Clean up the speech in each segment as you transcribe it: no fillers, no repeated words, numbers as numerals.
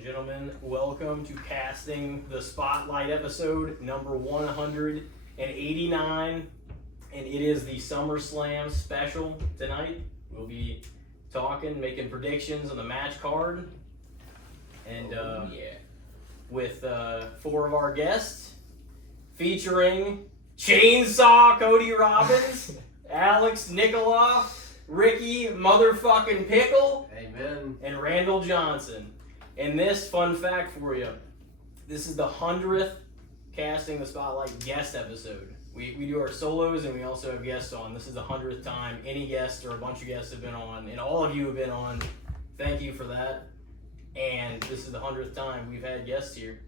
and gentlemen. Welcome to Casting the Spotlight episode number 189. And it is the SummerSlam special tonight. We'll be talking, making predictions on the match card. And with four of our guests, featuring Chainsaw Cody Robbins, Alex Nicoloff, Ricky motherfucking Pikul, Amen, and Randall Johnson. And this fun fact for you, this is the 100th Casting the Spotlight guest episode. We do our solos and we also have guests on. This is the 100th time any guest or a bunch of guests have been on, and all of you have been on. Thank you for that. And this is the 100th time we've had guests here.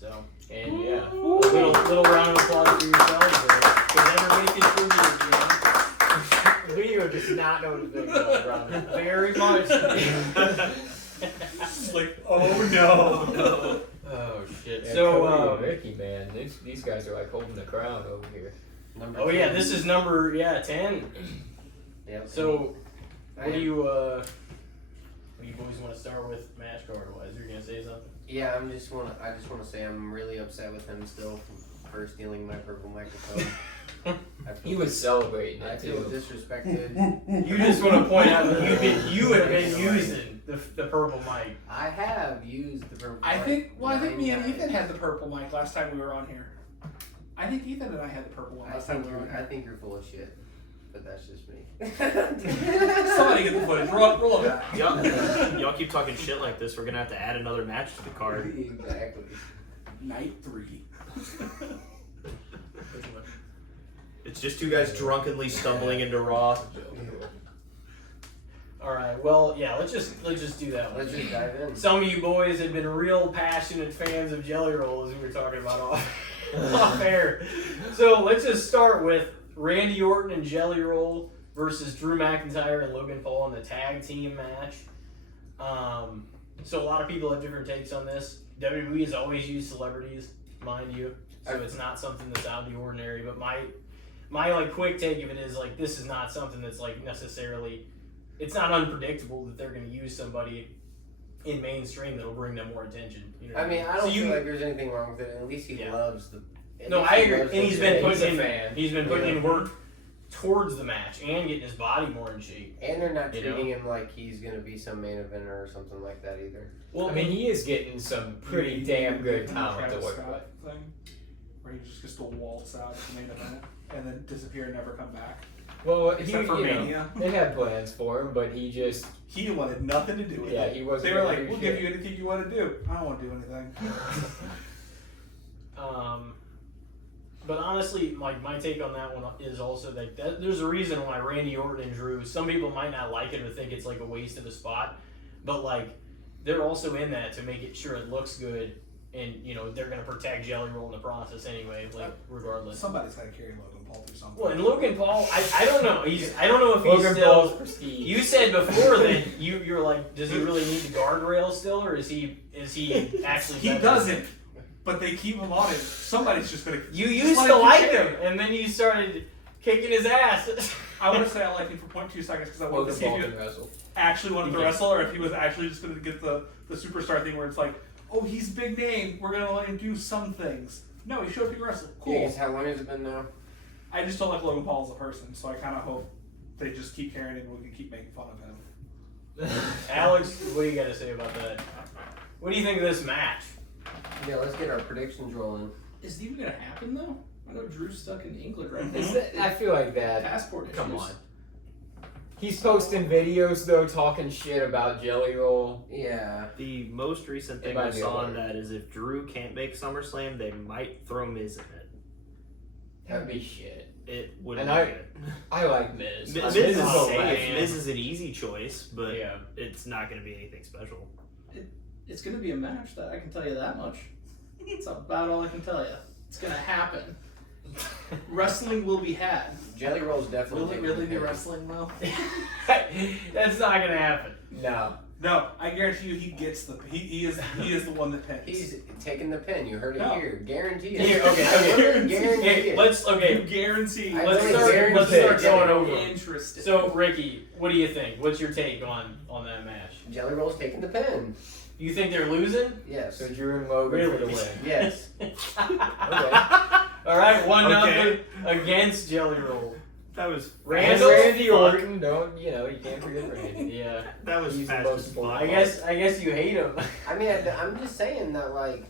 So, and yeah, a little round of applause for yourselves, because everybody contributed, you know. We does not know the big round. Very much. It's like, oh no. Oh shit. Yeah, So, Cody and Ricky, man, these guys are like holding the crown over here. number oh 10. yeah, this is number 10. Yep. So, what do you boys want to start with match card wise? You're gonna say something? Yeah, I just want to say I'm really upset with him still for stealing my purple microphone. He was celebrating I it feel too. disrespected. You just want to point out that you have been using the purple mic. I have used the purple. I mic think me and 9 Ethan times. had the purple mic last time we were on here. I think Ethan and I had the purple one last time we were on I here. think you're full of shit, but that's just me. Somebody get the footage. Roll it back. Y'all keep talking shit like this, we're gonna have to add another match to the card. Exactly. Night 3. It's just two guys drunkenly stumbling into Raw. All right. Well, yeah. Let's just do that one. Let's just dive in. Some of you boys had been real passionate fans of Jelly Roll, as we were talking about off air. So let's just start with Randy Orton and Jelly Roll versus Drew McIntyre and Logan Paul in the tag team match. So a lot of people have different takes on this. WWE has always used celebrities, mind you, so it's not something that's out of the ordinary. But my like quick take of it is like this is not something that's like necessarily. It's not unpredictable that they're going to use somebody in mainstream that'll bring them more attention. You know I mean, I don't so feel like there's anything wrong with it. At least he loves the. No, I agree. And he's been putting He's a fan. in work towards the match and getting his body more in shape. And they're not treating him like he's gonna be some main eventer or something like that either. Well, I mean, he is getting some pretty damn good talent to Travis work Scott with. thing, where he just gets to waltz out at the main event and then disappear and never come back. Well, Except for Mania. they had plans for him, but he just He wanted nothing to do with it. he wasn't. They were gonna like, do we'll shit. give you anything you want to do. I don't want to do anything. But honestly, like my take on that one is also that there's a reason why Randy Orton and Drew. Some people might not like it or think it's like a waste of a spot, but like they're also in that to make it sure it looks good, and you know they're gonna protect Jelly Roll in the process anyway, like regardless. Somebody's got to carry Logan Paul through something. Well, and Logan Paul, I don't know. I don't know if he's Logan still. Paul's prestige. You said before that you're like, does he really need the guardrail still, or is he actually? He better? doesn't, but they keep him on it. Somebody's just gonna. You just used let to him like continue. him, and then you started kicking his ass. I want to say I liked him for 0.2 seconds because I wanted Logan to see Paul if can he wrestle. actually wanted to wrestle, or if he was actually just going to get the superstar thing where it's like, oh, he's a big name, we're going to let him do some things. No, he showed up, he wrestled. Cool. Yeah, 'cause how long has it been now? I just don't like Logan Paul as a person, so I kind of hope they just keep carrying him and we can keep making fun of him. Alex, what do you got to say about that? What do you think of this match? Yeah, let's get our predictions rolling. Is it even gonna happen though? I know Drew's stuck in England right Is now. that, I feel like that. Passport issues. Come on. He's posting videos though, talking shit about Jelly Roll. Yeah. The most recent thing It might I be saw a on that is if Drew can't make SummerSlam, they might throw Miz in it. That'd be shit. It wouldn't And be good. I like Miz. Miz Miz is a safe. legend. Miz is an easy choice, but Yeah. it's not going to be anything special. It's gonna be a match that I can tell you that much. It's about all I can tell you. It's gonna happen. Wrestling will be had. Jelly Roll's definitely. Will it taking really the be piss. wrestling though? That's not gonna happen. No. No, I guarantee you he gets the he is the one that pins. He's taking the pin. You heard it No. here. Guarantee it. Here, okay. Guarantee Hey, it. let's You guarantee. I let's really start guarantee going it. over. Interesting. So Ricky, what do you think? What's your take on that match? Jelly Roll's taking the pin. You think they're losing? Yes. So Drew and Logan for the Really? win. Yes. Okay. All right, 1-0 Okay. against Jelly Roll. That was And Randall, Randy fuck. Orton, you can't forget Randy. Yeah, That was He's the fast most as important. fuck. I guess you hate him. I mean, I'm just saying that, like,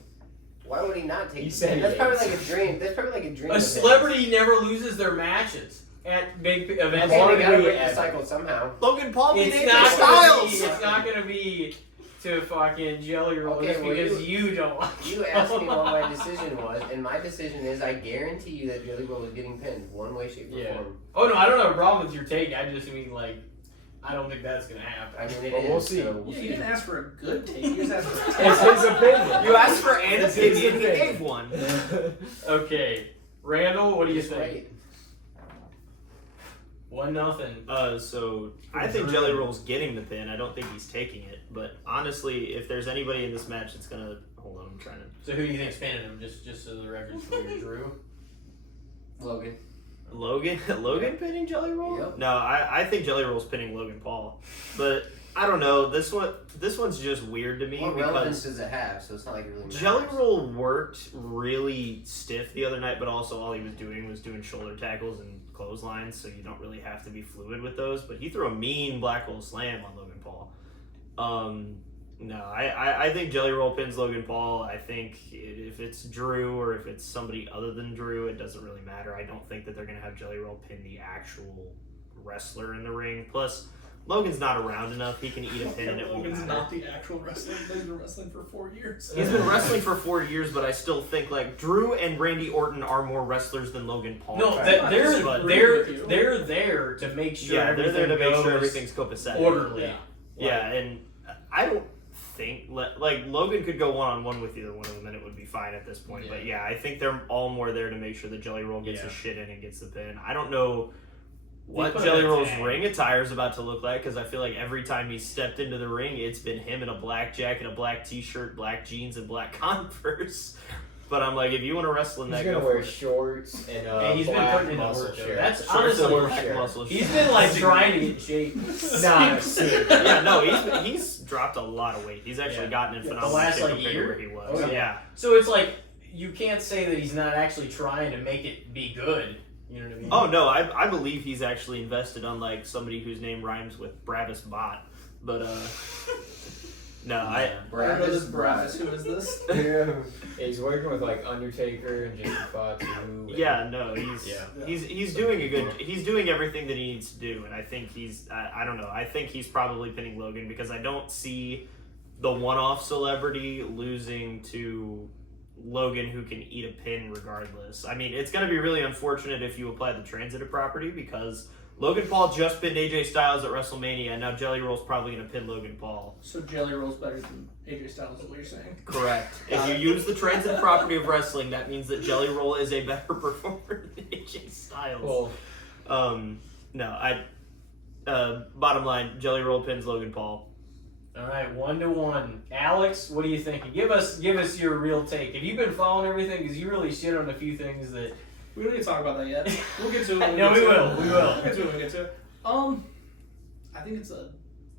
why would he not take He the said pin? he That's probably hates. like a dream. That's probably like a dream. A of his. celebrity never loses their matches at big events. Okay, they gotta Hardly break the ever. cycle somehow. Logan Paul beat It's AJ not Styles. it's not gonna be to fucking Jelly Roll Okay, just well, because you don't like You asked me what my decision was, and my decision is I guarantee you that Jelly Roll is getting pinned one way, shape, or Yeah. form. Oh no, I don't have a problem with your take. I just mean like, I don't think that's gonna happen. I mean, it Well, is. we'll see. So we'll Yeah, see. you didn't ask for a good take. You just asked for a It's take. his opinion. You asked for an It's his opinion, he opinion. gave one. Okay, Randall, what do you He's think? right. 1-0. So I think Jelly Roll's getting the pin. I don't think he's taking it. But honestly, if there's anybody in this match that's gonna hold on, I'm trying to. So who do you think's pinning him? Just so the record's clear, Drew. Logan. Logan pinning Jelly Roll? Yep. No, I think Jelly Roll's pinning Logan Paul. But I don't know. This one's just weird to me What relevance because does it have? So it's not like it really matters. Jelly Roll worked really stiff the other night, but also all he was doing shoulder tackles and clotheslines, so you don't really have to be fluid with those. But he threw a mean black hole slam on Logan Paul. No, I think Jelly Roll pins Logan Paul. I think if it's Drew or if it's somebody other than Drew, it doesn't really matter. I don't think that they're going to have Jelly Roll pin the actual wrestler in the ring. Plus, Logan's not around enough. He can eat a pin and it won't Logan's matter. not the actual wrestler. He's been wrestling for 4 years. He's been wrestling for 4 years, but I still think like Drew and Randy Orton are more wrestlers than Logan Paul. No, Right. they're there to make sure. Yeah, they're there to make sure goes everything's copacetic. orderly. Yeah. Yeah, and I don't think like Logan could go one-on-one with either one of them and it would be fine at this point. Yeah. But yeah, I think they're all more there to make sure that Jelly Roll gets Yeah. his shit in and gets the pin. I don't know what put Jelly a Roll's tag. ring attire is about to look like because I feel like every time he's stepped into the ring, it's been him in a black jacket, a black t-shirt, black jeans, and black Converse. But I'm like, if you want to wrestle in He's that, gonna go wear for it. shorts and And he's been black putting in the muscle work, though. shirt. That's Shorts honestly and work black shirt. muscle He's shirt. been like trying to get in shape. Not a suit. Yeah, no, he's dropped a lot of weight. He's actually Yeah. gotten in The phenomenal last, shape like, compared year? to where he was. Oh, yeah. Yeah. So it's like you can't say that he's not actually trying to make it be good. You know what I mean? Oh no, I believe he's actually invested on like somebody whose name rhymes with Bravis Bot, but no, I don't know this Bravis. Who is this? Yeah. He's working with like Undertaker and Jason Fox. yeah, no, he's Yeah. he's doing a good, he's doing everything that he needs to do, and I think I don't know, I think he's probably pinning Logan because I don't see the one-off celebrity losing to Logan who can eat a pin regardless. I mean, it's going to be really unfortunate if you apply the transitive property because Logan Paul just pinned AJ Styles at WrestleMania, and now Jelly Roll's probably going to pin Logan Paul. So Jelly Roll's better than AJ Styles, is what you're saying? Correct. If you use the transitive property of wrestling, that means that Jelly Roll is a better performer than AJ Styles. Well, No, bottom line, Jelly Roll pins Logan Paul. All right, 1-1. Alex, what are you thinking? Give us your real take. Have you been following everything? Because you really shit on a few things that. We don't need to talk about that yet. We'll get to it. When No, get we to will. It. We will. We'll get to it. When we get to it. I think it's a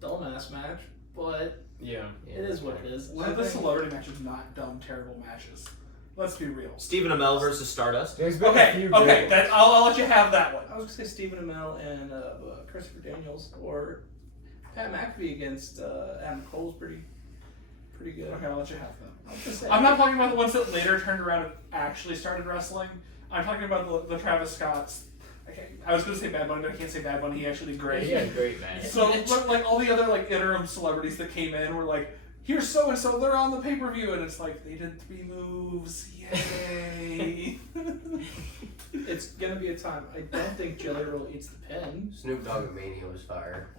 dumbass match, but Yeah. it is what it is. One of the celebrity matches, not dumb, terrible matches. Let's be real. Stephen Amell versus Stardust. there's been a Okay, few okay, good that I'll let you have that one. I was gonna say Stephen Amell and Christopher Daniels or Pat McAfee against Adam Cole's pretty good. Okay, I'll let you have them. I was gonna say, I'm not talking about the ones that later turned around and actually started wrestling. I'm talking about the Travis Scotts. I was going to say Bad Bunny, but I can't say Bad Bunny. He actually did great. He had a great match. So, like all the other like interim celebrities that came in were like, here's so and so, they're on the pay per view, and it's like they did 3 moves, yay! it's gonna be a time. I don't think Jelly Roll eats the pin. Snoop Dogg at Mania was fire.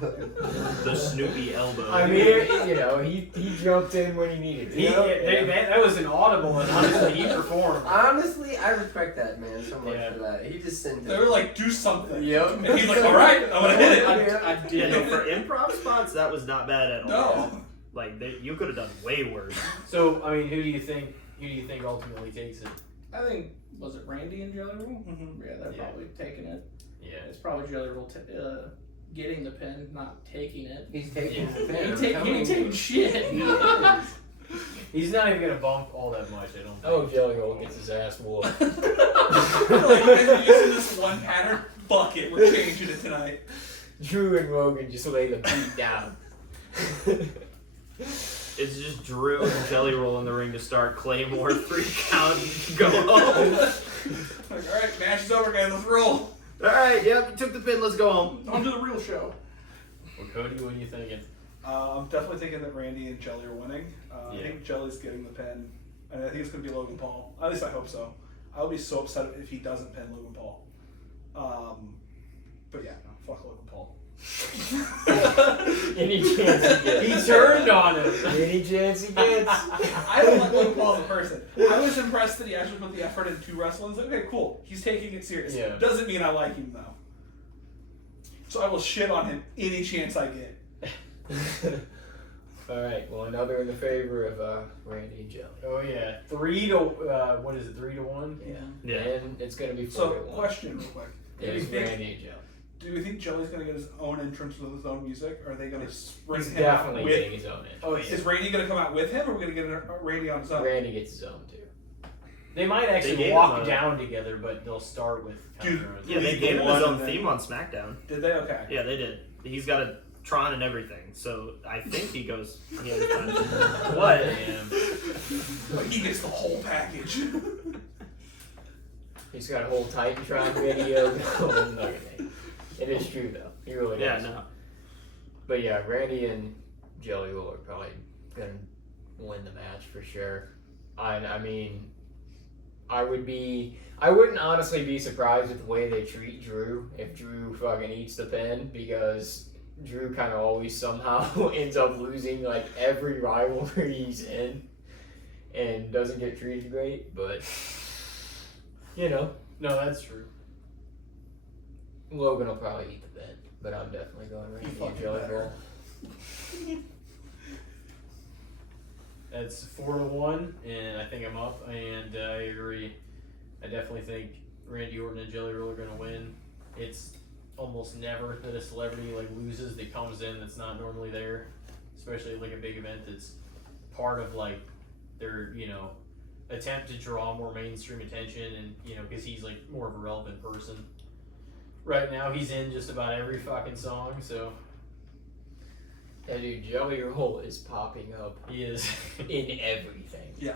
The Snoopy elbow. I mean, he jumped in when he needed to. That was an audible, and honestly, he performed. Honestly, I respect that man so much Yeah. for that. He just sent They it. were like, do something. Yep. And he's like, all right, I'm gonna hit it. I yeah, did. no, for improv spots, that was not bad at all. No. Like you could have done way worse. So, I mean, who do you think ultimately takes it? I think was it Randy and Jelly Roll? Mhm. Yeah, they're Yeah. probably taking it. Yeah. It's probably Jelly Roll getting the pin, not taking it. He's taking Yeah. the He pin. ain't taking shit. He is. He's not even gonna bump all that much, I don't think. Oh, Jelly Roll gets his ass whooped. Like, guys, using this one pattern. Fuck it, we're changing it tonight. Drew and Logan just lay the beat down. It's just Drew and Jelly Roll in the ring to start. Claymore, 3 count, go home. Like, all right, match is over, guys. Let's roll. All right, yep, you took the pin. Let's go home. On to the real show. Well, Cody, what are you thinking? I'm definitely thinking that Randy and Jelly are winning. I Yeah. think Jelly's getting the pin, and I think it's going to be Logan Paul. At least I hope so. I'll be so upset if he doesn't pin Logan Paul. But yeah, no, fuck Logan Paul. Any chance he gets. He turned on him. Any chance he gets. I don't like Logan Paul as a person. I was impressed that he actually put the effort into wrestling. It's like, okay, cool. He's taking it serious. Yeah. Doesn't mean I like him though. So I will shit on him any chance I get. Alright, well, another in the favor of Randy and Jelly. Oh yeah, 3 to what is it? 3 to 1. Yeah. Yeah. And it's going to be 4 So, to 1. question real quick. Do you It's think Randy and Jelly. Do we think Jelly's going to get his own entrance with his own music? Or are they going to bring He's him out definitely with... getting his own in. Oh yeah. Is Randy going to come out with him, or are we going to get Randy on his own? Randy gets his own, too. They might They actually gave walk him a- down together, but they'll start with. Dude, Counter Road. Yeah, they Legal gave him one his own and then- theme on SmackDown. Did they? Okay. Yeah, they did. He's got a Tron and everything, so I think he goes. Yeah, what? Damn. But he gets the whole package. He's got a whole Titantron video going and everything. It is true, though. He really Yeah, does. no. But yeah, Randy and Jelly Roll are probably going to win the match for sure. I mean, I wouldn't honestly be surprised with the way they treat Drew if Drew fucking eats the pin, because Drew kind of always somehow ends up losing like every rivalry he's in and doesn't get treated great, but you know, No, that's true. Logan will probably eat the pin, but I'm definitely going Randy and fucking Jelly better. Roll. That's 4 to 1, and I think I'm up. And I agree. I definitely think Randy Orton and Jelly Roll are gonna win. It's almost never that a celebrity like loses that comes in that's not normally there, especially like a big event that's part of like their attempt to draw more mainstream attention, and because he's like more of a relevant person. Right now he's in just about every fucking song, so Yeah, dude, Jelly Roll is popping up he is. in everything. Yeah.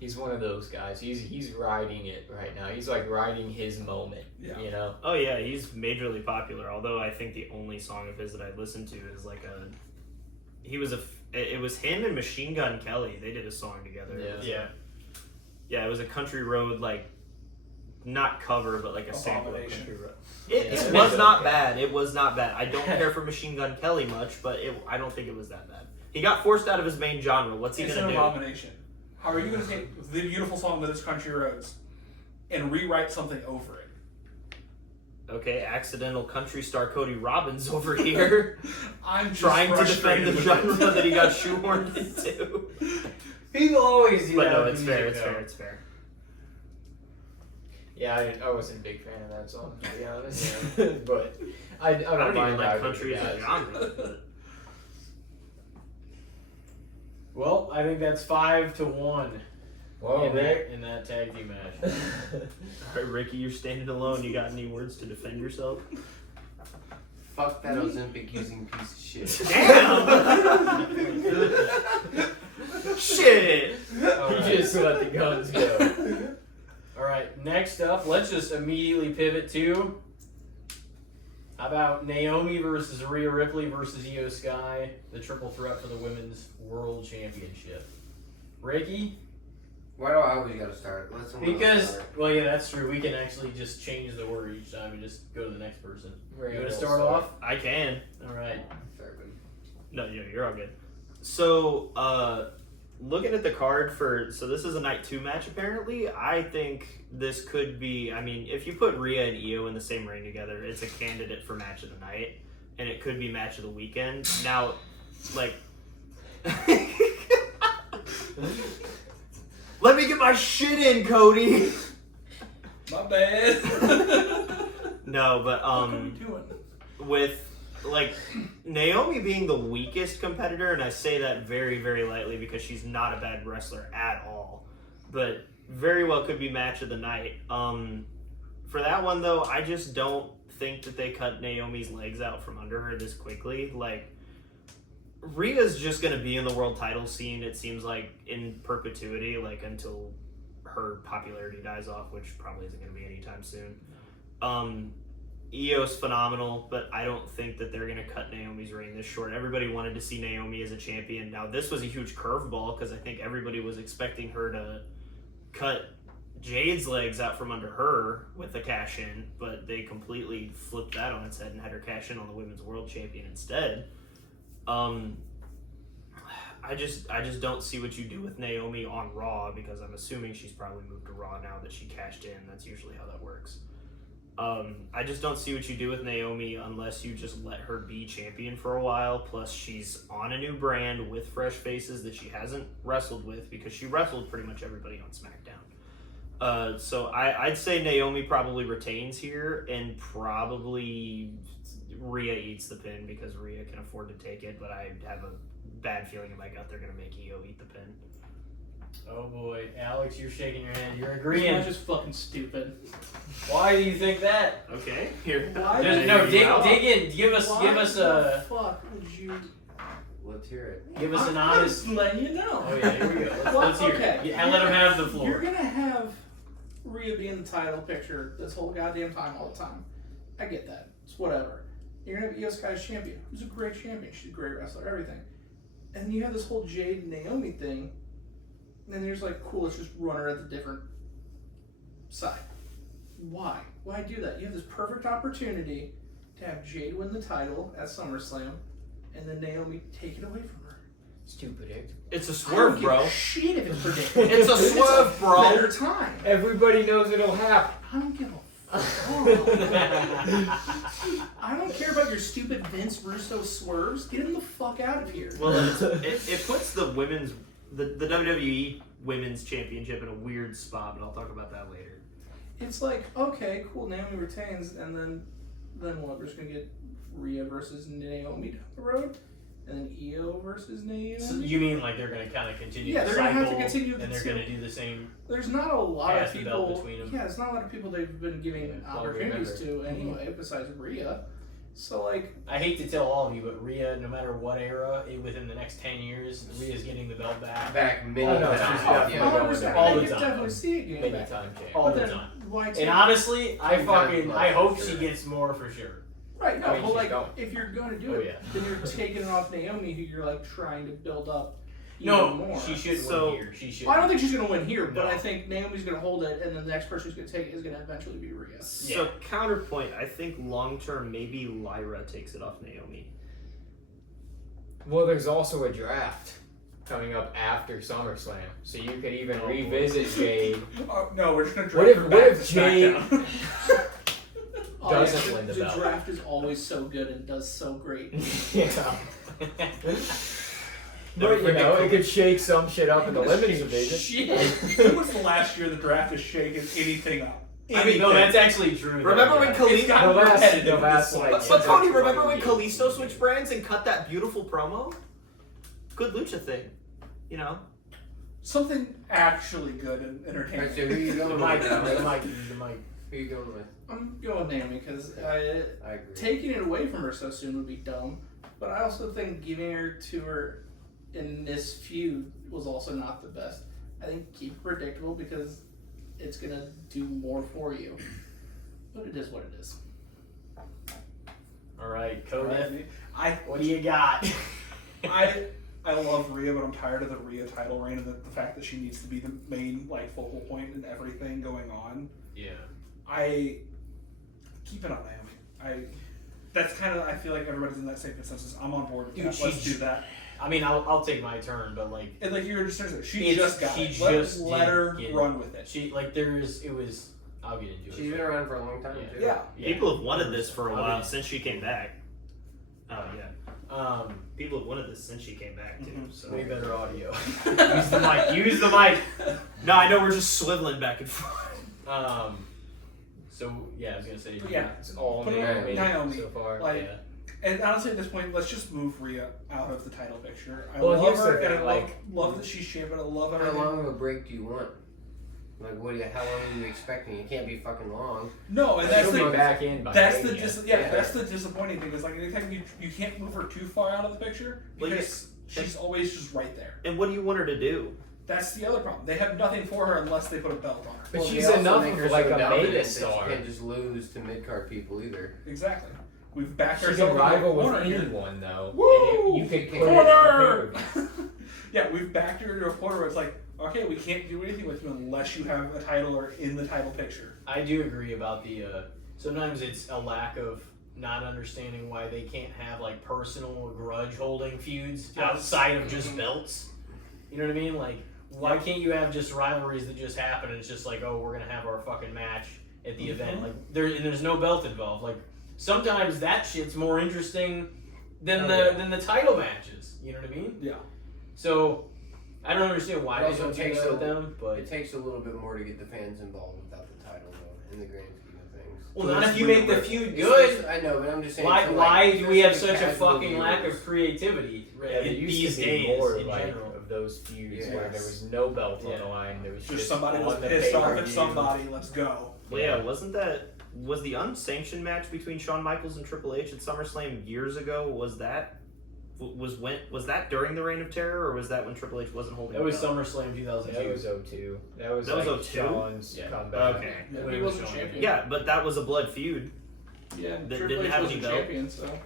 He's one of those guys. He's riding it right now. He's like riding his moment. Yeah. You know? Oh yeah, he's majorly popular. Although I think the only song of his that I listened to is like it was him and Machine Gun Kelly. They did a song together. It was Yeah. it was a Country Road, like, not cover, but like a sample of Abomination. Country Road. Yeah, It it's was not okay. bad. It was not bad. I don't care for Machine Gun Kelly much, but I don't think it was that bad. He got forced out of his main genre. What's he It's gonna an do? abomination. How are you going to take the beautiful song that is Country Roads and rewrite something over it? Okay, accidental country star Cody Robbins over here I'm just trying to defend the frustrated with genre it. that he got shoehorned into. People always do But that. no, with it's music, fair. It's though. fair. It's fair. Yeah, I wasn't a big fan of that song, to be honest. But I I don't mind even like either country as a guys. genre. But Well, I think that's 5 to 1 Whoa, in Rick. that tag team match. all right, Ricky, you're standing alone. You got any words to defend yourself? Fuck that Ozempic using piece of shit. Damn! Shit! You just let the guns go. All right, next up, let's just immediately pivot to how about Naomi versus Rhea Ripley versus Io Sky, the triple threat for the Women's World Championship. Ricky? Why do I always gotta start? Let someone else Because, start. well, yeah, that's true. We can actually just change the order each time and just go to the next person. You want to Randall start off? I can. All right. Sorry, buddy. No, you're all good. So, looking at the card so this is a night 2 match apparently. I think this could be, I mean, if you put Rhea and Io in the same ring together, it's a candidate for match of the night, and it could be match of the weekend. Now, like, let me get my shit in, Cody. My bad. No, but What are you doing? with like Naomi being the weakest competitor, and I say that very, very lightly because she's not a bad wrestler at all, but very well could be match of the night. For that one though, I just don't think that they cut Naomi's legs out from under her this quickly. Like, Rhea's just gonna be in the world title scene, it seems like, in perpetuity, like until her popularity dies off, which probably isn't gonna be anytime soon. Io's phenomenal, but I don't think that they're going to cut Naomi's reign this short. Everybody wanted to see Naomi as a champion. Now, this was a huge curveball because I think everybody was expecting her to cut Jade's legs out from under her with a cash-in, but they completely flipped that on its head and had her cash in on the Women's World Champion instead. I just don't see what you do with Naomi on Raw, because I'm assuming she's probably moved to Raw now that she cashed in. That's usually how that works. I just don't see what you do with Naomi unless you just let her be champion for a while. Plus, she's on a new brand with fresh faces that she hasn't wrestled with, because she wrestled pretty much everybody on SmackDown. So I'd say Naomi probably retains here, and probably Rhea eats the pin because Rhea can afford to take it, but I have a bad feeling in my gut they're going to make Io eat the pin. Oh boy, Alex, you're shaking your head. You're This agreeing. match is fucking stupid. Why do you think that? Okay, here. Why Just, did no, you- dig in. Give us Why a the fuck would you? Let's hear it. give us an I'm honest. just letting you know. Oh yeah, here we go. Well, Let's hear okay. it. Yeah, let him have the floor. You're gonna have Rhea be in the title picture this whole goddamn time, all the time. I get that. It's whatever. You're gonna have Io Sky as champion, who's a great champion. She's a great wrestler, everything. And then you have this whole Jade and Naomi thing. And then there's like, cool, let's just run her at the different side. Why? Why do that? You have this perfect opportunity to have Jade win the title at SummerSlam, and then Naomi take it away from her. It's too predictable. It's a I swerve, don't give bro. a shit if it's predictable. It's a swerve, bro. Better time. Everybody knows it'll happen. I don't give a fuck. I don't care about your stupid Vince Russo swerves. Get him the fuck out of here. Well, it puts the WWE Women's Championship in a weird spot, but I'll talk about that later. It's like, okay, cool, Naomi retains, and then what? We're just gonna get Rhea versus Naomi down the road, and then Io versus Naomi. So you mean like they're going to kind of continue Yeah, the they're gonna cycle, have to continue and the they're going to cycle. do the same. There's not a lot Pass of the belt people. between them. Yeah, there's not a lot of people they've been giving Well opportunities to remembered. anyway, besides Rhea. So like, I hate to tell all of you, but Rhea, no matter what era, within the next 10 years, Rhea's getting the belt back. Back many Oh, no, times. she's definitely Yeah. going 100%, all I the could time. definitely see it getting Many back. time champ. All But the then, time. why take And honestly, I Sometimes hope sure. she gets more for sure. Right, no, I mean, but she's like, going. if you're going to do Oh, it, yeah. then you're taking it off Naomi, who you're like trying to build up even No, more. she should So- win here. She should. Well, I don't think she's going to win here, but No. I think Naomi's going to hold it, and then the next person who's going to take it is going to eventually be Rhea. So counterpoint, I think long term maybe Lyra takes it off Naomi. Well, there's also a draft coming up after SummerSlam, so you could even Oh, boy. revisit Jade. Oh, no, we're just gonna What drag if- her what back if to Jade- SmackDown. Doesn't the, win the the belt. draft is always so good and does so great. Yeah. Don't But, you know, forget it could shake some shit up in the limiting division. Shit. When was the last year the draft has shaken anything up? I mean, no, that's actually true. though. Remember when Yeah. Kalisto? It's gotten The last- repetitive the at last, this like, point. But Cody, That's remember when right. Kalisto switched brands and cut that beautiful promo? Good lucha thing, you know. Something actually good and Alright, entertaining. so who you The going mic, with? the Alex? mic, the mic. Who you going with? I'm going Naomi because I agree. taking it away from her so soon would be dumb. But I also think giving her to her in this feud was also not the best. I think keep it predictable because it's going to do more for you. But it is what it is. All right, Cody. I What do you got? I love Rhea, but I'm tired of the Rhea title reign and the fact that she needs to be the main like focal point in everything going on. Yeah. I keep it on Naomi. That's kind of, I feel like everybody's in that same consensus. I'm on board with Dude, that. Let's she's- do that. I mean, I'll take my turn, but like And like you were just saying, she It's- just got she it. just Let her did get run with it. she like I'll get into it. She's been around for a long time too. Yeah. People have wanted this for a I'll while get- since she came back. Oh yeah, people have wanted this since she came back too. Mhm. So way better audio. Use the mic. Use the mic. no, I know we're just swiveling back and forth. So So yeah, I was gonna say. Yeah. It's all Put Naomi so far. Like, yeah. And honestly, at this point, let's just move Rhea out of the title picture. I Well, love here's her, the and I thing, love that she's champion. I love How everything. long of a break do you want? Like, how long are you expecting? It can't be fucking long. No, and that's She'll be the back in by that's the Mania. that's the disappointing thing is like anytime you can't move her too far out of the picture Well, because she's always just right there. And what do you want her to do? That's the other problem. They have nothing for her unless they put a belt on her. But Well, she's they also enough make of her like so a dominant mega that star. She can't just lose to mid-card people either. Exactly. We've backed She ourselves can in the rival with corner here. anyone though. Woo! And you could put Corner! it in the Yeah, we've backed her into a corner where it's like, okay, we can't do anything with you unless you have a title or in the title picture. I do agree about the. Sometimes it's a lack of not understanding why they can't have like personal grudge holding feuds Yes. outside of just belts. You know what I mean? Like, why can't you have just rivalries that just happen and it's just like, oh, we're gonna have our fucking match at the event. Like there's no belt involved. Like sometimes that shit's more interesting than than the title matches. You know what I mean? Yeah. So I don't understand why It they also don't take takes that a- with them, but It takes a little bit more to get the fans involved without the title, though, in the grand scheme of things. well, not if you make the feud It's good. just- I know, but I'm just saying. Why so, why like, do we have just such the a casual fucking lack viewers- of creativity Yeah, there in used these to be days more in like general? of those feuds Yes. where there was no belt Yeah. on the line. There was Just somebody on was the pissed off at pay-per-view. somebody. Let's go. Well, yeah, was the unsanctioned match between Shawn Michaels and Triple H at SummerSlam years ago? Was that during the Reign of Terror, or was that when Triple H wasn't holding? That was the belt? SummerSlam 2002. That was 02. That was That was like 02? Shawn's Yeah. comeback. Okay. Yeah, When he it was wasn't Shawn. champion. Yeah, but that was a blood feud. Yeah, That Triple didn't H have wasn't any belt. champion, so.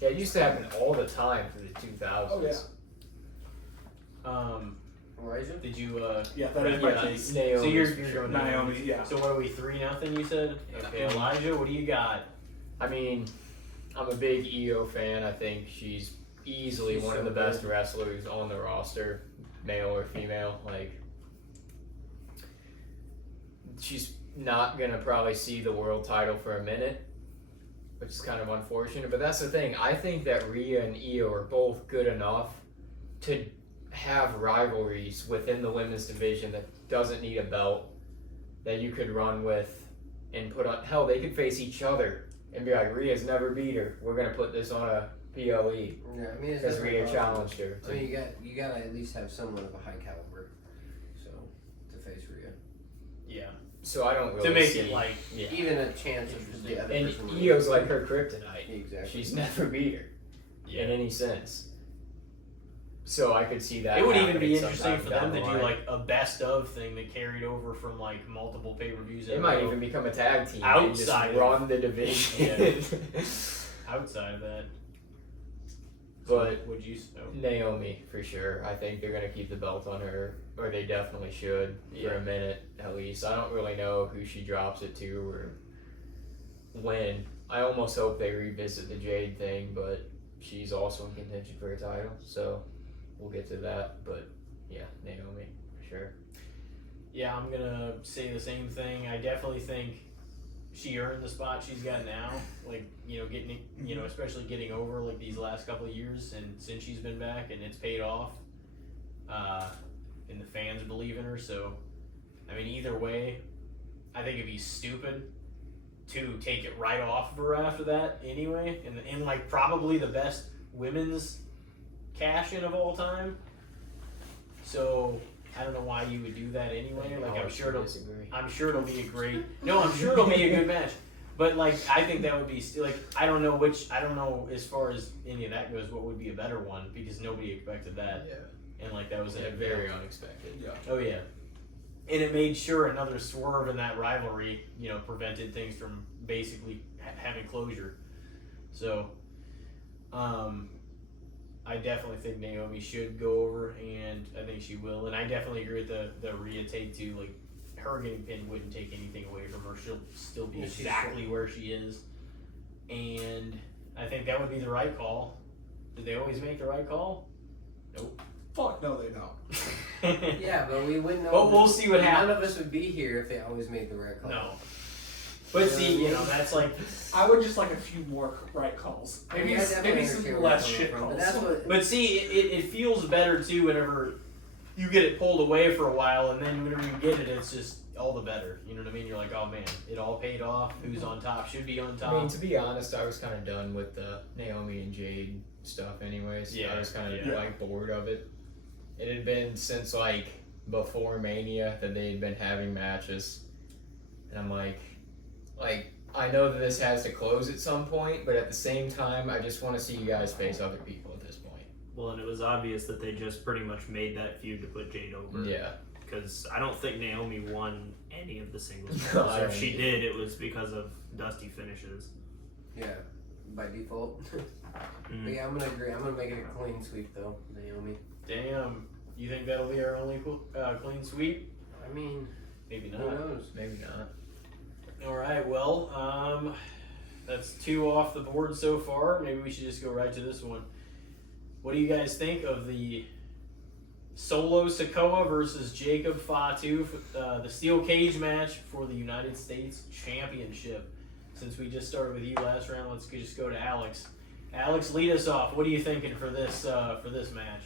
Yeah, it used to happen all the time through the 2000s. Oh, yeah. Elijah? Did you Yeah, that is my yeah, take. so Naomi. you're going Naomi, yeah. So what are we 3-0? You said. Okay, Yeah. Elijah, what do you got? I mean, I'm a big EO fan. I think she's easily She's one of so the best good. wrestlers on the roster, male or female. Like, she's not gonna probably see the world title for a minute, which is kind of unfortunate. But that's the thing. I think that Rhea and Io are both good enough to have rivalries within the women's division that doesn't need a belt, that you could run with and put on. Hell, they could face each other and be like, Rhea's never beat her. We're gonna put this on a PLE Yeah, I mean, it's because definitely Rhea possible. challenged her. I mean, you gotta at least have someone of a high caliber, so to face Rhea. Yeah. So I don't really To make see, it like yeah. Even a chance of the other And person. Io's like her kryptonite. Exactly. She's never beat her yeah. in any sense. So I could see that. It would even happening be interesting sometime for down them to the do line. like a best of thing that carried over from like multiple pay-per-views. It might even become a tag team and just Outside of- run the division. outside of that. But would you? Oh. Naomi for sure. I think they're gonna keep the belt on her, or they definitely should for Yeah. a minute at least. I don't really know who she drops it to or when. I almost hope they revisit the Jade thing, but she's also in contention for a title, so we'll get to that. But yeah, Naomi for sure. Yeah, I'm gonna say the same thing. I definitely think she earned the spot she's got now. Like, getting, especially getting over like these last couple of years and since she's been back, and it's paid off. And the fans believe in her. So, I mean, either way, I think it'd be stupid to take it right off of her after that anyway. And like probably the best women's cash in of all time. So I don't know why you would do that anyway. Like I'm sure it'll be a great. No, I'm sure it'll be a good match. But like I think that would be like I don't know as far as any of that goes what would be a better one because nobody expected that. Yeah. And like that was it. Very unexpected. Yeah. Oh yeah. And it made sure another swerve in that rivalry, prevented things from basically having closure. So, I definitely think Naomi should go over, and I think she will. And I definitely agree with the Rhea take too. Like, her getting pinned wouldn't take anything away from her. She'll still be Yeah, she's exactly where she is. And I think that would be the right call. Did they always make the right call? Nope. Fuck no, they don't. Yeah, but we wouldn't know. But we'll see what happens. None of us would be here if they always made the right call. No. But see, that's like. I would just like a few more right calls. I mean, Maybe, I definitely maybe understand some where less you're shit coming from, calls. but that's what. But see, it feels better too whenever you get it pulled away for a while, and then whenever you get it, it's just all the better. You know what I mean? You're like, oh man, it all paid off. Who's on top should be on top. I mean, to be honest, I was kind of done with the Naomi and Jade stuff anyways. Yeah, I was kind of yeah. like bored of it. It had been since like before Mania that they had been having matches. And I'm like, I know that this has to close at some point, but at the same time, I just want to see you guys face other people at this point. Well, and it was obvious that they just pretty much made that feud to put Jade over. Yeah. Because I don't think Naomi won any of the singles No, matches. I Or if don't she either. did, it was because of dusty finishes. Yeah, by default. Mm. But yeah, I'm gonna agree. I'm gonna make it a clean sweep though, Naomi. Damn. You think that'll be our only clean sweep? I mean, Maybe who not. knows? Maybe not. All right. Well, that's 2 off the board so far. Maybe we should just go right to this one. What do you guys think of the Solo Sikoa versus Jacob Fatu, the steel cage match for the United States Championship? Since we just started with you last round, let's just go to Alex. Alex, lead us off. What are you thinking for this match?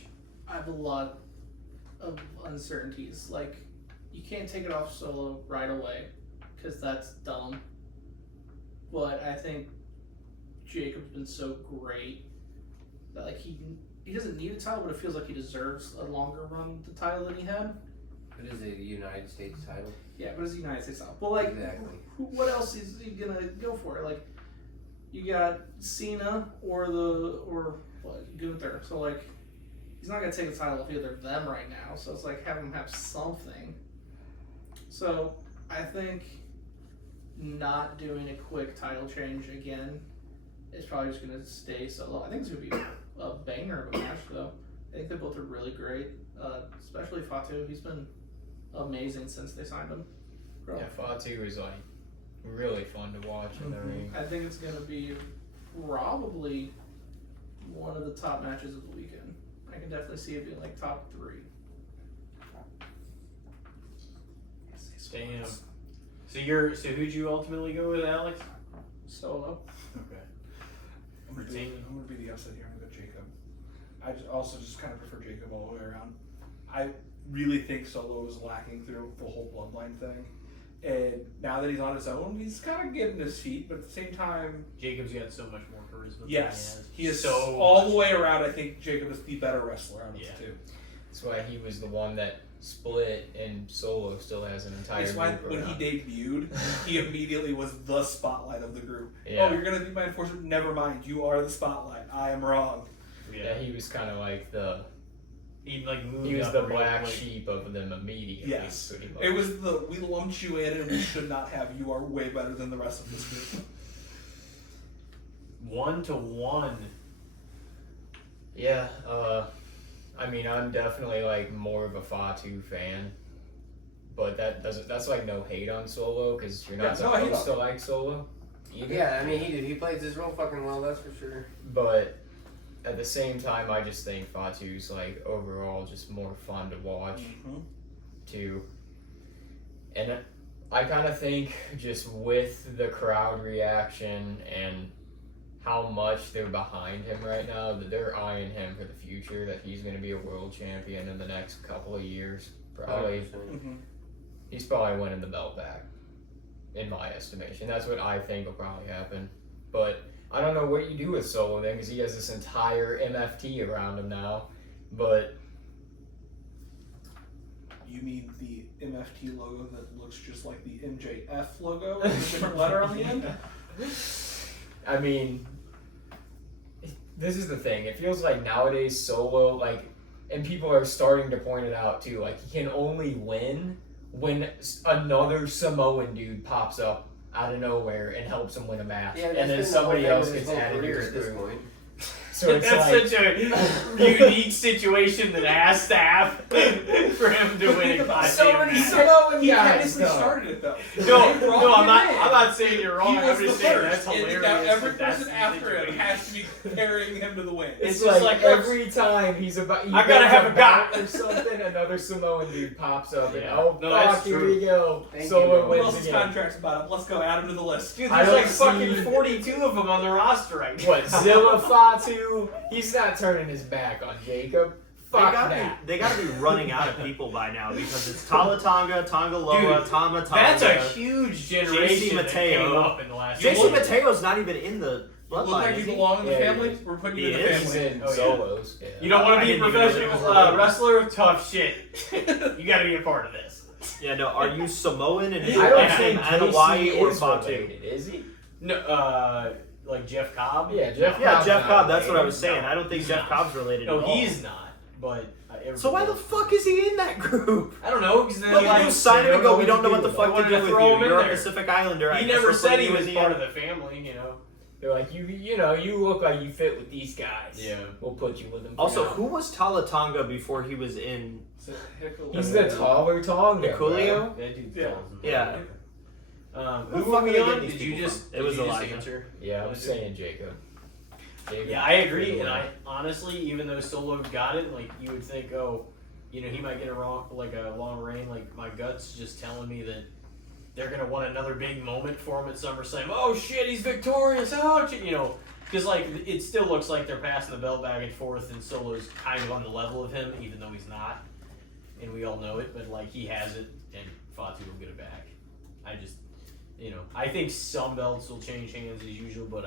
I have a lot of uncertainties. Like, you can't take it off Solo right away because that's dumb. But I think Jacob's been so great that like he doesn't need a title, but it feels like he deserves a longer run with the title than he had. It is a United States title. Yeah, but it's the United States title. But like, Exactly. what else is he gonna go for? Like, you got Cena or Gunther. So like, he's not gonna take the title off either of them right now. So it's like have him have something. So I think not doing a quick title change again is probably just gonna stay Solo. I think it's gonna be a banger of a match though. I think they both are really great, especially Fatu. He's been amazing since they signed him. Bro. Yeah, Fatu is like really fun to watch in the ring. I think it's gonna be probably one of the top matches of the weekend. I can definitely see it being like top 3. Damn. So who'd you ultimately go with, Alex? Solo. Okay. I'm gonna be the upset here. I'm gonna go Jacob. I also just kind of prefer Jacob all the way around. I really think Solo is lacking through the whole bloodline thing, and now that he's on his own, he's kind of getting his feet. But at the same time, Jacob's got so much more charisma. yes, than he is so all much. the way around. I think Jacob is the better wrestler out of Yeah. the two. That's why he was the one that split, and Solo still has an entire That's why group when around. he debuted, he immediately was the spotlight of the group. Yeah. Oh, you're gonna be my enforcer? Never mind, you are the spotlight. I am wrong. Yeah, he was kind of like He like moved. he was up the real black quick. sheep of them immediately. Yes. pretty much. It was we lumped you in and we should not have. You are way better than the rest of this group. 1-1. Yeah, I mean, I'm definitely like more of a Fatu fan, but that's like no hate on Solo because you're not Yeah, no, I hate supposed to like Solo either. Yeah, I mean he plays his role fucking well. That's for sure. But at the same time, I just think Fatu's like overall just more fun to watch too. And I kind of think just with the crowd reaction and how much they're behind him right now, that they're eyeing him for the future, that he's going to be a world champion in the next couple of years. Probably. 100%. He's probably winning the belt back, in my estimation. That's what I think will probably happen. But I don't know what you do with Solo then, because he has this entire MFT around him now. But You mean the MFT logo that looks just like the MJF logo with a different letter on the end? I mean, this is the thing. It feels like nowadays Solo, like, and people are starting to point it out too, like, he can only win when another Samoan dude pops up out of nowhere and helps him win a match. Yeah, and then somebody else gets added to his at this group. point. So it's That's like, such a unique situation that has to happen for him to win a so goddamn many match. Samoan He guys, technically though. started it though. No, They brought no, I'm him not. in. I'm not saying you're wrong. He I'm was just the saying first, that's and hilarious. now every that that's person the after him situation. has to be carrying him to the win. It's just like, like every time he's about, I gotta have a guy guy. or something, another Samoan dude pops up and Yeah. oh No, fuck, that's here true. we go. Thank you, Solo bro. Who wins else's again. contract's about him? Let's go add him to the list. Dude, I there's like don't see- fucking 42 of them on the roster right now. What, Zilla Fatu? He's not turning his back on Jacob. They gotta be running out of people by now because it's Tala Tonga, Tonga Loa, Dude, Tama Tonga. That's a huge generation that came Mateo. up in the last JC year. Mateo's not even in the Look bloodline. like Is you he? belong in the Yeah, family. he is. We're putting He you in the is? He's family. in Oh, yeah. solos. Yeah. You don't want I to be a didn't even know that it professional was related. wrestler? Tough shit. You got to be a part of this. Yeah, no. Are you Samoan and I don't Yeah, think and Hawaii JC or is Fatu? related, is he? No, like Jeff Cobb? Yeah, Jeff Yeah, Cobb's Jeff not Cobb. That's what I related. was saying. No, I don't think he's Jeff not. Cobb's related. No, at all. he's not. But So why the fuck is he in that group? I don't know. Because Look at him sign him and go. We don't know what the fuck wanted to to do with throw him you. in You're a there. Pacific Islander. I He guess never we're said putting he you was in part of the family, you know. They're like, you look like you fit with these guys. Yeah. We'll put you with them. for Also, now." who was Tala Tonga before he was in? Is it Hickel? He's the taller Tonga. Nicolio? That dude's Yeah. awesome. Yeah. Who the were fuck are we they on? getting these Did you people just? from? It was did you just Elijah. answer? Yeah, I'm saying Jacob. Yeah, I agree, and I honestly, even though Solo got it, like you would think, oh, you know, he might get a long reign. Like my gut's just telling me that they're gonna want another big moment for him at SummerSlam. Oh shit, he's victorious! Oh, you know, because like it still looks like they're passing the belt back and forth, and Solo's kind of on the level of him, even though he's not, and we all know it. But like he has it, and Fatu will get it back. I just, you know, I think some belts will change hands as usual, but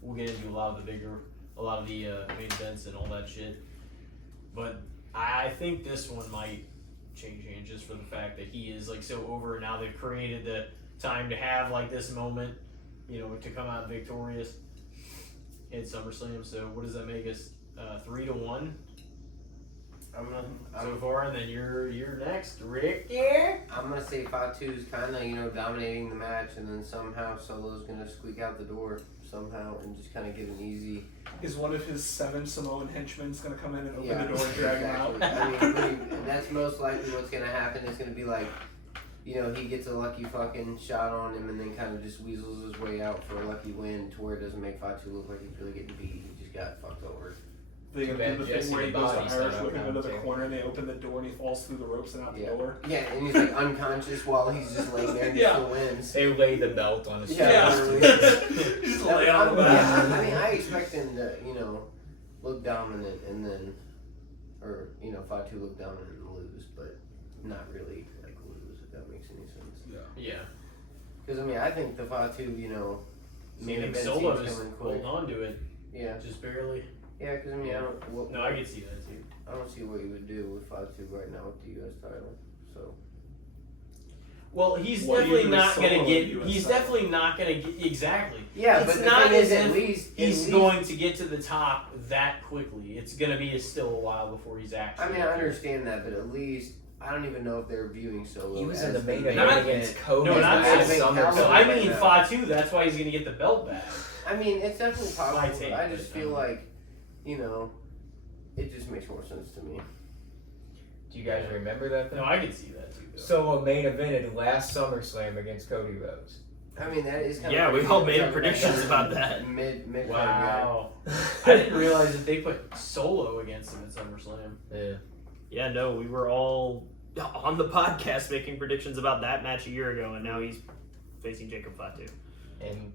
we'll get into a lot of the main events and all that shit. But I think this one might change hands just for the fact that he is like so over, and now they've created the time to have like this moment, you know, to come out victorious at SummerSlam. So what does that make us? 3-1 so far, and then you're next, Rick. Yeah. I'm gonna say Fatu's kind of dominating the match, and then somehow Solo's gonna squeak out the door somehow and just kind of get an easy. Is one of his 7 Samoan henchmen going to come in and open Yeah, the door and drag him out? exactly. I mean, that's most likely what's gonna happen. It's gonna be like, he gets a lucky fucking shot on him, and then kind of just weasels his way out for a lucky win, to where it doesn't make Fatu look like he's really getting beat. He just got fucked over. They Too do bad the Jesse thing where he the goes to Body's Irish not whip him on into the table. corner, and they open the door, and he falls through the ropes and out the door. Yeah, and he's like unconscious while he's just laying there and he Yeah. still wins. They lay the belt on his Yeah. chest. Just That- lay on the I back. mean, I expect him to, look dominant and then, or, Fatu look dominant and lose, but not really, like, lose, if that makes any sense. Yeah. Because, I think the Fatu, I main think event Solo's seems coming quick. holding on to it, Yeah, just barely. yeah, because, No, I can see that too. I don't see what you would do with Fatu right now with the U.S. title, so. Well, he's What do you definitely do with not Solo gonna in get. the US He's title? definitely not gonna get exactly. Yeah, It's but not the thing as is, at if least He's going to get to the top that quickly. It's gonna be still a while before he's actually. I understand that, but at least I don't even know if they're viewing Solo. He was as in the main the event Not- against Cody no, not at as- SummerSlam. So I Right mean now. Fatu. That's why he's gonna get the belt back. It's definitely My possible, take, but I just but, feel like, it just makes more sense to me. Do you guys remember that? No, I can see that too. Though. Solo main evented last SummerSlam against Cody Rhodes. That is kind Yeah, of we crazy all to made talk predictions about that. Mid Wow. I didn't realize that they put Solo against him at SummerSlam. Yeah. Yeah, no, we were all on the podcast making predictions about that match a year ago, and now he's facing Jacob Fatu. And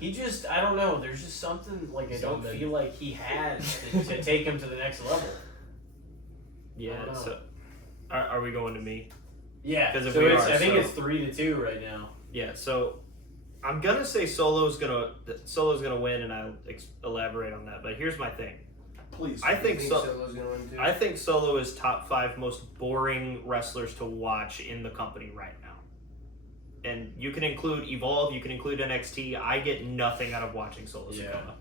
He just, I don't know. There's just something like I don't Something. feel like he has to take him to the next level. I Yeah, don't know. so are we going to me? Yeah. 'Cause if So we it's, are, I think so- it's 3-2 right now. Yeah, so I'm gonna say Solo's gonna win, and I'll elaborate on that. But here's my thing. Please. I think You so. Solo's gonna win too? I think Solo is top 5 most boring wrestlers to watch in the company right now. And you can include Evolve, you can include NXT. I get nothing out of watching Solo Sikoa.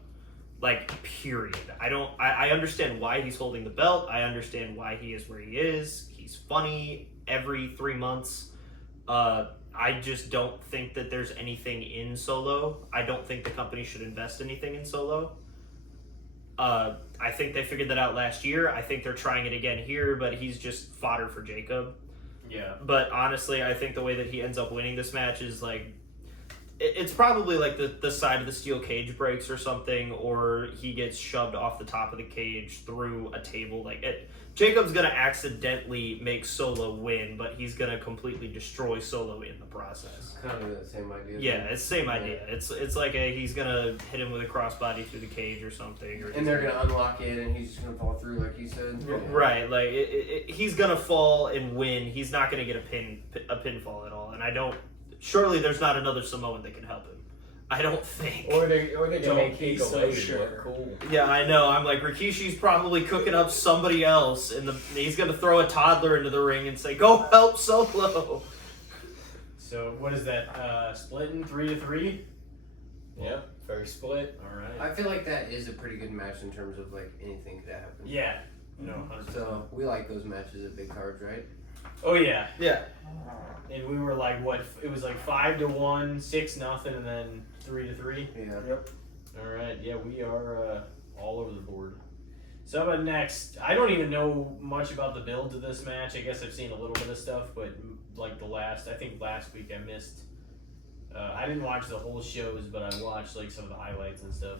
Like, period. I understand why he's holding the belt. I understand why he is where he is. He's funny every 3 months. I just don't think that there's anything in Solo. I don't think the company should invest anything in Solo. I think they figured that out last year. I think they're trying it again here, but he's just fodder for Jacob. Yeah. But honestly, I think the way that he ends up winning this match is like it's probably like the side of the steel cage breaks or something, or he gets shoved off the top of the cage through a table. Jacob's gonna accidentally make Solo win, but he's gonna completely destroy Solo in the process. Kind of the same idea. Yeah, it's the same idea. It's like he's gonna hit him with a crossbody through the cage or something, And they're gonna unlock it, and he's just gonna fall through, like you said. right. Like he's gonna fall and win. He's not gonna get a pinfall at all. And surely there's not another Samoan that can help him. I don't think. Or they can Don't make be Kiko so Lady sure. look cool. Yeah, I know. I'm like, Rikishi's probably cooking up somebody else, and he's gonna throw a toddler into the ring and say, "Go help Solo." So what is that? Splitting 3-3. Yep, first split. All right. I feel like that is a pretty good match in terms of like anything could happen. Yeah. No. 100%. So we like those matches at big cards, right? Oh yeah. Yeah. And we were like, what? It was like 5-1, 6-0, and then 3-3. Yeah. Yep. All right. Yeah, we are all over the board. So how about next? I don't even know much about the build to this match. I guess I've seen a little bit of stuff, but like I think last week I missed. I didn't watch the whole shows, but I watched like some of the highlights and stuff.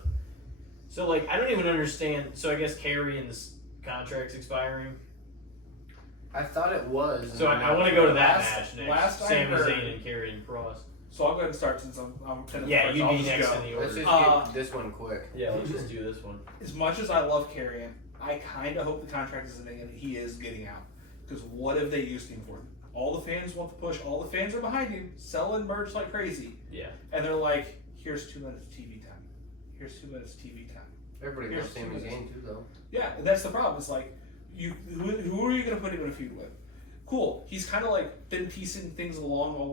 So like I don't even understand. So I guess Karrion's contract's expiring. I thought it was. So I want to go to that Last- match next. last I Sami heard- Zayn and Karrion Cross. So I'll go ahead and start since I'm finished. Yeah, first. you'd I'll be just next go. in the Let's order. just get this one quick. Yeah, let's just do this one. As much as I love Karrion, I kind of hope the contract is ending and he is getting out. Because what have they used him for? All the fans want the push. All the fans are behind him, selling merch like crazy. Yeah. And they're like, here's 2 minutes of TV time. Here's 2 minutes of TV time. Everybody Here's loves Sami 2 Zayn too, though. Yeah, and that's the problem. It's like, who are you going to put him in a feud with? Cool. He's kind of like been piecing things along all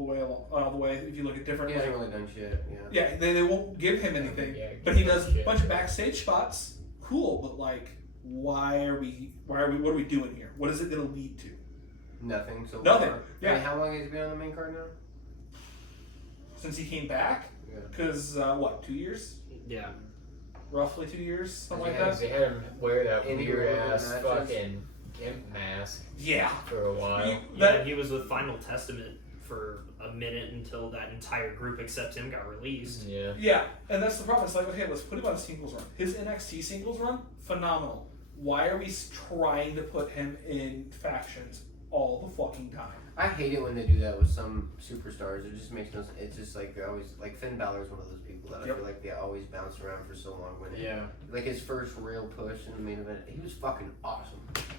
the way. If you look at different, He hasn't really done shit. Yeah. yeah, they won't give him anything, Yeah, but he does a shit. bunch of backstage spots. Cool, but like, what are we doing here? What is it going to lead to? Nothing. So Nothing. far. Yeah. I mean, how long has he been on the main card now? Since he came back, Yeah. because 2 years, Yeah. roughly 2 years, something like Yeah, that. They had him wear that Any weird relevant ass matches? fucking gimp mask Yeah. for a while. He- Yeah, he was with Final Testament for a minute until that entire group except him got released. Yeah. Yeah, and that's the problem. It's like, okay, let's put him on a singles run. His NXT singles run, phenomenal. Why are we trying to put him in factions all the fucking time? I hate it when they do that with some superstars. It just makes no sense. It's just like they're always like Finn Balor's one of those people that I Yep. feel like they always bounce around for so long. When Yeah. like his first real push in the main event, he was fucking awesome.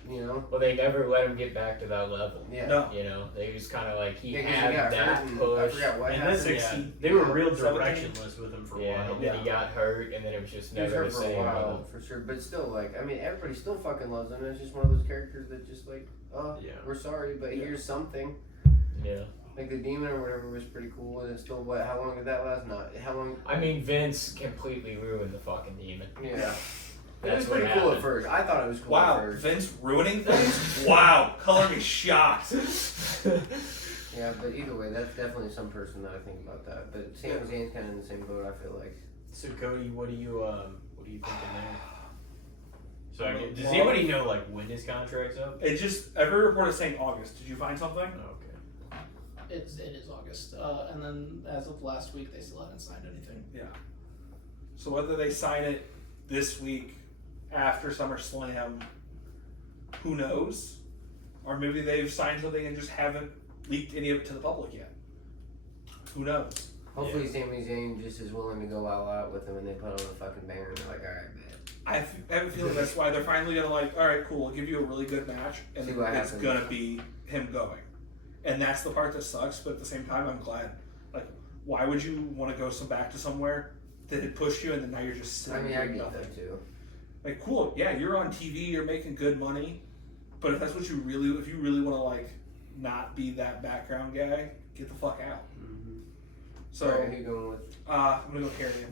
You know? Well, they never let him get back to that level. Yeah. No. You know, they was kind of like he Yeah, 'cause had he got that hurt and I push. forgot what And happened. then, yeah, 16, they were real 17. directionless with him for a Yeah, while. and then he got hurt, and then it was just He was never hurt the for a same. while, for sure. But still, like, I mean, everybody still fucking loves him. It's just one of those characters that just like, oh, Yeah. we're sorry, but Yeah. here's something. Yeah. Like the demon or whatever was pretty cool, and it's still what? How long did that last? Not how long? I mean, Vince completely ruined the fucking demon. Yeah, it was That's what pretty cool at happened. first. I thought it was cool Wow, at first. Vince ruining things? Wow, color me shocked. Yeah, but either way, that's definitely some person that I think about that. But Sami Zayn's kind of in the same boat. I feel like. So Cody, what do you thinking there? So does Well- anybody know like when his contract's up? It just every report is saying August. Did you find something? Okay. It is August, and then as of last week, they still haven't signed anything. So whether they sign it this week after SummerSlam, who knows? Or maybe they've signed something and just haven't leaked any of it to the public yet. Who knows? Hopefully, Sami Zayn just is willing to go all out with him, and they put on the fucking banger, and they're like, all right, man. I have a feeling that's why they're finally gonna like, all right, cool, we'll give you a really good match, and See then what it's happens. gonna be him going. And that's the part that sucks, but at the same time, I'm glad. Like, why would you want to go back to somewhere that had pushed you, and then now you're just I sitting mean, I doing get nothing? that too. Like, cool, yeah, you're on TV, you're making good money, but if that's what you really, if you really want to like not be that background guy, get the fuck out. Mm-hmm. So, Alright, who you going with? I'm gonna go Karrion.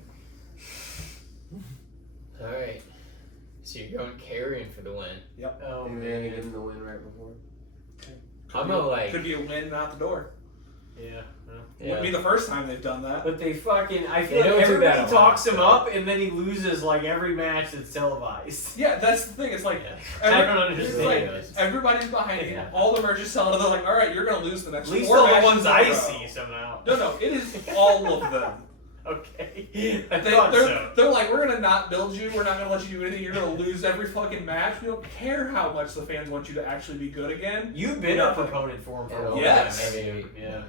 All right. So you're going Karrion for the win. Oh And then you give him the win right before. I'm gonna like. Could be a win out the door. Yeah. Wouldn't be the first time they've done that. But they fucking, I They feel don't like do that everybody a lot, talks him so. up and then he loses like every match that's televised. Yeah, that's the thing. It's like I don't it's understand. like everybody's behind you. Yeah. All the merch is selling. They're like, all right, you're gonna lose the next At least 4 all the matches ones in a I row." see somehow. No, it is all of them. Okay. I thought They're, so. they're like, we're gonna not build you. We're not gonna let you do anything. You're gonna lose every fucking match. We don't care how much the fans want you to actually be good again. You've been a proponent for him for a long Yes. time. haven't you? Yeah.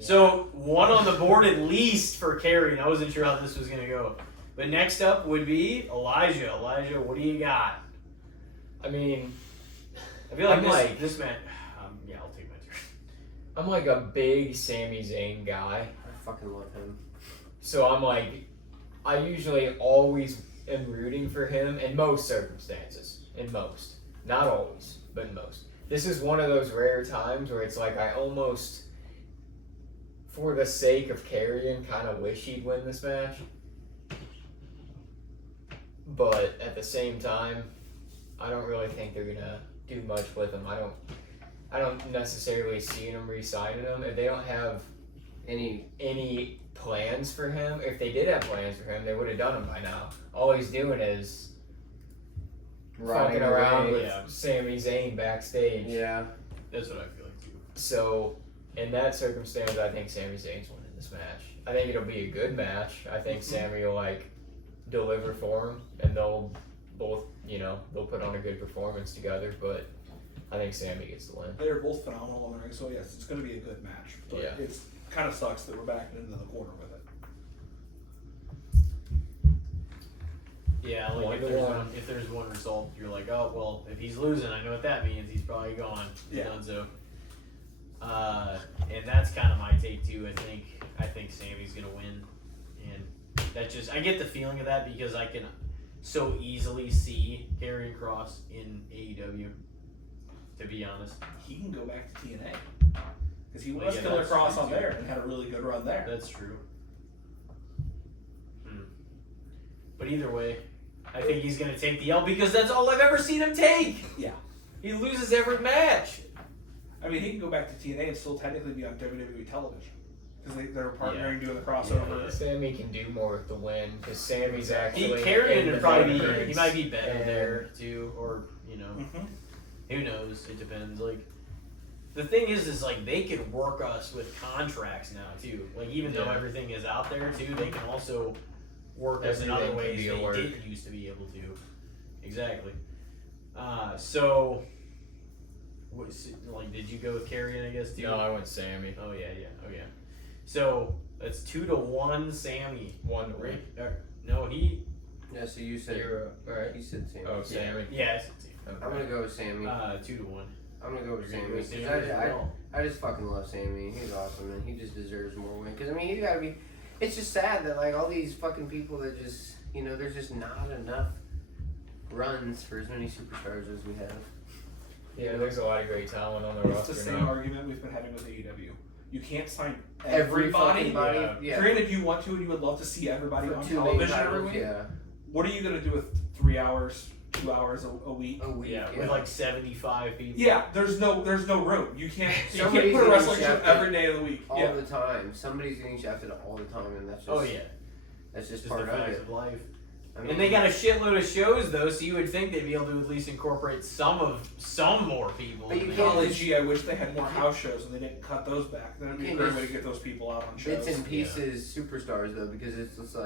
So, one on the board at least for Kerry, and I wasn't sure how this was going to go. But next up would be Elijah. Elijah, what do you got? I mean, I feel like I'm this, like- this man. Yeah, I'll take my turn. I'm like a big Sami Zayn guy. I fucking love him. So I'm like, I usually always am rooting for him in most circumstances. In most. Not always, but in most. This is one of those rare times where it's like I almost, for the sake of carrying, kind of wish he'd win this match. But at the same time, I don't really think they're gonna do much with him. I don't necessarily see them re-signing him. If they don't have any plans for him, if they did have plans for him, they would have done them by now. All he's doing is fucking around with yeah. Sami Zayn backstage. Yeah. That's what I feel like too. So, in that circumstance, I think Sami Zayn's winning this match. I think it'll be a good match. I think Sami will deliver for him, and they'll both, they'll put on a good performance together. But I think Sami gets the win. They're both phenomenal in the ring, so yes, it's going to be a good match. But Yeah. it's kind of sucks that we're backing into the corner with it. Yeah, like if there's one result, you're like, oh well, if he's losing, I know what that means. He's probably gone. He's Yeah. done so. And that's kind of my take too. I think Sammy's gonna win, and that just I get the feeling of that because I can so easily see Karrion Kross in AEW. To be honest, He can go back to TNA because he Well, was yeah, Killer that's Cross true, on too. there and had a really good run there. that's true. But either way, I think he's gonna take the L because that's all I've ever seen him take. Yeah. He loses every match. I mean, he can go back to TNA and still technically be on WWE television because they're partnering doing the crossover. Sammy can do more with the win because Sammy's actually. Karrion in would the probably main be. He events. might be better And- there too, or Mhm. who knows? It depends. Like the thing is like they can work us with contracts now too. Like even though Yeah. everything is out there too, they can also work us in other Everything can ways be a they work. didn't used to be able to. Exactly. So. Did you go with Karrion? I guess too. No, I went Sammy. Oh yeah. So that's 2-1, Sammy. 1 to win. No, he. Yeah, so you said You're right. he said Sammy. Oh, Sammy. Yeah, I said Sammy. I'm gonna go with Sammy. 2-1. I'm gonna go with You're Sammy gonna go with Sammy 'cause as well. I just fucking love Sammy. He's awesome and he just deserves more win. Because I mean, he's gotta be. It's just sad that all these fucking people that just there's just not enough runs for as many superstars as we have. Yeah, there's a lot of great talent on the It's the roster same now. argument we've been having with AEW. You can't sign Every everybody. fucking body. yeah. Yeah. Granted, you want to and you would love to see everybody For on 2 main television every titles, week. yeah. What are you gonna do with 3 hours, 2 hours a week? A week. Yeah, with 75 people. Yeah, there's no room. You can't Somebody's put a getting wrestling show shafted every day of the week. all Yeah. the time. Somebody's getting shafted all the time, and that's just Oh yeah, that's just just part the of facts it. of life. I mean, And they got a shitload of shows though, so you would think they'd be able to at least incorporate some more people. But you in can't there. Golly gee, I wish they had more house shows and they didn't cut those back. Then it'd be a You great can't way to get those people out on shows. bits and pieces superstars though, because it's just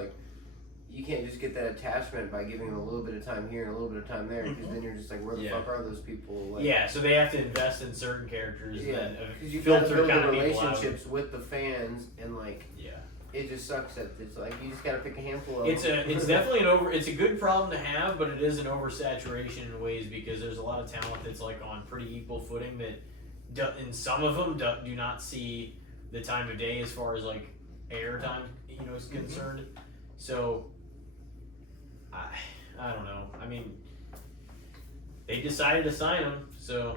you can't just get that attachment by giving them a little bit of time here and a little bit of time there, because then you're just like, where the Yeah. fuck are those people? Yeah, so they have to invest in certain characters Yeah, and because you've got to filter build kind the of people out. relationships with the fans, and Yeah. it just sucks that it's you just got to pick a handful of It's them. it's definitely it's a good problem to have, but it is an oversaturation in ways because there's a lot of talent that's on pretty equal footing that, and some of them do not see the time of day as far as air time is concerned. So I don't know. I mean, they decided to sign him, so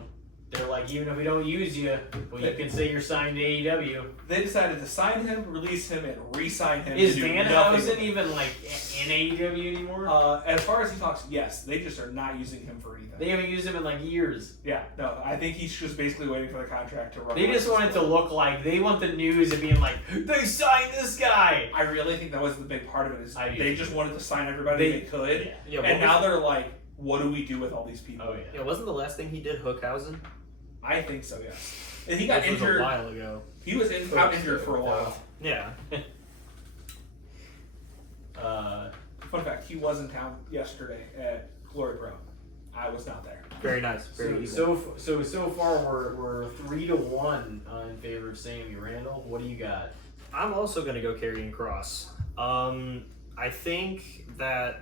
They're like, even if we don't use you, well, you can say you're signed to AEW. They decided to sign him, release him, and re-sign him. Is to do Danhausen nothing. even like in AEW anymore? As far as he talks, yes. They just are not using him for anything. They haven't used him in like years. Yeah, no. I think he's just basically waiting for the contract to run. They just want it to look like they want the news of being like, they signed this guy. I really think that was the big part of it. Is I do they too. just wanted to sign everybody they could, Yeah. Yeah, and now they're like, what do we do with all these people? Oh yeah. Yeah, wasn't the last thing he did Hookhausen? I think so. Yes. And he got Which was injured. a while ago. He was out injured for a while. Yeah. Fun fact: he was in town yesterday at Glory Pro. I was not there. Very nice. Very So far we're 3-1 in favor of Sammy. Randall, what do you got? I'm also going to go Karrion Kross. I think that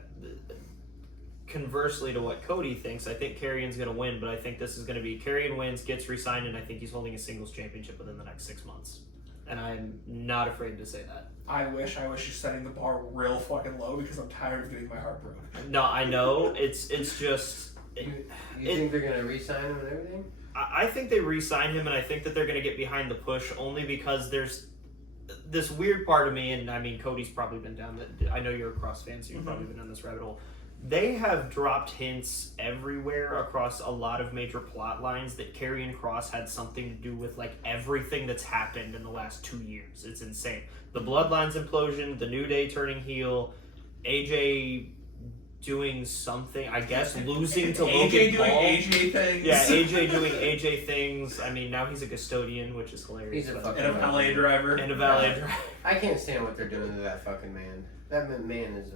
conversely to what Cody thinks, I think Karrion's going to win, but I think this is going to be Karrion wins, gets re-signed, and I think he's holding a singles championship within the next 6 months. And I'm not afraid to say that. I wish you're setting the bar real fucking low because I'm tired of getting my heart broken. No, I know. It's just... You think they're gonna re-sign him and everything? I think they re-sign him, and I think that they're going to get behind the push only because there's this weird part of me, and I mean, Cody's probably been down that. I know you're a Cross fan, so you've probably been down this rabbit hole. They have dropped hints everywhere across a lot of major plot lines that Karrion Kross had something to do with like everything that's happened in the last 2 years. It's insane. The Bloodlines implosion, the New Day turning heel, AJ doing something, I guess, losing to Logan AJ doing Paul. AJ things. Yeah, AJ doing AJ things. I mean, now he's a custodian, which is hilarious. He's a but- fucking And a valet driver. and a valet driver. I can't stand what they're doing to that fucking man. That man is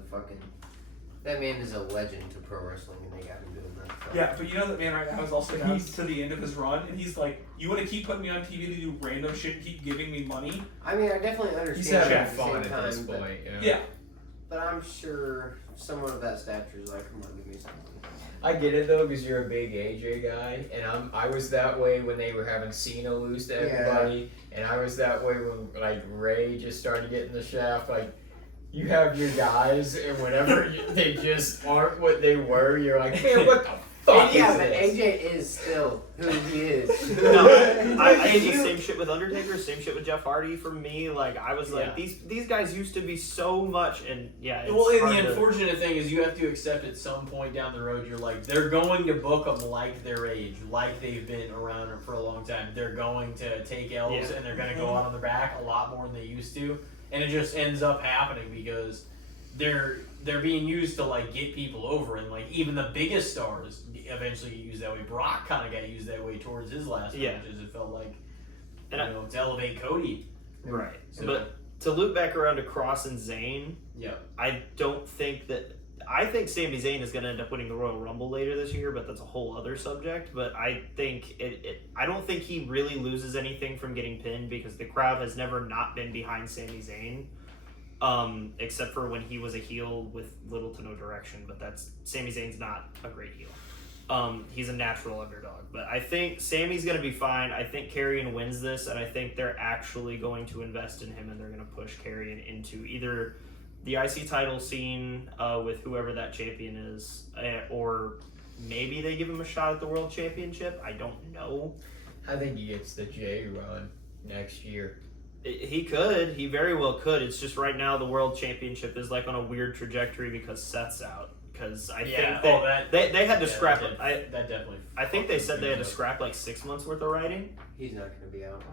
that man is a legend to pro wrestling, and they got him doing that. So. Yeah, but you know that man right now is also down to the end of his run, and he's like, you want to keep putting me on TV to do random shit and keep giving me money? I mean, I definitely He's understand having at the fun same at time, this but, point. Yeah. but I'm sure someone of that stature is like, come on, give me something. I get it though, because you're a big AJ guy, and I was that way when they were having Cena lose to everybody, and I was that way when like Ray just started getting the shaft. Like, you have your guys, and whenever they just aren't what they were, you're like, man, what the fuck Yeah, is but this? AJ is still who he is. No, I did the You- same shit with Undertaker, same shit with Jeff Hardy for me. Like, I was like, Yeah. these guys used to be so much, and yeah, it's Well, and hard the to- unfortunate thing is you have to accept at some point down the road, you're like, they're going to book them like their age, like they've been around for a long time. They're going to take L's Yeah. and they're going to go out on the back a lot more than they used to. And it just ends up happening because they're being used to like get people over, and like even the biggest stars eventually get used that way. Brock kind of got used that way towards his last Yeah. matches. It felt like, And to elevate Cody. right. So- But to loop back around to Cross and Zayn, Yeah. I don't think that. I think Sami Zayn is going to end up winning the Royal Rumble later this year, but that's a whole other subject. But I think I don't think he really loses anything from getting pinned because the crowd has never not been behind Sami Zayn, except for when he was a heel with little to no direction. But Sami Zayn's not a great heel. He's a natural underdog. But I think Sami's going to be fine. I think Karrion wins this, and I think they're actually going to invest in him, and they're going to push Karrion into either the IC title scene with whoever that champion is, or maybe they give him a shot at the world championship. I don't know. I think he gets the J run next year. He could. He very well could. It's just right now the world championship is like on a weird trajectory because Seth's out. Because I think they had to scrap it. That definitely. I think they said they had to scrap like 6 months worth of writing. He's not going to be out.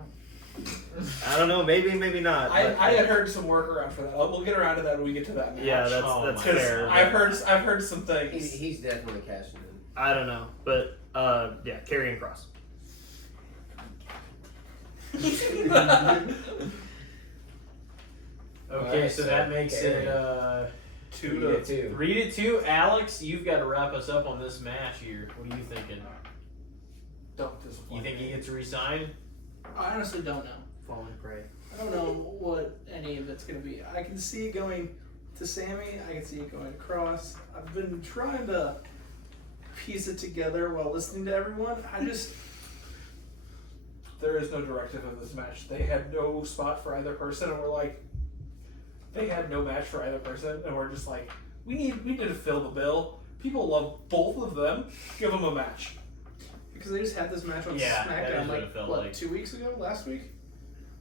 I don't know. Maybe not. I but- had heard some workaround for that. We'll get around to that when we get to that match. yeah, that's Oh that's my fair. Because I've heard some things. He's definitely cashing in. I don't know, but yeah, Karrion Kross. Okay, Alright, so so that makes it 2-2. 3-2. Alex, you've got to wrap us up on this match here. What are you thinking? Don't disappoint. You think he gets re-signed? I honestly don't know. Fallen prey. I don't know what any of it's going to be. I can see it going to Sammy. I can see it going to Cross. I've been trying to piece it together while listening to everyone. There is no directive of this match. They had no spot for either person, and we're like, they had no match for either person, and we're just like, we need to fill the bill. People love both of them. Give them a match. Because they just had this match on Yeah, that SmackDown is what it felt like. 2 weeks ago, last week.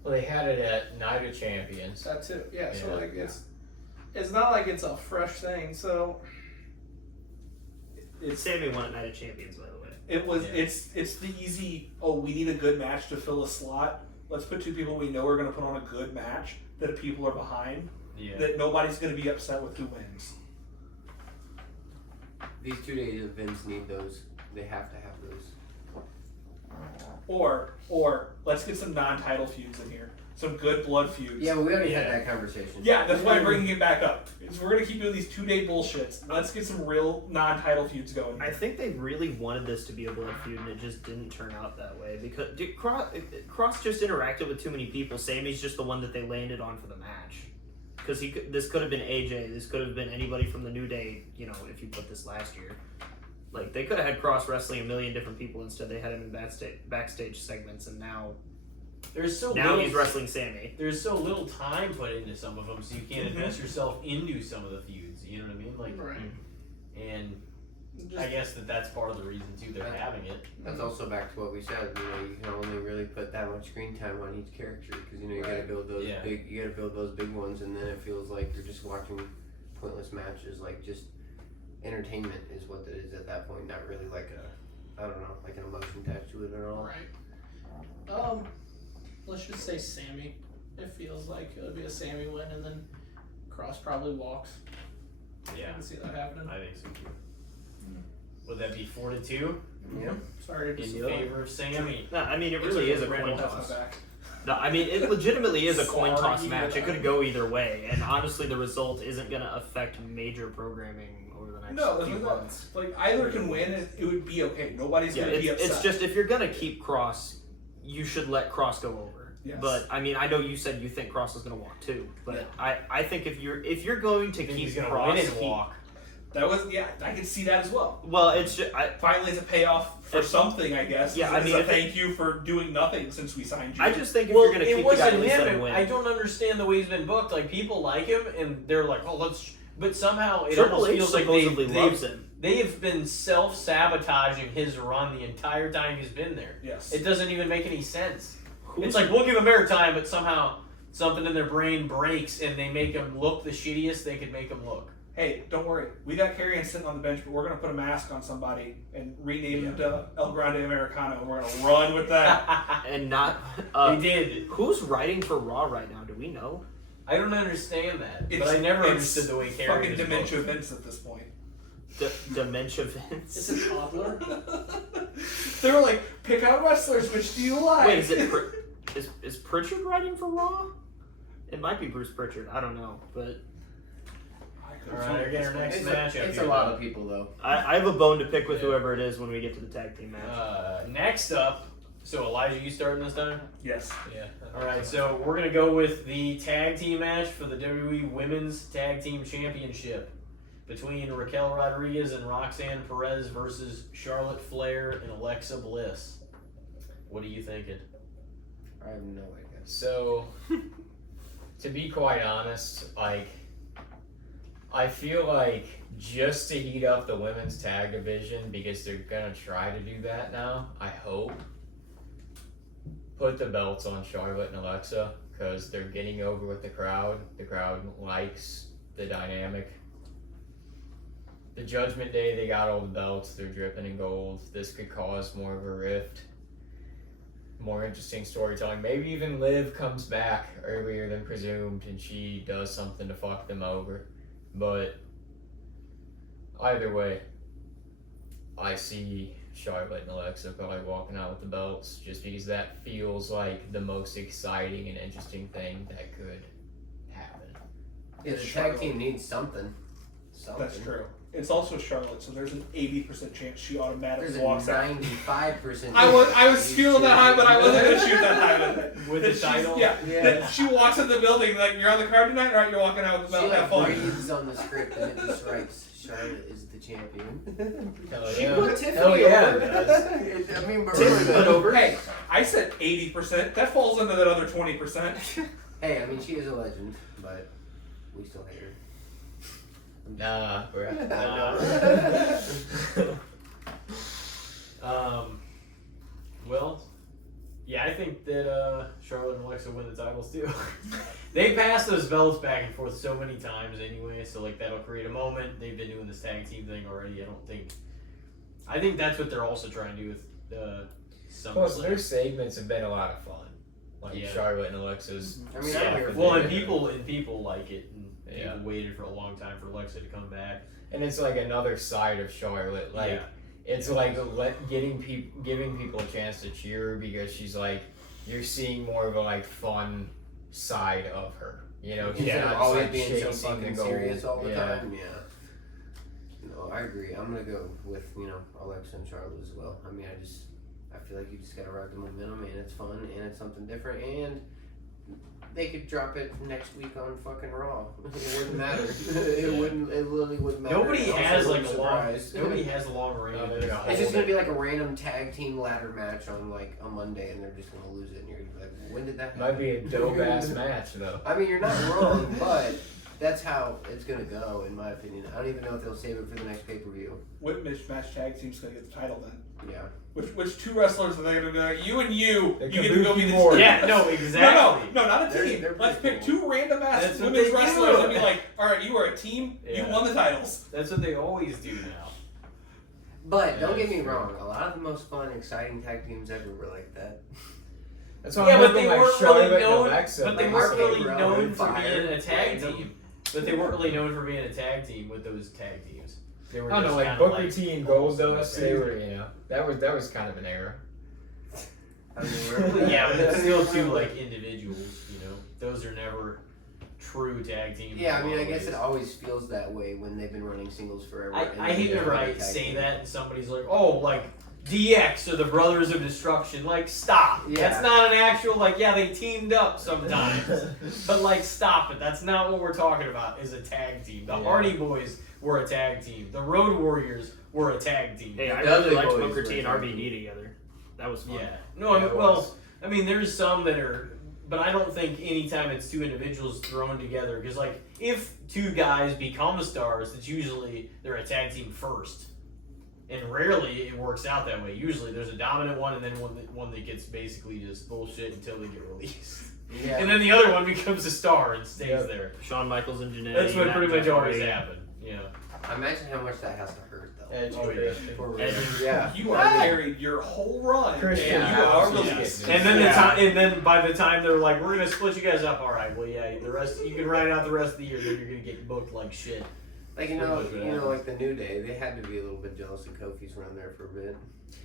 Well, they had it at Night of Champions. That too. Yeah. So Yeah. like it's not like it's a fresh thing. So Sammy won at Night of Champions, by the way. It was. Yeah. It's the easy. Oh, we need a good match to fill a slot. Let's put two people we know are going to put on a good match that people are behind. Yeah. That nobody's going to be upset with who wins. These 2 days events need those. They have to have those. Or let's get some non-title feuds in here. Some good blood feuds. Yeah, but we already had Yeah. that conversation. Yeah, that's why I'm bringing it back up. Is we're gonna keep doing these 2-day bullshits. Let's get some real non-title feuds going. I think they really wanted this to be a blood feud, and it just didn't turn out that way because Cross just interacted with too many people. Sammy's just the one that they landed on for the match. Because this could have been AJ, this could have been anybody from the New Day. You know, if you put this last year, like they could have had Cross wrestling a million different people. Instead, they had him in backstage segments, and now There's so now little, he's wrestling Sammy. There's so little time put into some of them, so you can't invest yourself into some of the feuds. You know what I mean? Like, right. and Just, I guess that's part of the reason too they're having it. That's also back to what we said. You know, you can only really put that much screen time on each character because you gotta build those Yeah. big. You gotta build those big ones, and then it feels like you're just watching pointless matches. Like just entertainment is what it is at that point. Not really like I don't know, like an emotion attached to it at all. right. Let's just say Sammy. It feels like it would be a Sammy win, and then Cross probably walks. I Yeah, can see that happening. I think so too. Would that be 4-2 Yeah. Sorry to in say. favor of Sammy? No, I mean it really is a Randall coin has my toss. back. No, I mean it legitimately is a coin Sorry, toss match. It could go either way, and honestly, the result isn't going to affect major programming over the next No, few that's months. like either can win. It would be okay. Nobody's Yeah, gonna be upset. it's just if you're gonna keep Cross, you should let Cross go over. Yes. But I mean, I know you said you think Cross is gonna walk too, but Yeah. I think if you're going to I think keep he's gonna Cross, win and walk. That was I could see that as well. well, it's just Finally, it's a payoff for It's- something, I guess. Yeah, I It's mean, a if it- thank you for doing nothing since we signed you. I just think if Well, you're gonna it keep the guy, wasn't at least let him him. win. I don't understand the way he's been booked. Like people like him, and they're like, "Oh, let's." But somehow it Triple almost H feels like supposedly loves him. they've been self-sabotaging his run the entire time he's been there. Yes. It doesn't even make any sense. Who's- It's like we'll give him airtime, but somehow something in their brain breaks, and they make him look the shittiest they could make him look. Hey, don't worry. We got Karrion sitting on the bench, but we're gonna put a mask on somebody and rename him to El Grande Americano, and we're gonna run with that. and not. They did. Who's writing for Raw right now? Do we know? I don't understand that, but It's- I never it's understood the way Carrion fucking is dementia booked. Vince at this point. Dementia Vince. It's a toddler. They were like, pick out wrestlers. Which do you like? Wait, is it is Pritchard writing for Raw? It might be Bruce Pritchard. I don't know, but All right, again, our next match. It's a lot of people though. I have a bone to pick with Yeah. whoever it is when we get to the tag team match. Next up, so Elijah, you starting this time? Yes. Yeah. All right, so we're gonna go with the tag team match for the WWE Women's Tag Team Championship between Raquel Rodriguez and Roxanne Perez versus Charlotte Flair and Alexa Bliss. What are you thinking? I have no idea. So, to be quite honest, like, I feel like just to heat up the women's tag division, because they're gonna try to do that now, I hope, put the belts on Charlotte and Alexa, because they're getting over with the crowd. The crowd likes the dynamic. The Judgment Day, they got all the belts, they're dripping in gold. This could cause more of a rift. More interesting storytelling. Maybe even Liv comes back earlier than presumed and she does something to fuck them over. But either way, I see Charlotte and Alexa probably walking out with the belts just because that feels like the most exciting and interesting thing that could happen. Yeah, the tag team needs something. That's true. It's also Charlotte, so there's an 80% chance she automatically There's a walks out. 95%. I was feeling that high, but I wasn't gonna shoot that high with it. With That the she's- title? Yeah. Yeah. That she walks in the building like, you're on the card tonight, alright, you're walking out with the She belt. Have like fun. breathes on the script and it just writes, Charlotte is the champion. Hell She yeah. put Tiffany Hell yeah. over. it does. I mean, but Tiffany really put though. over. Hey, I said 80%. That falls into that other 20%. Hey, I mean, she is a legend, but we still hate her. Nah, bro. that Charlotte and Alexa win the titles too. They pass those belts back and forth so many times anyway, so like that'll create a moment. They've been doing this tag team thing already. I think that's what they're also trying to do with Plus, SummerSlam. their segments have been a lot of fun. Like Yeah. Charlotte and Alexa's. I mean, stuff I'm here and for Well, it. and people like it, and people waited for a long time for Alexa to come back. And it's like another side of Charlotte. Like Yeah. it's like giving people a chance to cheer because she's like you're seeing more of a like fun side of her. You know, she's Instead not of just always like being so chasing the fucking goal. serious all the Yeah. time. Yeah. No, I agree. I'm gonna go with Alexa and Charlotte as well. I mean, I feel like you just gotta ride the momentum, and it's fun, and it's something different, and they could drop it next week on fucking Raw. It wouldn't matter. It literally wouldn't matter. Nobody Also, has like I'm a long. surprised. Nobody has a long reign. No, of they're this. not. It's just gonna be like a random tag team ladder match on like a Monday, and they're just gonna lose it, and you're gonna be like, when did that happen? Might be a dope ass match though. I mean, you're not wrong, but that's how it's gonna go, in my opinion. I don't even know if they'll save it for the next pay-per-view. What mismatch tag team's gonna get the title then? Yeah. Which two wrestlers are they gonna be like, you and you The get to go be Kabuki the Warriors. Yeah, no, exactly. No, not a They're- team. they're Let's pretty pick cool. two random ass That's what women's they wrestlers do. and be like, all right, you are a team. You Yeah. won the titles. That's what they always do now. But don't Yeah, get me that's true. wrong, a lot of the most fun, exciting tag teams ever were like that. That's why Yeah, I'm but hoping they like weren't Charlotte really and known. Alexa. But they might weren't stay really Bro, known and for Fire, being a tag random. team. But they weren't really known for being a tag team with those tag teams. They were I don't just know, like kinda Booker T and Goldust, almost they were, you know, that was kind of an era. I mean, we're, Yeah, but it's still two like individuals. You know, those are never true tag teams. Yeah, I mean, I guess always. it always feels that way when they've been running singles forever. I and hate then whenever they're I a tag say team. that and somebody's like, oh, like DX or the Brothers of Destruction. Like, stop. Yeah. That's not an actual, like, yeah, they teamed up sometimes. But, like, stop it. That's not what we're talking about is a tag team. The Yeah. Hardy Boys were a tag team. The Road Warriors were a tag team. Hey, I Dudley really liked Boys Booker were T and tag RVD team. together. That was fun. Yeah. No, I Yeah, mean, it well, was. I mean, there's some that are, but I don't think anytime it's two individuals thrown together, because, like, if two guys become stars, it's usually they're a tag team first. And rarely it works out that way. Usually there's a dominant one and then one that gets basically just bullshit until they get released. Yeah. And then the other one becomes a star and stays Yep. there. Shawn Michaels and Janae. That's what Matt pretty much Jeffrey. always happened. Yeah. Imagine how much that has to hurt, though. Edge Oh, yeah. Christian. For real. Edge. Yeah. You are married your whole run, Christian and you are House is released. getting And then Yeah. and then by the time they're like, we're gonna split you guys up, all right, well yeah, the rest you can ride out the rest of the year, then you're gonna get booked like shit. Like, Pretty much what happens. like the New Day, they had to be a little bit jealous of Kofi's run there for a bit.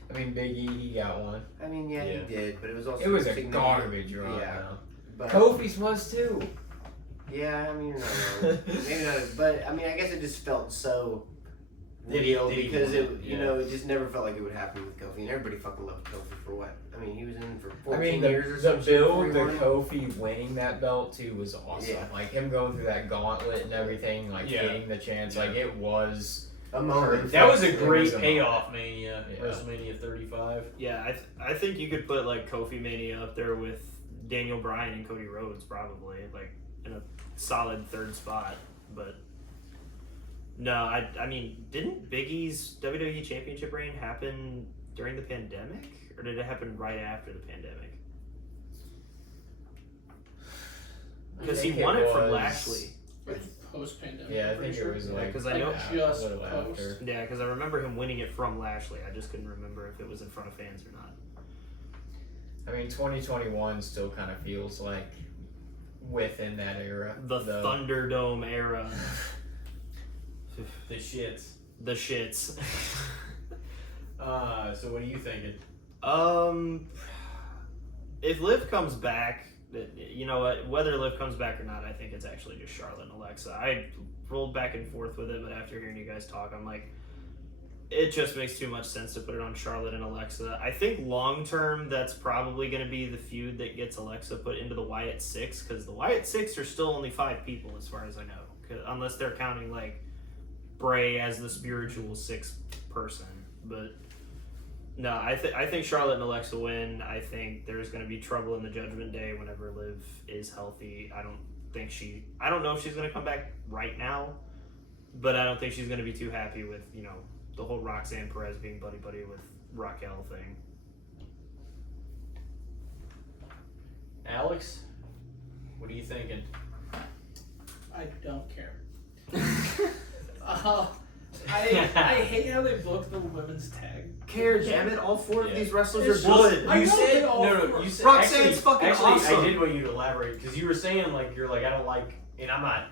I mean, Big E, he got one. I mean, yeah, Yeah. he did, but it was also It was a significant. garbage run. Yeah. though. But Kofi's was too. yeah, I mean, you're not wrong. Maybe not, but I mean, I guess it just felt so Did he- real did he because win? it, you Yeah. know, it just never felt like it would happen with Kofi, and everybody fucking loved Kofi for what? I mean, he was in for 14 I mean, years or the something. build, before the he won. Kofi winning that belt too was awesome. Yeah. Like him going through that gauntlet and everything, like Yeah. getting the chance, like it was. A moment. That was a It great was a payoff Mania, Yeah. WrestleMania 35. Yeah, I think you could put like Kofi Mania up there with Daniel Bryan and Cody Rhodes probably, like in a solid third spot. But no, I mean, didn't Big E's WWE Championship reign happen during the pandemic, or did it happen right after the pandemic? Because he think it won it from was- Lashley. Post pandemic. Yeah, I think it was like. 'cause I know- Just a little post. after. Yeah, because I remember him winning it from Lashley. I just couldn't remember if it was in front of fans or not. I mean, 2021 still kind of feels like within that era. The though. Thunderdome era. The shits. The shits. So what are you thinking? If Liv comes back, you know what? Whether Liv comes back or not, I think it's actually just Charlotte and Alexa. I rolled back and forth with it, but after hearing you guys talk, I'm like, it just makes too much sense to put it on Charlotte and Alexa. I think long term, that's probably going to be the feud that gets Alexa put into the Wyatt Six, because the Wyatt Six are still only 5 people, as far as I know, unless they're counting like Bray as the spiritual 6th person. But no, I think Charlotte and Alexa win. I think there's going to be trouble in the Judgment Day whenever Liv is healthy. I don't know if she's going to come back right now, but I don't think she's going to be too happy with, you know, the whole Roxanne Perez being buddy-buddy with Raquel thing. Alex, what are you thinking? I don't care. I hate how they booked the women's tag. Care, damn it! All 4 of Yeah. these wrestlers It's are just- good. I You know said they all no. work. You said Roxanne's fucking actually, awesome. I did want you to elaborate because you were saying like you're like I don't like, and I'm not.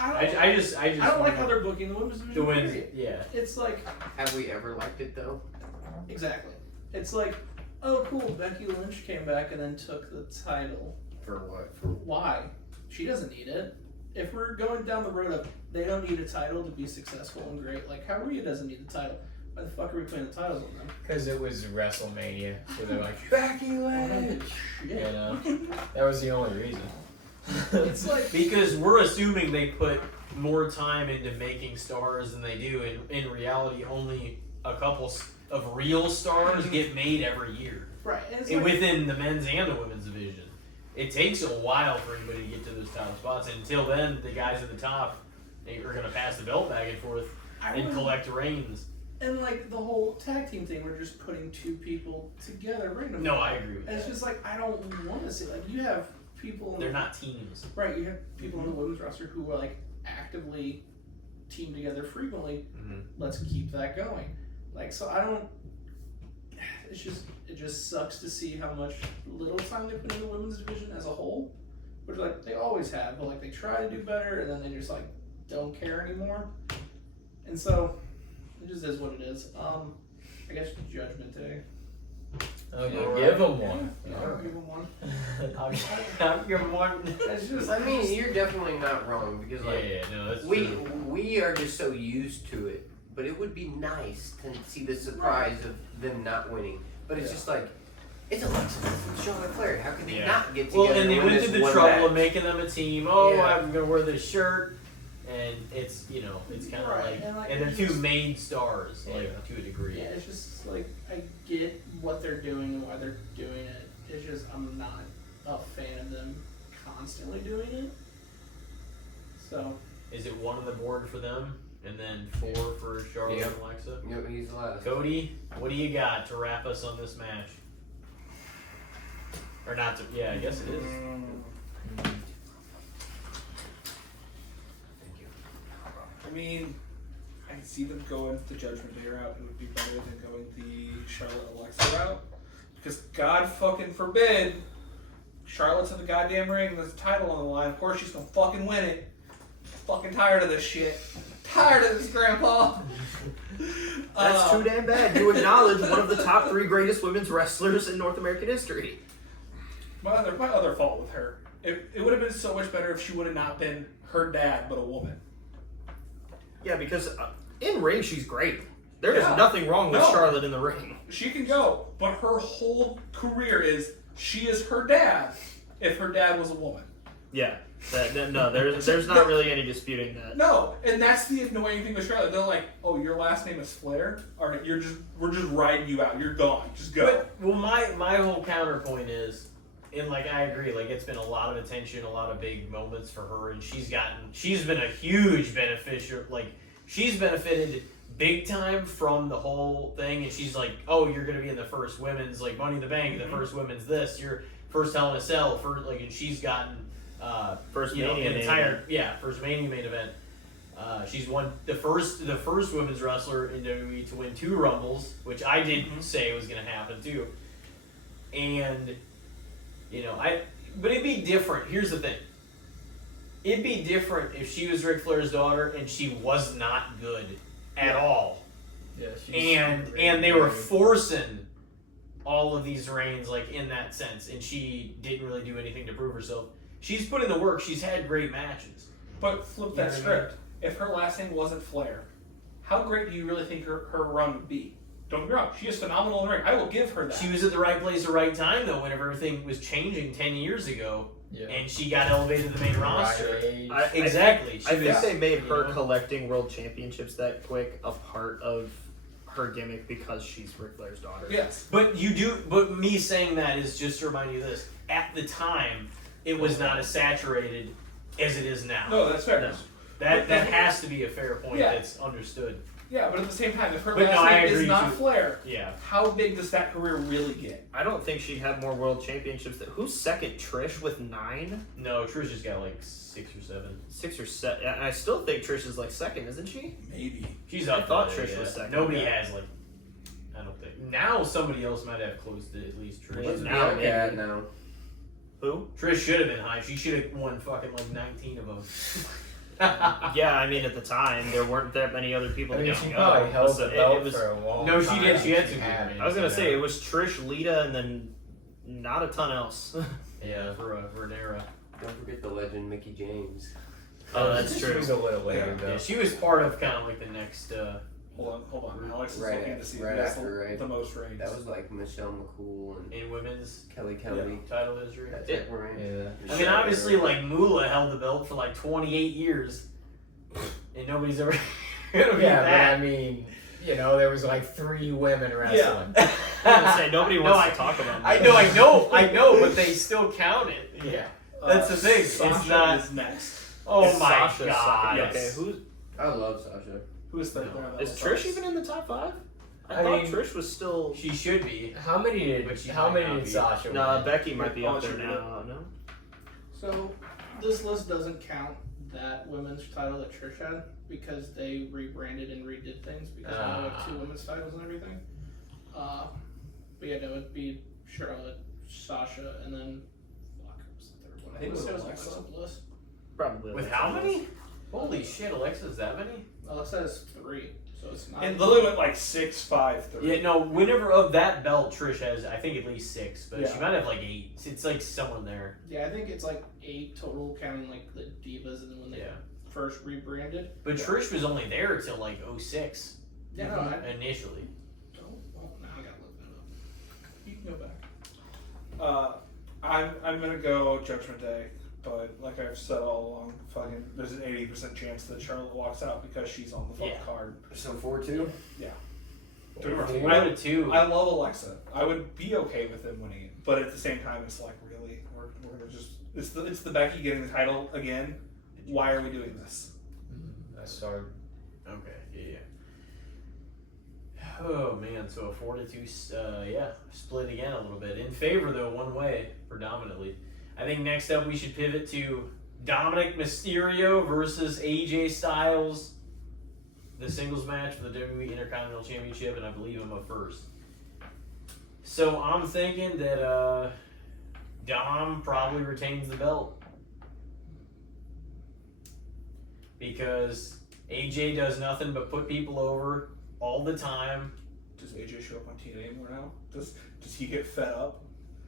I just I don't like want how they're booking the women's the division. wins. period. Yeah. It's like Have we ever liked it though? exactly. It's like, oh cool, Becky Lynch came back and then took the title. For what? For why? She doesn't need it. If we're going down the road of they don't need a title to be successful and great, like how Rhea doesn't need the title. Why the fuck are we putting the titles on them? Because it was WrestleMania, so they're like Becky Lynch. You Shit. know, that was the only reason. It's like Because we're assuming they put more time into making stars than they do. In reality, only a couple of real stars get made every year. right. And it's And like, within the men's and the women's division. It takes a while for anybody to get to those top spots. And until then, the guys at the top are going to pass the belt back and forth I and wouldn't- collect reigns. And like the whole tag team thing, we're just putting 2 people together randomly. No, I agree with And it's that. just like I don't want to see like you have people. In They're the, not teams. right. You have people in the women's roster who are like actively team together frequently. Mhm. Let's keep that going. Like so, I don't. It just sucks to see how much little time they put in the women's division as a whole, which like they always have, but like they try to do better and then they just like don't care anymore. And so it just is what it is. I guess Judgment Day. Okay, Alright. give them one. Yeah, I'll give them one. I'll give them one. It's just I mean, you're definitely not wrong because like no, that's we true. we are just so used to it. But it would be nice to see the surprise of them not winning. But it's just like it's Alexa Bliss and Charlotte Flair. How could they Yeah. not get together? Well, and they win went this to the one trouble match? of making them a team. Oh, Yeah. I'm gonna wear this shirt, and it's it's kind of Right, like, and, they're it's 2 just- made stars, like Yeah. to a degree. Yeah, it's just like I get what they're doing and why they're doing it. It's just I'm not a fan of them constantly doing it. So Is it 1 on the board for them, and then 4 for Charlotte Yep. and Alexa? No, he's last. Cody, what do you got to wrap us on this match? Or not to? Yeah, I guess it is. I mean, I can see them going the Judgment Day route. It would be better than going the Charlotte Alexa route. Because God fucking forbid Charlotte's in the goddamn ring, there's a title on the line. Of course she's gonna fucking win it. Fucking tired of this shit. Tired of this, Grandpa. That's too damn bad. You acknowledge one of the top 3 greatest women's wrestlers in North American history. My other fault with her. It would have been so much better if she would have not been her dad, but a woman. Yeah, because in ring she's great. There is Yeah. nothing wrong with No. Charlotte in the ring. She can go, but her whole career is she is her dad. If her dad was a woman. Yeah. No, there's not really any disputing that. No, and that's the annoying thing with Charlotte. They're like, "Oh, your last name is Flair. All right, we're just riding you out. You're gone. Just go." But, well, my whole counterpoint is, and like I agree, like it's been a lot of attention, a lot of big moments for her, and she's been a huge beneficiary. Like she's benefited big time from the whole thing, and she's like, oh, you're gonna be in the first women's like Money in the Bank, the first women's this, your first Hell in a Cell, for like, and she's gotten First you know, Mania an main entire event. first Mania main event. She's won the first women's wrestler in WWE to win 2 Rumbles, which I didn't say was going to happen too. And but it'd be different. Here's the thing. It'd be different if she was Ric Flair's daughter and she was not good at all. Yeah, she's And they were forcing all of these reigns like in that sense, and she didn't really do anything to prove herself. She's put in the work. She's had great matches. But flip You know that what I script. If her last name wasn't Flair, how great do you really think her run would be? Don't get me wrong, she is phenomenal in the ring. I will give her that. She was at the right place at the right time, though, whenever everything was changing 10 years ago, and she got elevated to the main roster. Exactly. I think they made her you know? collecting world championships that quick a part of her gimmick because she's Ric Flair's daughter. Yes. But me saying that is just to remind you of this. At the time, it was not as saturated as it is now. No, that's fair. No. That has to be a fair point Yeah. that's understood. Yeah, but at the same time, if her But no, last I name is agree not too. Flair, Yeah. how big does that career really get? I don't think she'd have more world championships. Who's second? Trish with 9? No, Trish has got like 6 or 7. 6 or 7. And I still think Trish is like second, isn't she? Maybe. She's I up thought there, Trish yeah. was second. Nobody Yeah. has like. I don't think. Now somebody else might have close to at least Trish. What's now, Bianca at now? Who? Trish should have been high. She should have won fucking like 19 of them. Yeah, I mean, at the time, there weren't that many other people I to mean, go. she probably held the It belt was- for a long No, she time. did. She had some had good it, I was going to say, it you was Trish, Lita, and then not a ton else. Yeah, for an era. Don't forget the legend Mickey James. Oh, that's She true. was a little later, Yeah. though. Yeah, she was part of kind of like the next. Hold on. Alex is Right looking at- to see right who has after, right? the most reigns. That was like Michelle McCool and In women's Kelly Kelly. title history. That It- type of reign. Yeah. I mean, obviously, like Moolah held the belt for like 28 years, and nobody's ever gonna be Yeah, but I that. mean, you know, there was like 3 women wrestling. I was gonna say, nobody No, wants to talk about I that. know, but they still count it. Yeah. That's the thing. It's Sasha not- is next. Oh It's my Sasha god! second. Okay, who's I love Sasha. Who is third? No. there on that is list? Trish even in the top 5? I I thought mean- Trish was still. She should be. How many But she did, how might many not did be. Sasha No, win? Becky might be Yeah, up there Sasha now. No. So this list doesn't count that women's title that Trish had because they rebranded and redid things because now we have 2 women's titles and everything. But yeah, no, it'd be Charlotte, Sasha, and then fuck, who was the third one? I think it was Who Alexa. on the list? Probably. With how many? Holy shit, Alexa's that many? Alexa has 3, so it's not. And Lily went like 6, 5, 3. Yeah, no. Whenever of that belt, Trish has I think at least 6, but Yeah. she might have like 8. It's like somewhere there. Yeah, I think it's like 8 total, counting like the divas and then when they Yeah. first rebranded. But Trish was only there till like 06 Yeah, no, I initially. don't. Well, now I gotta look that up. You can go back. I'm gonna go Judgment Day, but like I've said all along, fucking there's an 80% chance that Charlotte walks out because she's on the fucking Yeah. card. So 4-2? Don't get me Four wrong, to 2. I love Alexa. I would be okay with them winning it, but at the same time, it's like really we're gonna just it's the Becky getting the title again. Why are we doing this? That's hard. Okay, yeah. Oh man, so a 4-2, split again a little bit. In favor though, one way, predominantly. I think next up we should pivot to Dominic Mysterio versus AJ Styles. The singles match for the WWE Intercontinental Championship, and I believe I'm up first. So I'm thinking that Dom probably retains the belt. Because AJ does nothing but put people over all the time. Does AJ show up on TNA more now? Does he get fed up?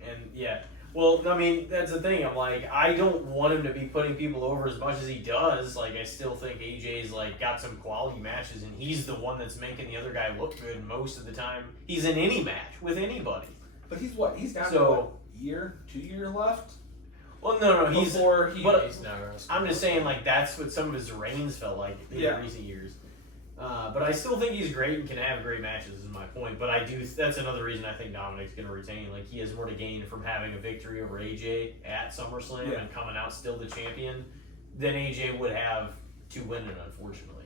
And yeah, well, I mean, that's the thing. I'm like, I don't want him to be putting people over as much as he does. Like, I still think AJ's like got some quality matches, and he's the one that's making the other guy look good most of the time. He's in any match with anybody. But he's what? He's down to So- what, year, 2 year left Well, no, he's. before he. but- He's not wrestling. I'm just saying, like, that's what some of his reigns felt like in Yeah. recent years. But I still think he's great and can have great matches, is my point. But I do, that's another reason I think Dominic's going to retain. Like, he has more to gain from having a victory over AJ at SummerSlam Yeah. and coming out still the champion than AJ would have to win it, unfortunately.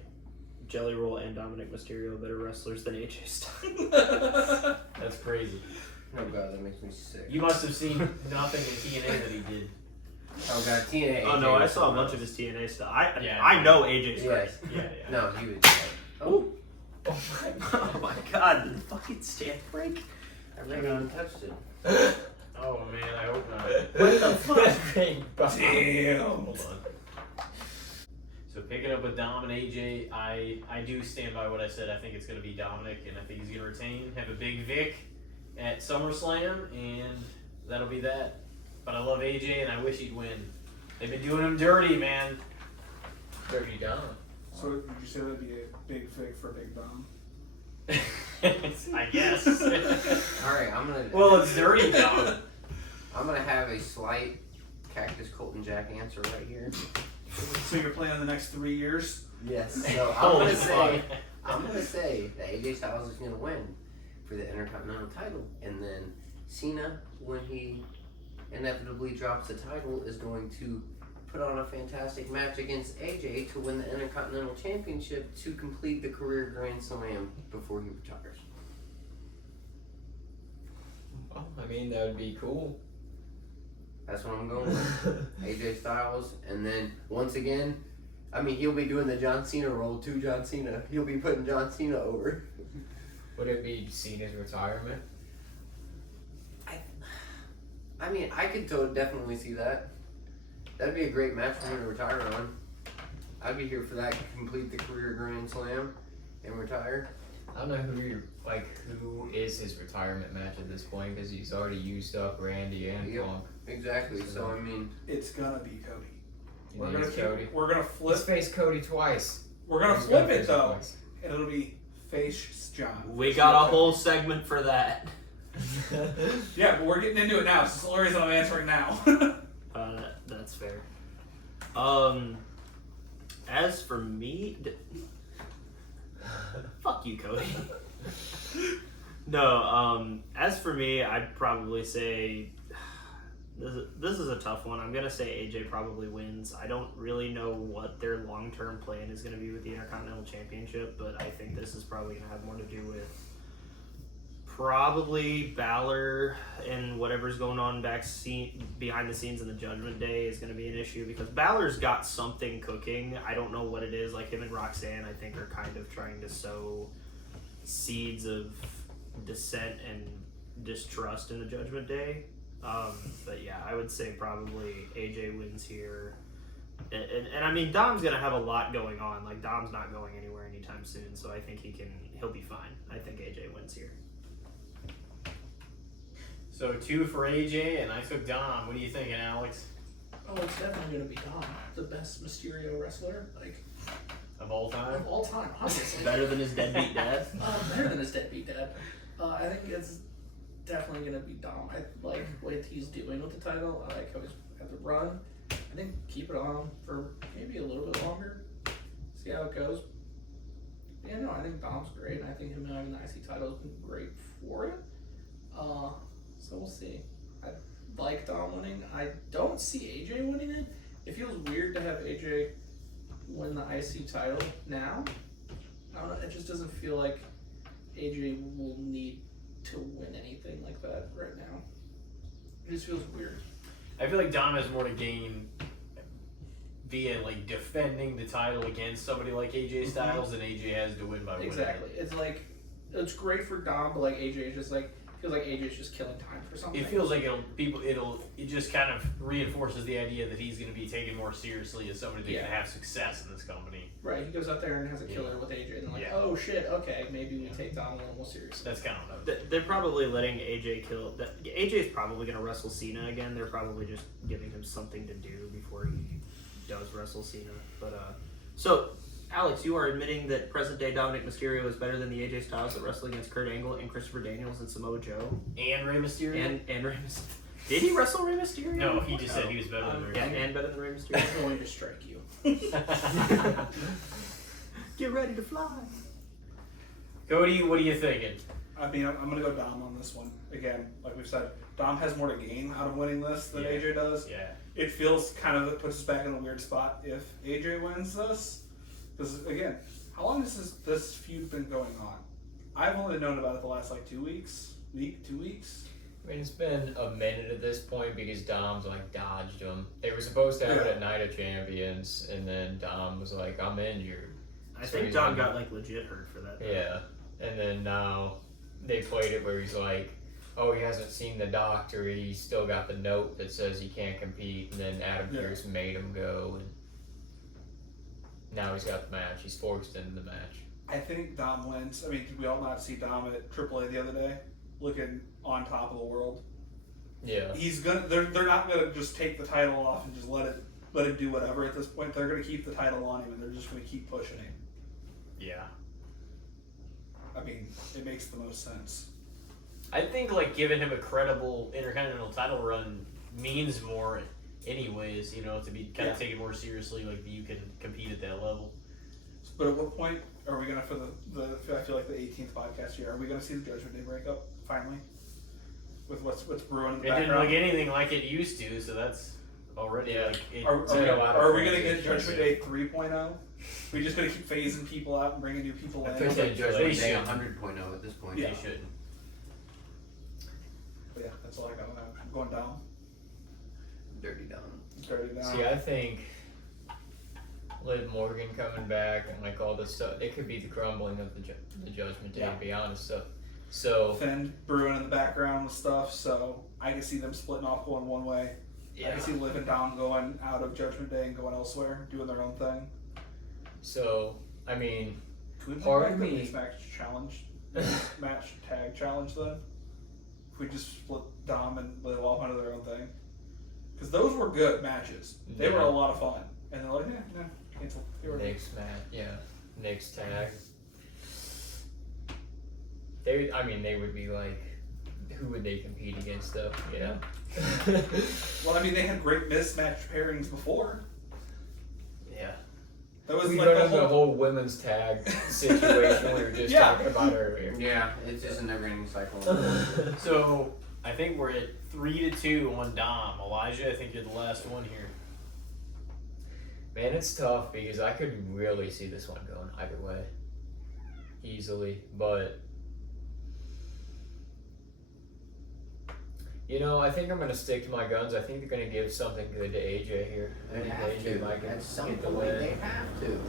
Jelly Roll and Dominic Mysterio better wrestlers than AJ Styles. That's crazy. Oh god, that makes me sick. You must have seen nothing in TNA that he did. Oh god, TNA. Oh no, AJ I was saw a something bunch of else. his TNA stuff. I Yeah. know AJ's great. Yes. Yeah. No, he was. Like, oh, Oh my god, the fucking stand break. I never even touched it. Oh, man, I hope not. What the fuck? Damn. Hold on. So picking up with Dom and AJ, I do stand by what I said. I think it's going to be Dominic, and I think he's going to retain, have a big Vic at SummerSlam, and that'll be that. But I love AJ, and I wish he'd win. They've been doing him dirty, man. Dirty Dom. So would you say that'd be a big fig for Big Dom? I guess. Alright, I'm gonna. Well, it's dirty, Dom. I'm gonna have a slight Cactus Colton Jack answer right here. So you're playing the next 3 years? Yes. So Holy fuck. I'm gonna say that AJ Styles is gonna win for the Intercontinental title, and then Cena, when he inevitably drops the title, is going to put on a fantastic match against AJ to win the Intercontinental Championship to complete the career Grand Slam before he retires. Well, I mean, that would be cool. That's what I'm going with. AJ Styles, and then once again, I mean, he'll be doing the John Cena role too. John Cena, he'll be putting John Cena over. Would it be Cena's retirement? I mean, I could definitely see that. That'd be a great match for him to retire on. I'd be here for that. Complete the career Grand Slam and retire. I don't know who is his retirement match at this point because he's already used up Randy and Yep. Punk. Exactly. So I mean, It's gonna be Cody. He We're needs gonna Cody. we're gonna Let's flip. face Cody twice. We're gonna He's flip gonna it face though, twice. and it'll be face John. We got a whole segment for that. Yeah, but we're getting into it now. So it's the only reason I'm answering now. That's fair. As for me, fuck you, Cody. No, as for me, I'd probably say this is a tough one. I'm gonna say AJ probably wins. I don't really know what their long-term plan is gonna be with the Intercontinental Championship, but I think this is probably gonna have more to do with probably Balor and whatever's going on behind the scenes in the Judgment Day is going to be an issue because Balor's got something cooking. I don't know what it is. Like him and Roxanne, I think, are kind of trying to sow seeds of dissent and distrust in the Judgment Day. But yeah, I would say probably AJ wins here. And I mean, Dom's going to have a lot going on. Like Dom's not going anywhere anytime soon, so I think he'll be fine. I think AJ wins here. So 2 for AJ, and I took Dom. What are you thinking, Alex? Oh, it's definitely gonna be Dom, the best Mysterio wrestler, Of all time? of all time, obviously. Better than his deadbeat dad? Better than his deadbeat dad. I think it's definitely gonna be Dom. I like what he's doing with the title. I like how he's at the run. I think keep it on for maybe a little bit longer. See how it goes. Yeah, no, I think Dom's great, and I think him having the IC title has been great for it. So we'll see. I like Dom winning. I don't see AJ winning it. It feels weird to have AJ win the IC title now. I don't know. It just doesn't feel like AJ will need to win anything like that right now. It just feels weird. I feel like Dom has more to gain via like defending the title against somebody like AJ Styles than AJ has to win by winning. Exactly. It's like it's great for Dom, but like AJ is just like feels like AJ's just killing time for something. It feels like it just kind of reinforces the idea that he's going to be taken more seriously as somebody that can have success in this company. Right, he goes out there and has a killer with AJ, and they're like, oh shit, okay, maybe we take Dom a little more seriously. That's kind of what They're probably letting AJ kill. AJ's probably going to wrestle Cena again. They're probably just giving him something to do before he does wrestle Cena. But so Alex, you are admitting that present-day Dominic Mysterio is better than the AJ Styles that wrestled against Kurt Angle and Christopher Daniels and Samoa Joe and Rey Mysterio. And Rey Mysterio. Did he wrestle Rey Mysterio? No, he just said he was better than Rey. And better than Rey Mysterio. I'm going to strike you. Get ready to fly. Cody, what are you thinking? I mean, I'm going to go Dom on this one. Again, like we've said, Dom has more to gain out of winning this than AJ does. Yeah. It feels kind of, it puts us back in a weird spot if AJ wins this. Because, again, how long has this feud been going on? I've only known about it the last, 2 weeks. 2 weeks? I mean, it's been a minute at this point because Dom's, dodged him. They were supposed to have it at Night of Champions, and then Dom was like, I'm injured. I think Dom got, legit hurt for that. Yeah. And then now they played it where he's like, oh, he hasn't seen the doctor. He's still got the note that says he can't compete. And then Adam Pearce made him go. And now he's got the match. He's forced into the match. I think Dom wins. I mean, did we all not see Dom at AAA the other day? Looking on top of the world. Yeah. They're not gonna just take the title off and just let him do whatever at this point. They're gonna keep the title on him and they're just gonna keep pushing him. Yeah. I mean, it makes the most sense. I think giving him a credible Intercontinental title run means more anyways, to be kind of taken more seriously, you can compete at that level. But at what point are we gonna, for I feel like the 18th podcast here, are we gonna see the Judgment Day breakup finally? With what's brewing in the It background? didn't look anything like it used to, so that's already. Yeah. Like, it, Are been a lot of we gonna get transitions. Judgment Day 3.0? We just gonna keep phasing people out and bringing new people in. I think Potentially. Judgment They Day should. 100.0 at this point. Yeah. They should. But yeah, that's all I got. I'm going down. Dirty down. Dirty down. See, I think Liv Morgan coming back and like all this stuff, it could be the crumbling of the Judgment Day, Yeah. to be honest. So Finn brewing in the background with stuff, so I can see them splitting off going one way. I yeah. can see Liv and Dom going out of Judgment Day and going elsewhere, doing their own thing. So I mean, Can we Part bring of back the me- mixed match challenge? Match tag challenge then? If we just split Dom and Liv off onto their own thing? Because those were good matches. They were Yeah. a lot of fun. And they're like, no, cancel. Get rid of it. next match, yeah, next tag. They would be like, who would they compete against though? Yeah. Well, I mean, they had great mismatched pairings before. Yeah. That was We like got the into the whole. whole women's tag situation we were just Yeah. talking about earlier. Yeah, it's just a never-ending cycle. So I think we're at 3-2 on Dom. Elijah, I think you're the last one here. Man, it's tough because I could really see this one going either way. Easily. But you know, I think I'm gonna stick to my guns. I think they're gonna give something good to AJ here. I They think have AJ to. might At some get the point, win. they have to.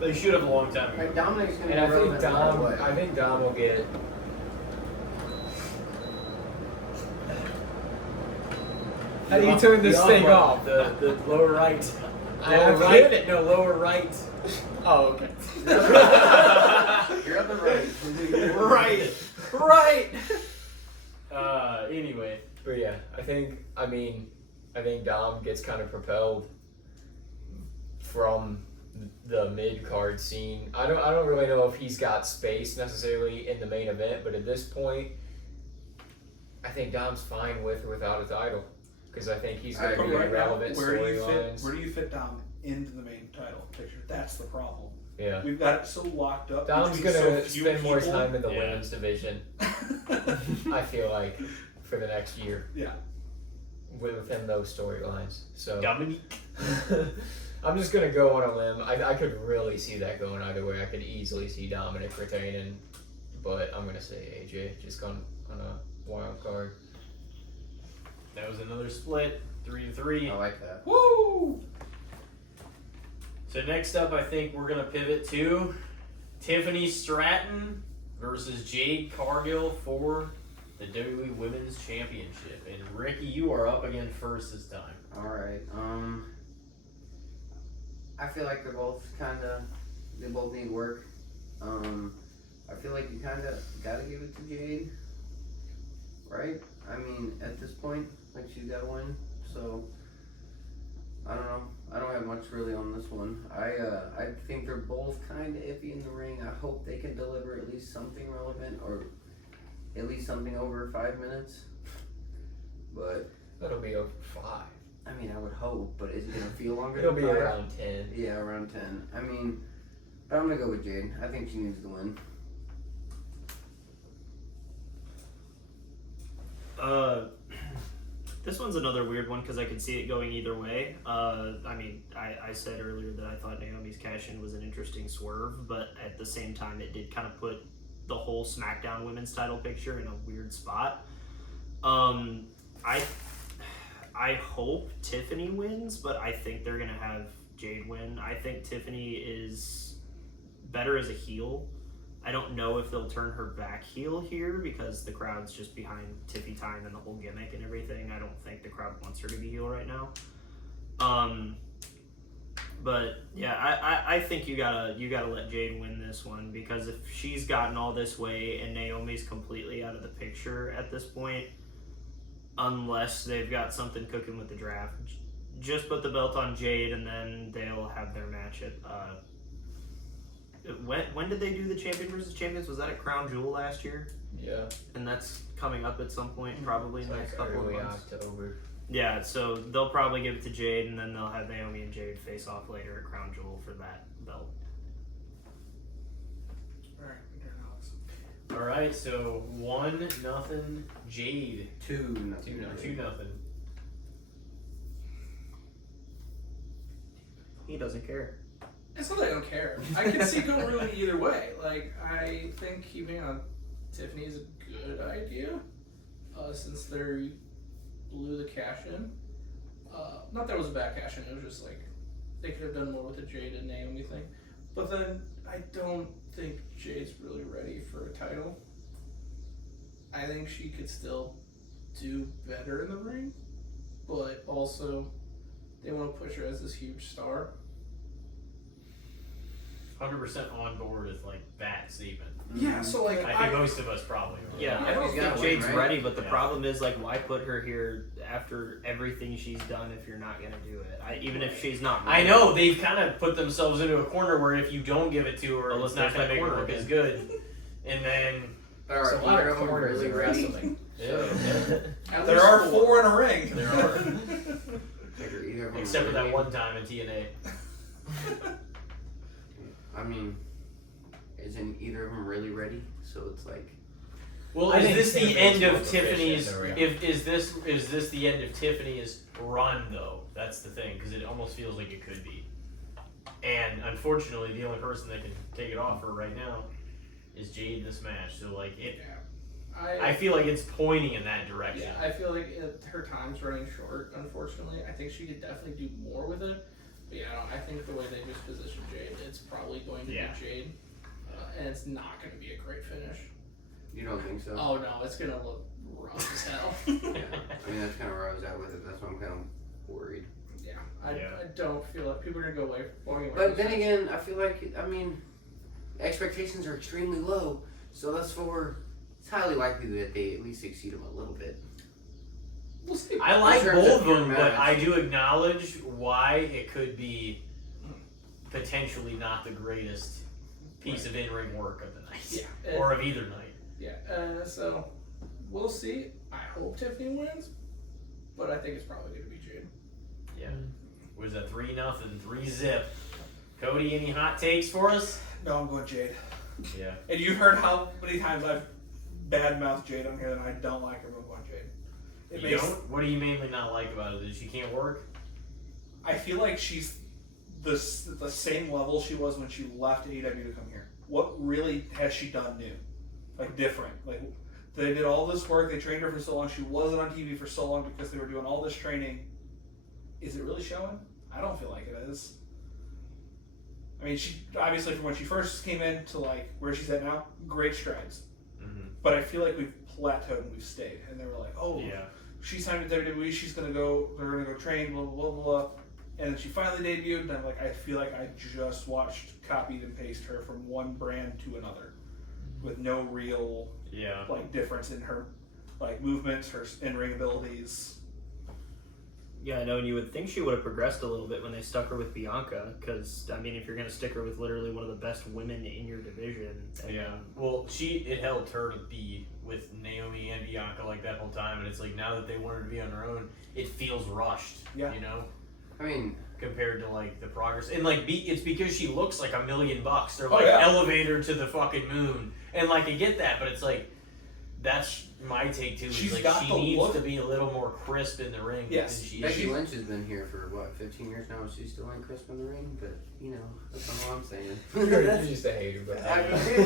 They should have a long time ago. Like, Dominic's going to And be I think relevant right Dom away. I think Dom will get How do you turn this thing off? The lower right. I Lower have right? hit it. No, lower right. Oh, okay. You're on the right. Right. Anyway. But yeah, I think Dom gets kind of propelled from the mid card scene. I don't really know if he's got space necessarily in the main event, but at this point, I think Dom's fine with or without a title because I think he's going to But be right now, relevant where do you fit? storylines. Where do you fit Dom into the main title picture? That's the problem. Yeah, We've got it so locked up. Dom's between gonna so few spend more people. time in the Yeah. women's division. I feel like for the next year. Yeah. Within those storylines, so. Dominique. I'm just gonna go on a limb. I could really see that going either way. I could easily see Dominic retaining, but I'm gonna say AJ just on a wild card. That was another split. 3-3. I like that. Woo! So next up, I think we're gonna pivot to Tiffany Stratton versus Jade Cargill for the WWE Women's Championship. And Ricky, you are up again first this time. Alright, I feel like they both need work. I feel like you kinda gotta give it to Jade, right? I mean, at this point, like she's gotta win, so I don't know. I don't have much really on this one. I think they're both kinda iffy in the ring. I hope they can deliver at least something relevant or at least something over 5 minutes. But That'll be over 5. I mean, I would hope, but is it gonna feel longer It'll than be 5? around 10. Yeah, around 10. I mean, but I'm gonna go with Jade. I think she needs to win. This one's another weird one because I could see it going either way. I mean, I said earlier that I thought Naomi's cash-in was an interesting swerve, but at the same time, it did kind of put the whole SmackDown Women's title picture in a weird spot. I hope Tiffany wins, but I think they're gonna have Jade win. I think Tiffany is better as a heel. I don't know if they'll turn her back heel here because the crowd's just behind Tiffy Time and the whole gimmick and everything. I don't think the crowd wants her to be heel right now. But yeah, I think you gotta let Jade win this one because if she's gotten all this way and Naomi's completely out of the picture at this point, unless they've got something cooking with the draft, just put the belt on Jade and then they'll have their match at when did they do the champion versus champions? Was that at Crown Jewel last year? Yeah. And that's coming up at some point, probably in the next couple of early months. October. Yeah, so they'll probably give it to Jade, and then they'll have Naomi and Jade face off later at Crown Jewel for that belt. Alright, turn Alex. All right, so 1-0 Jade. 2-0. 2-0. He doesn't care. It's not that I don't care. I can see it going really either way. Like, I think keeping on Tiffany is a good idea, since they blew the cash in. Not that it was a bad cash in, it was just like, they could have done more with the Jade and Naomi thing. But then, I don't think Jade's really ready for a title. I think she could still do better in the ring, but also, they want to push her as this huge star. 100% on board with like that statement. Yeah, so like I think most of us probably are. Yeah, I Yeah, don't he's gotta think win, Jade's right? ready, but the Yeah. problem is, like, why put her here after everything she's done if you're not going to do it? Even if she's not ready. I know they've kind of put themselves into a corner where if you don't give it to her, Well, it's not there's going to that make her corner look again. as good. And then there's a lot of corners in wrestling. At There least are 4 in a ring. there are, Either of them except for that really- one time in TNA. I mean, isn't either of them really ready? So it's like, Well, I is think this the Tiffany's end more of proficient Tiffany's? in the ring. Is this the end of Tiffany's run though? That's the thing, because it almost feels like it could be. And unfortunately, the only person that can take it off her right now is Jade in this match. So like it, I feel like it's pointing in that direction. Yeah, I feel like her time's running short, unfortunately. I think she could definitely do more with it. But yeah, I think the way they just positioned Jade, it's probably going to Yeah. be Jade. And it's not going to be a great finish. you don't think so? Oh no, it's going to look rough as hell. Yeah. I mean, that's kind of where I was at with it. That's why I'm kind of worried. Yeah, Yeah. I don't feel like people are going to go walking away. But from then this again, I feel like, I mean, expectations are extremely low. So that's for, it's highly likely that they at least exceed them a little bit. We'll see. I like In terms both of of them, your but match. I do acknowledge why it could be potentially not the greatest piece of in-ring work of the night, Yeah. or of either night. Yeah, so we'll see. I hope Tiffany wins, but I think it's probably going to be Jade. Yeah. Was a 3-0, 3-0. Cody, any hot takes for us? No, I'm going Jade. Yeah. And you've heard how many times I've badmouthed Jade on here, and I don't like her, but I'm going Jade. It You makes, don't? What do you mainly not like about it? That she can't work? I feel like she's the same level she was when she left AEW to come here. What really has she done new? Like, different? Like, they did all this work, they trained her for so long, she wasn't on TV for so long because they were doing all this training. Is it really showing? I don't feel like it is. I mean, she obviously from when she first came in to like where she's at now, great strides. Mm-hmm. But I feel like we've plateaued and we've stayed. And they were like, oh, Yeah. she signed with WWE, she's gonna go, they're gonna go train, blah blah blah blah. And then she finally debuted, and I'm like, I feel like I just watched copied and paste her from one brand to another, with no real Yeah. like difference in her like movements, her in-ring abilities. Yeah, I know, and you would think she would have progressed a little bit when they stuck her with Bianca, because, I mean, if you're going to stick her with literally one of the best women in your division. And Yeah. Well, it helped her to be with Naomi and Bianca like that whole time, and it's like now that they want her to be on her own, it feels rushed. Yeah. You know? I mean, Compared to like the progress, and like it's because she looks like $1 million. They're Oh, like yeah. elevator to the fucking moon, and like I get that, but it's like that's my take too. Is She's like got she the needs look. to be a little more crisp in the ring Yes. than she Becky is. Lynch has been here for what, 15 years now, and she's still ain't crisp in the ring. But you know, that's all I'm saying. You're just a hater, but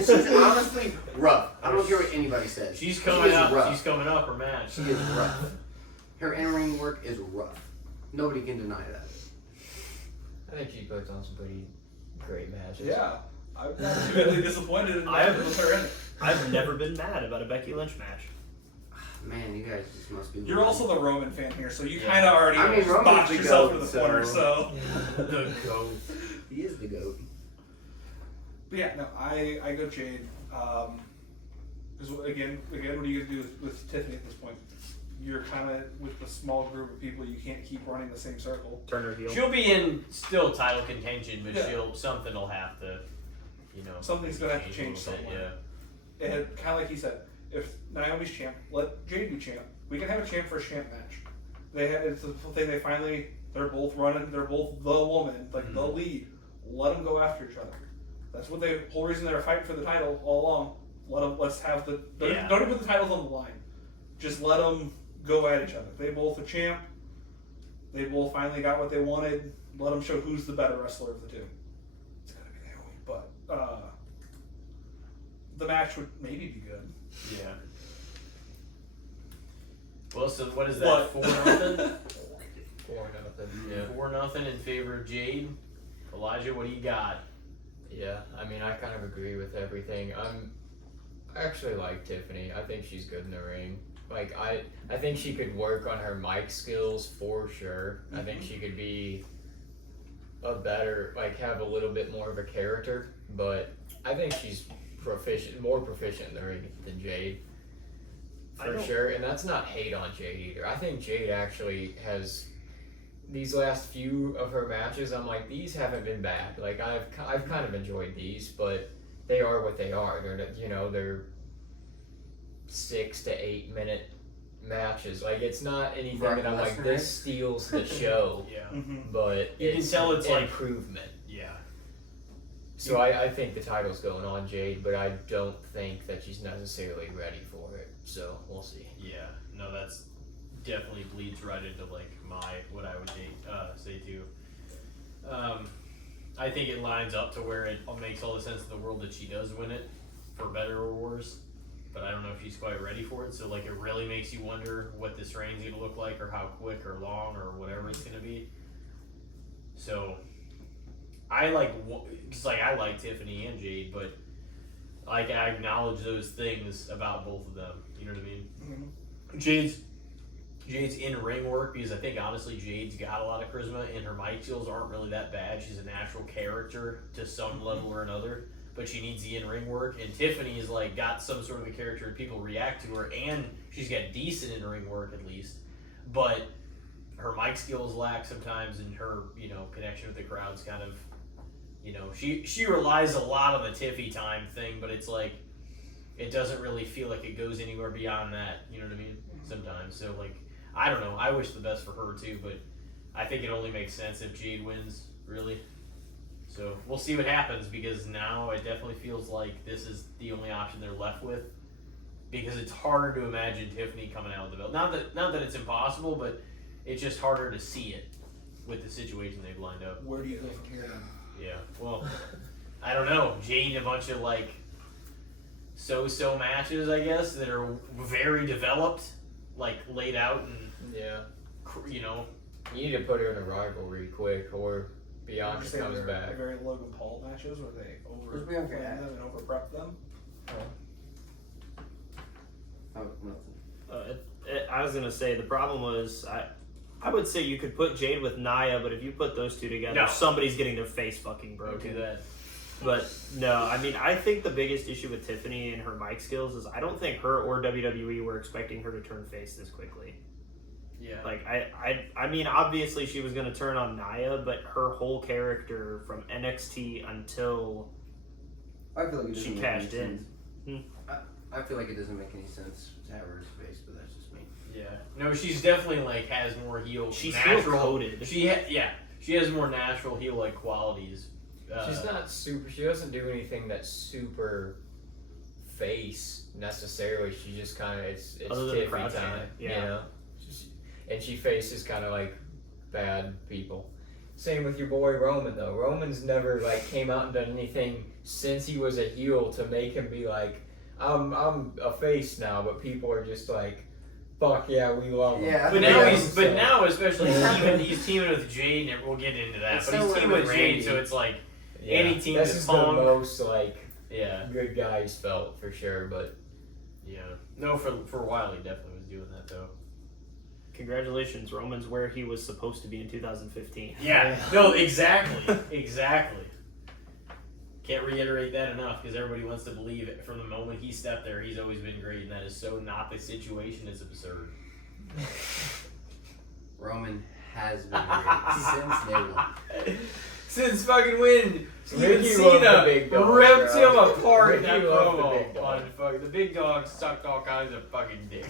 She's honestly rough. I don't care what anybody says. She's She coming is up. rough. She's coming up her match. She is rough. Her in-ring work is rough. Nobody can deny that. I think she puts on some pretty great matches. Yeah, I'm not really disappointed in I have- with her in it. I've never been mad about a Becky Lynch match. Man, you guys just must be. You're weird. also the Roman fan here, so you Yeah. kind of already I mean, Roman's boxed the yourself goat, into the corner. So, The goat. He is the goat. but yeah, no, I go Jade. Because again, what are you gonna do with Tiffany at this point? You're kind of with the small group of people. You can't keep running the same circle. Turn her heel. She'll be in still title contention, but Yeah. something will have to, you know. Something's gonna have to change a little bit, somewhere. And kind of like he said, if Naomi's champ, let Jade be champ. We can have a champ for a champ match. It's the thing. They're both running. They're both the woman, like the lead. Let them go after each other. That's what the whole reason they were fighting for the title all along. Let's have the. Yeah. Don't even put the titles on the line. Just let them go at each other. They both a champ. They both finally got what they wanted. Let them show who's the better wrestler of the two. It's gonna be Naomi, but the match would maybe be good. Yeah. Well, so what is that? 4-0. 4-0. Yeah. 4-0 in favor of Jade. Elijah, what do you got? Yeah, I mean, I kind of agree with everything. I actually like Tiffany. I think she's good in the ring. Like, I think she could work on her mic skills for sure. Mm-hmm. I think she could be a better, like, have a little bit more of a character. But I think she's more proficient in the ring than Jade. For sure. And that's not hate on Jade either. I think Jade actually has... These last few of her matches, I'm like, these haven't been bad. Like, I've kind of enjoyed these, but they are what they are. They're 6 to 8 minute matches. Like, it's not anything that I'm like, this steals the show. Yeah. But You can tell it's like improvement. Yeah. So I think the title's going on Jade, but I don't think that she's necessarily ready for it. So we'll see. Yeah. No, that's definitely bleeds right into like what I would say too. I think it lines up to where it makes all the sense in the world that she does win it, for better or worse. But I don't know if she's quite ready for it. So like it really makes you wonder what this reign's gonna look like, or how quick or long or whatever it's gonna be. So I like Tiffany and Jade, but like I acknowledge those things about both of them. You know what I mean? Mm-hmm. Jade's in-ring work, because I think honestly Jade's got a lot of charisma and her mic skills aren't really that bad. She's a natural character to some level or another, but she needs the in-ring work. And Tiffany is like got some sort of a character and people react to her, and she's got decent in-ring work at least, but her mic skills lack sometimes, and her connection with the crowd's kind of she relies a lot on the Tiffy time thing, but it's like it doesn't really feel like it goes anywhere beyond that. You know what I mean? Sometimes. So like I don't know. I wish the best for her too, but I think it only makes sense if Jade wins, really. So we'll see what happens, because now it definitely feels like this is the only option they're left with, because it's harder to imagine Tiffany coming out with the belt. Not that it's impossible, but it's just harder to see it with the situation they've lined up. Where do you go from here then? Yeah. Well, I don't know. Jade in a bunch of like so-so matches, I guess, that are very developed, like laid out, and you need to put her in a rivalry quick, or Bianca comes back. Very Logan Paul matches where they Where's Bianca at? them and over prep them. Oh, nothing. I was gonna say the problem was I would say you could put Jade with Nia, but if you put those two together, somebody's getting their face fucking broken. Don't do that. But no, I mean, I think the biggest issue with Tiffany and her mic skills is I don't think her or WWE were expecting her to turn face this quickly. Yeah. Like, I mean, obviously she was going to turn on Nia, but her whole character from NXT until I feel like it doesn't she make cashed any in. sense. I feel like it doesn't make any sense to have her as face, but that's just me. Yeah. No, she's definitely like has more heel. She's natural heel-coded. She has more natural heel like qualities. She's not super. She doesn't do anything that's super face necessarily. She just kind of it's Other than the Tiffy crowd time, chant, yeah. You know. And she faces kind of like bad people. Same with your boy Roman though. Roman's never like came out and done anything since he was a heel to make him be like, I'm a face now, but people are just like, fuck yeah, we love him. Yeah. But now especially he's teaming with Jade, and we'll get into that. It's But he's so teaming with Randy. Jade, so it's like Yeah. any team This that's is the Punk. most like Yeah. good guy he's felt for sure, but Yeah. No, for a while he definitely was doing that though. Congratulations, Roman's where he was supposed to be in 2015. Yeah. No, exactly. Exactly. Can't reiterate that enough, because everybody wants to believe it. From the moment he stepped there, he's always been great, and that is so not the situation. It's absurd. Roman has been great since day one. Since fucking when Ricky Steven loved the Cena big dog, ripped bro. him apart in that Ricky loved the promo. big dog. On fucking, the big dog sucked all kinds of fucking dick.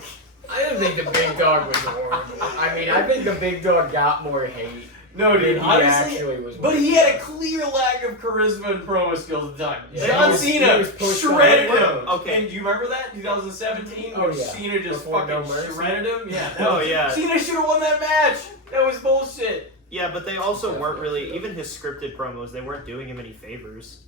I didn't think the big dog was horrible. I mean, I think the big dog got more hate No, dude, He honestly, actually was but winning. he had a clear lack of charisma and promo skills at the time. Yeah, John he Cena was pushed shredded on. him. Okay. And do you remember that 2017 Oh, when yeah. Cena just Before No fucking Mercy? shredded him? Yeah. Oh, yeah. Cena should have won that match. That was bullshit. Yeah, but they also weren't really, even his scripted promos, they weren't doing him any favors.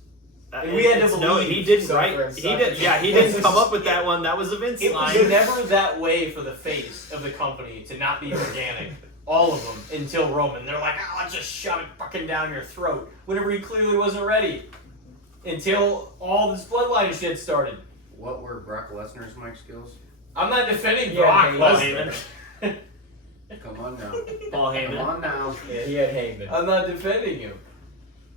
And we had to believe. he didn't Suffering, write. He did. Yeah, he suffering. didn't come up with that one. That was a Vince It was line. never that way for the face of the company to not be organic. All of them until Roman. They're like, oh, let's just shove it fucking down your throat. Whenever he clearly wasn't ready. Until all this bloodline shit started. What were Brock Lesnar's mic skills? I'm not defending Yeah, Brock Paul Lesnar. Heyman. Come on now. Paul Come Heyman. on now. Yeah, he had Heyman. I'm not defending him.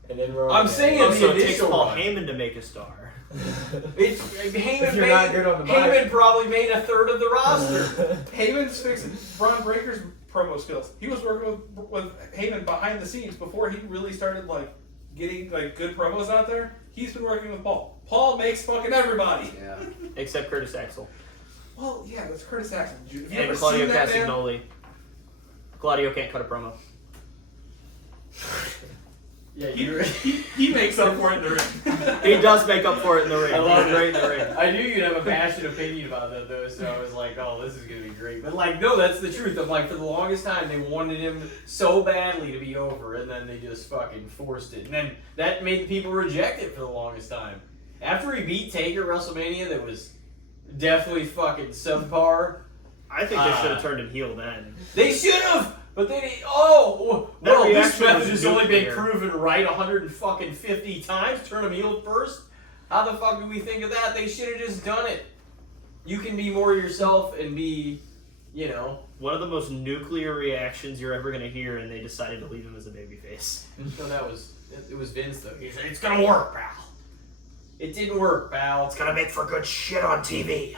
And then Roman. I'm had saying Heyman. Oh, so it takes initial Paul run. Heyman to make a star. It's Heyman. If you're not good on the mic. Heyman probably made a third of the roster. Heyman's fixing Braun Breaker's promo skills. He was working with Heyman behind the scenes before he really started like getting like good promos out there. He's been working with Paul. Paul makes fucking everybody. Yeah. Except Curtis Axel. Well, yeah, that's Curtis Axel. Have you And ever Claudio seen that man? Castagnoli. Claudio can't cut a promo. Yeah, He makes up for it in the ring. He does make up for it in the ring. I love He's it. great in the ring. I knew you'd have a passionate opinion about that though, so I was like, oh, this is gonna be great. But like, no, that's the truth. I'm like, for the longest time, they wanted him so badly to be over, and then they just fucking forced it. And then that made people reject it for the longest time. After he beat Taker at WrestleMania, that was definitely fucking subpar. I think they should have turned him heel then. They should have! But they didn't. Oh! That Well, this reaction method was has only been nuclear. proven right 150 times. Turn him heel first? How the fuck do we think of that? They should have just done it. You can be more yourself and be, you know. One of the most nuclear reactions you're ever going to hear, and they decided to leave him as a babyface. So that was. It was Vince, though. He said, it's gonna work, pal. It didn't work, pal. It's going to make for good shit on TV.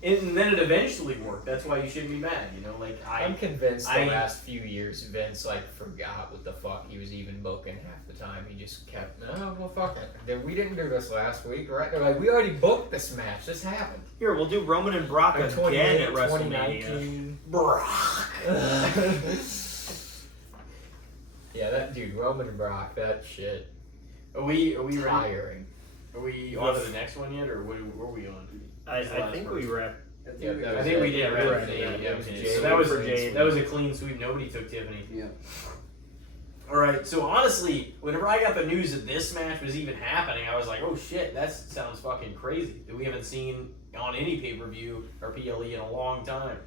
And then it eventually worked. That's why you shouldn't be mad, you know? Like, I'm convinced the I- last few years Vince like forgot what the fuck he was even booking half the time. He just kept, oh well, fuck it. We didn't do this last week, right? They're like, we already booked this match. This happened. Here, we'll do Roman and Brock Like again at 28, WrestleMania. 2019. Brock. Yeah, that dude, Roman and Brock, that shit. Are we ready? Tiring. Are we on to the next one yet, or what are we on? I think we wrapped. Yeah, that I was think it. we did. Yeah, Right? right. Yeah, Yeah, it was okay. Jade. So that was Clean Jade. sweep. That was a clean sweep. Nobody took Tiffany. Yeah. All right. So honestly, whenever I got the news that this match was even happening, I was like, "Oh shit, that sounds fucking crazy." That we haven't seen on any pay-per-view or PLE in a long time.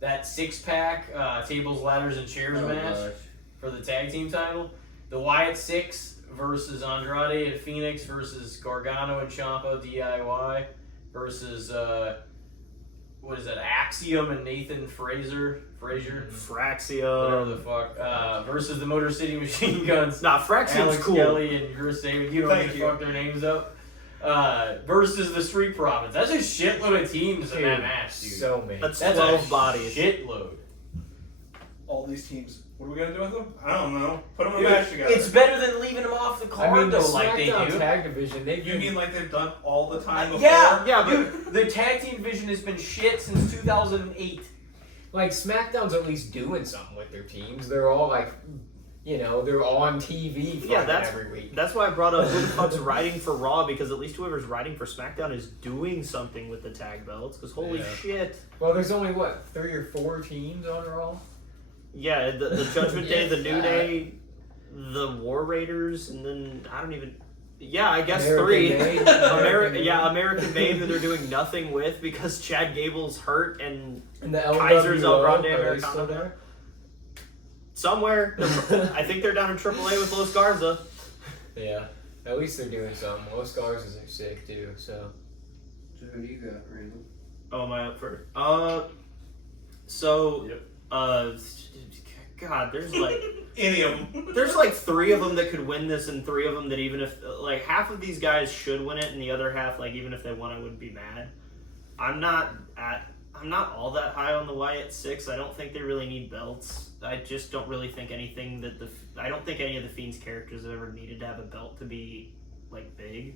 That six-pack tables, ladders, and chairs match gosh. for the tag team title. The Wyatt Six versus Andrade and Phoenix versus Gargano and Ciampa DIY versus what is that? Axiom and Nathan Frazier, whatever Fraxia. the fuck, versus the Motor City Machine Guns. Nah, Fraxia's Alex cool. Kelly and Chris David, you know what Thank the you. fuck their names up. Versus the Street Profits. That's a shitload of teams in that Dude, match, dude. So many. That's That's 12 a bodies. shitload. All these teams. What are we gonna do with them? I don't know. Put them in a Dude, match together. it's better than leaving them off the I card mean, the though, like they SmackDown do. tag division, they've You been mean like they've done all the time before? Yeah, but- dude, the tag team division has been shit since 2008. like SmackDown's at least doing something with their teams. They're all like, you know, they're on TV fucking Yeah, that's- every week. That's why I brought up who the fuck's riding for Raw, because at least whoever's riding for SmackDown is doing something with the tag belts. Because holy Yeah. shit. Well, there's only what 3 or 4 teams on Raw. Yeah, the Judgment Day, the New Yeah. Day, the War Raiders, and then I don't even. Yeah, I guess American 3. Made, American Made, who they're doing nothing with because Chad Gable's hurt and And the Kaiser's LWO, El Grande are they Americana. still there? somewhere. I think they're down in AAA with Los Garza. Yeah, at least they're doing something. Los Garzas are sick too. So So who do you got, Randall? Oh, am I up for? So, Yep. God, there's like. Any of them. There's like 3 of them that could win this, and 3 of them that even if like half of these guys should win it, and the other half, like even if they won, I wouldn't be mad. I'm not all that high on the Wyatt Six. I don't think they really need belts. I just don't really think anything that I don't think any of the Fiend's characters have ever needed to have a belt to be like big.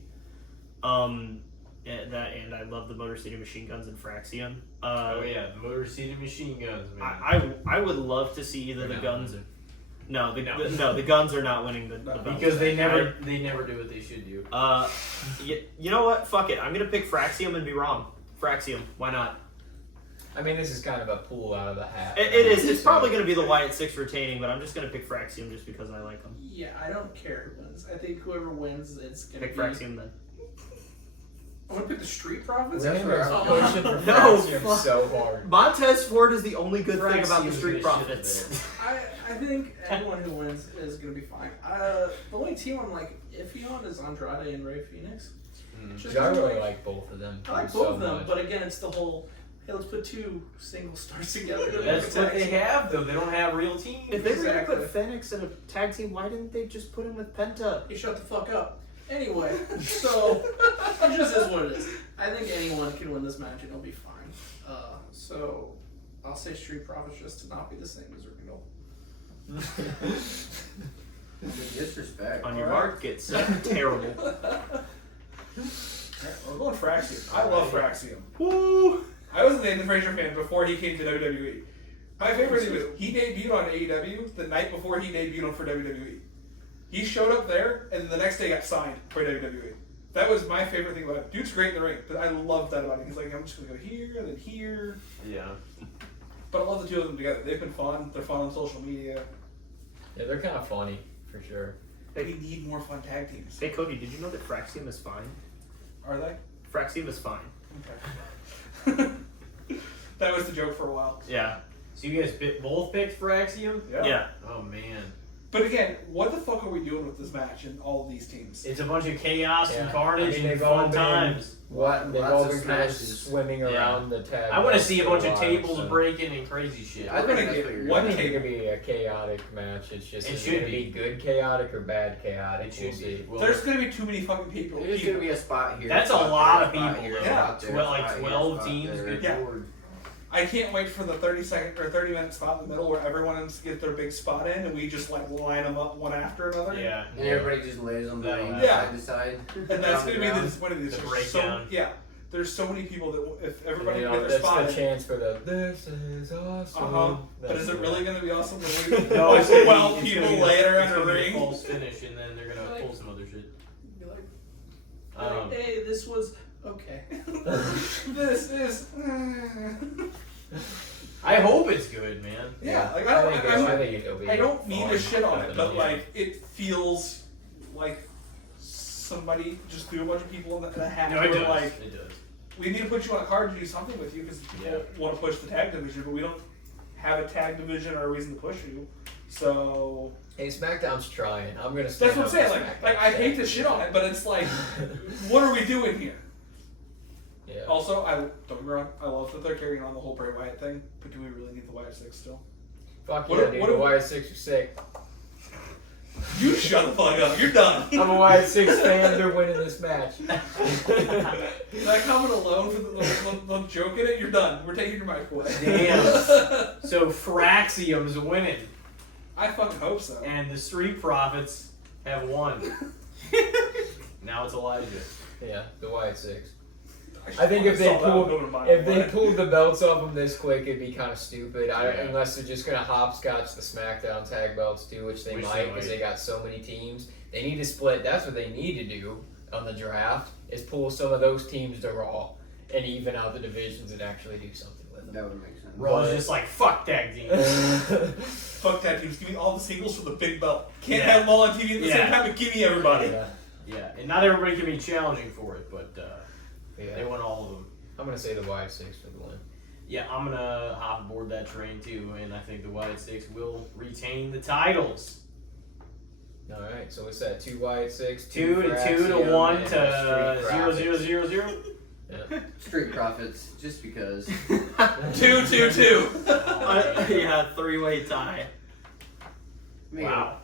And I love the Motor City Machine Guns and Fraxium. Oh yeah, the Motor City Machine Guns, man. I would love to see either the They're Guns. not No, the Guns are not winning the belt. Because they never do what they should do. You know what? Fuck it. I'm gonna pick Fraxium and be wrong. Fraxium. Why not? I mean, this is kind of a pull out of the hat. It is. It's probably gonna be the Wyatt Six retaining, but I'm just gonna pick Fraxium just because I like him. Yeah, I don't care who wins. I think whoever wins, it's gonna Pick be. Fraxium then. I'm gonna pick the Street Profits. Remember, That's I'm what pushing for No, Fraxium fuck. so hard. Montez Ford is the only good thing about the Fraxium's Street gonna shit Profits. I think anyone who wins is gonna be fine. The only team I'm like iffy on is Andrade and Rey Fénix. Just I 'cause, really like both of them. I like so both of them, much. but again, it's the whole. Hey, let's put two single stars together. That's what they have, though. They don't have real teams. If they were Exactly. gonna put Phoenix in a tag team, why didn't they just put him with Penta? Hey, shut the fuck up. Anyway, so it just is what it is. I think anyone can win this match and it'll be fine. So I'll say Street Profits just to not be the same as Randall. Disrespect. On your mark, get set. Terrible. We're going Fraxium. I love Fraxium. Woo! I was a Nathan Frazier fan before he came to WWE. My favorite thing was he debuted on AEW the night before he debuted for WWE. He showed up there, and the next day got signed for WWE. That was my favorite thing about him. Dude's great in the ring, but I love that about him. He's like, I'm just going to go here, then here. Yeah. But I love the two of them together. They've been fun. They're fun on social media. Yeah, they're kind of funny, for sure. We need more fun tag teams. Hey Cody, did you know that Fraxium is fine? Are they? Fraxium is fine. Okay. That was the joke for a while. Yeah. So you guys both picked Fraxium? Yeah. Oh, man. But again, what the fuck are we doing with this match and all of these teams? It's a bunch of chaos and Yeah. carnage I mean, and they've all fun been- times. What? They've Lots all of been kind of smashes. swimming Yeah. around the tag. I want to belts see a for bunch of while, tables so. breaking and crazy shit. I think want to that's get what you're one I think it table. could be a chaotic match. It's just It is should it gonna be good chaotic or bad chaotic. It should We'll be. see. Well, There's going to be too many fucking people. There's going to be a spot here. That's a spot lot there, of spot people, here, though. spot there, Well, like spot here, 12 spot teams. there. Good Yeah. lord. I can't wait for the 30-minute spot in the middle where everyone gets their big spot in and we just like line them up one after another. Yeah. And everybody just lays them That'll down happen. side to side. And that's on the going to be ground. one of these. The There's so, breakdown. yeah. There's so many people that if everybody You can know, get their that's spot the in. chance for the "This is awesome." But is it really going to be awesome when we No, like it's gonna be- 12 it's people gonna be lay it around it's a gonna be ring? false finish, and then they're gonna pull some other shit. Be like, Um, hey, this was okay. This is. I hope it's good, man. Yeah, like I think it'll be. I don't mean to fun. shit on it, but Yeah. like it feels like somebody just threw a bunch of people in a hat. No, it We're does. like, It does. we need to put you on a card to do something with you because people want to push the tag division, but we don't have a tag division or a reason to push you. So Hey, SmackDown's trying. I'm gonna. that's stand what I'm up saying. for Like I hate to shit on it, but it's like, what are we doing here? Yeah. Also, don't get me wrong, I love that they're carrying on the whole Bray Wyatt thing, but do we really need the Wyatt Six still? Fuck What yeah, if- dude. what The if- Wyatt 6 are sick. You shut the fuck up. You're done. I'm a Wyatt 6 fan. They're winning this match. That comment alone for the joke in it, you're done. We're taking your mic away. Damn. So Fraxium's winning, I fucking hope so. and the Street Profits have won. Now it's Elijah. Yeah, the Wyatt 6. should I think fucking if they saw that one pulled go to mine, if they but- pulled the belts off them this quick, it'd be kind of stupid. Yeah. Unless they're just gonna hopscotch the SmackDown tag belts too, which they Which they might because might. they got so many teams. They need to split. That's what they need to do on the draft is pull some of those teams to Raw and even out the divisions and actually do something with them. That would make sense. Raw's just like, fuck tag teams. Fuck tag teams. Give me all the singles for the big belt. Can't have them all on TV at the same Yeah. time, but give me everybody. Yeah. Yeah, and not everybody can be challenging for it, but Yeah. they want all of them. I'm gonna say the Wyatt 6 for the win. Yeah, I'm gonna hop aboard that train too, and I think the Wyatt Six will retain the titles. All right, so what's that? 2 Wyatt 6, 2 to Fraxium, 1 and to Street 0 Profits. 0 0 0. Street Profits, just because. 2-2-2. Yeah, three-way tie. Man, Wow.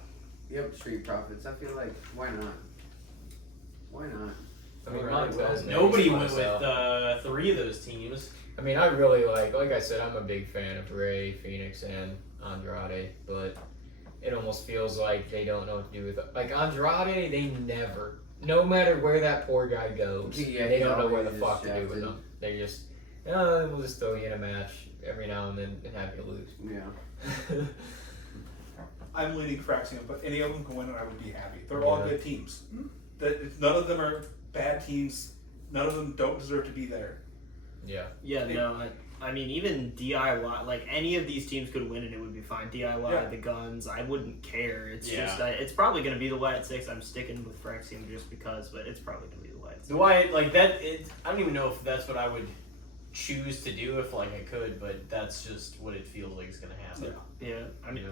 Yep, Street Profits. I feel like, why not? Why not? I mean, Really Montez well. makes Nobody fun went of with stuff. 3 of those teams. I mean, I really like I said, I'm a big fan of Rey, Phoenix, and Andrade, but it almost feels like they don't know what to do with it. Like Andrade, they never, no matter where that poor guy goes, Yeah, they he's don't know where always the fuck to do with distracted. him. They just, we'll just throw you in a match every now and then and have you lose. Yeah. I'm leaning Fraxium, but any of them can win and I would be happy. They're all good teams. None of them are bad teams. None of them don't deserve to be there. Yeah. Yeah, no, I mean, even DIY, like, any of these teams could win and it would be fine. DIY, the Guns, I wouldn't care. It's just, it's probably going to be the Wyatt 6. I'm sticking with Fraxium just because, but it's probably going to be the Wyatt 6. The Wyatt, like, that, I don't even know if that's what I would choose to do if, like, I could, but that's just what it feels like is going to happen. Yeah, I mean,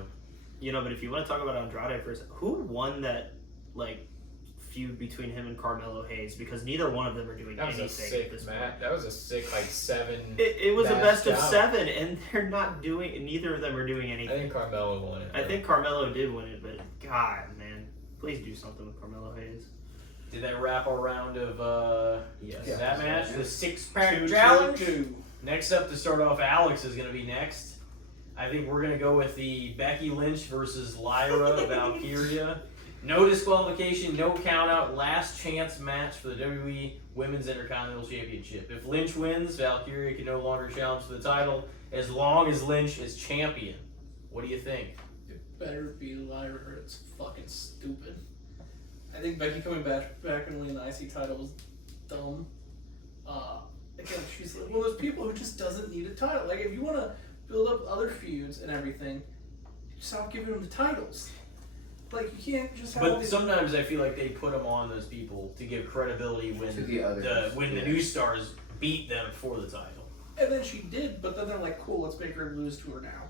but if you want to talk about Andrade first, who won that, like, feud between him and Carmelo Hayes? Because neither one of them are doing That was anything a at sick this match. point. That was a sick, like, 7. It was a match best of job. 7, and they're not doing. Neither of them are doing I anything. think Carmelo won it. I think Carmelo did win it, but God, man, please do something with Carmelo Hayes. Did that wrap our round of Yes. that match? The 6-pack 2, challenge? 2. Next up to start off, Alex is going to be next. I think we're going to go with the Becky Lynch versus Lyra Valkyria. No disqualification, no count out, last chance match for the WWE Women's Intercontinental Championship. If Lynch wins, Valkyria can no longer challenge for the title as long as Lynch is champion. What do you think? It better be Lyra or it's fucking stupid. I think Becky coming back and winning the IC title was dumb. Again, she's like one of those people who just doesn't need a title. Like, if you want to build up other feuds and everything, stop giving them the titles. Like, you can't just have all But these... sometimes I feel like they put them on those people to give credibility when To the others, when the new stars beat them for the title. And then she did, but then they're like, cool, let's make her lose to her now.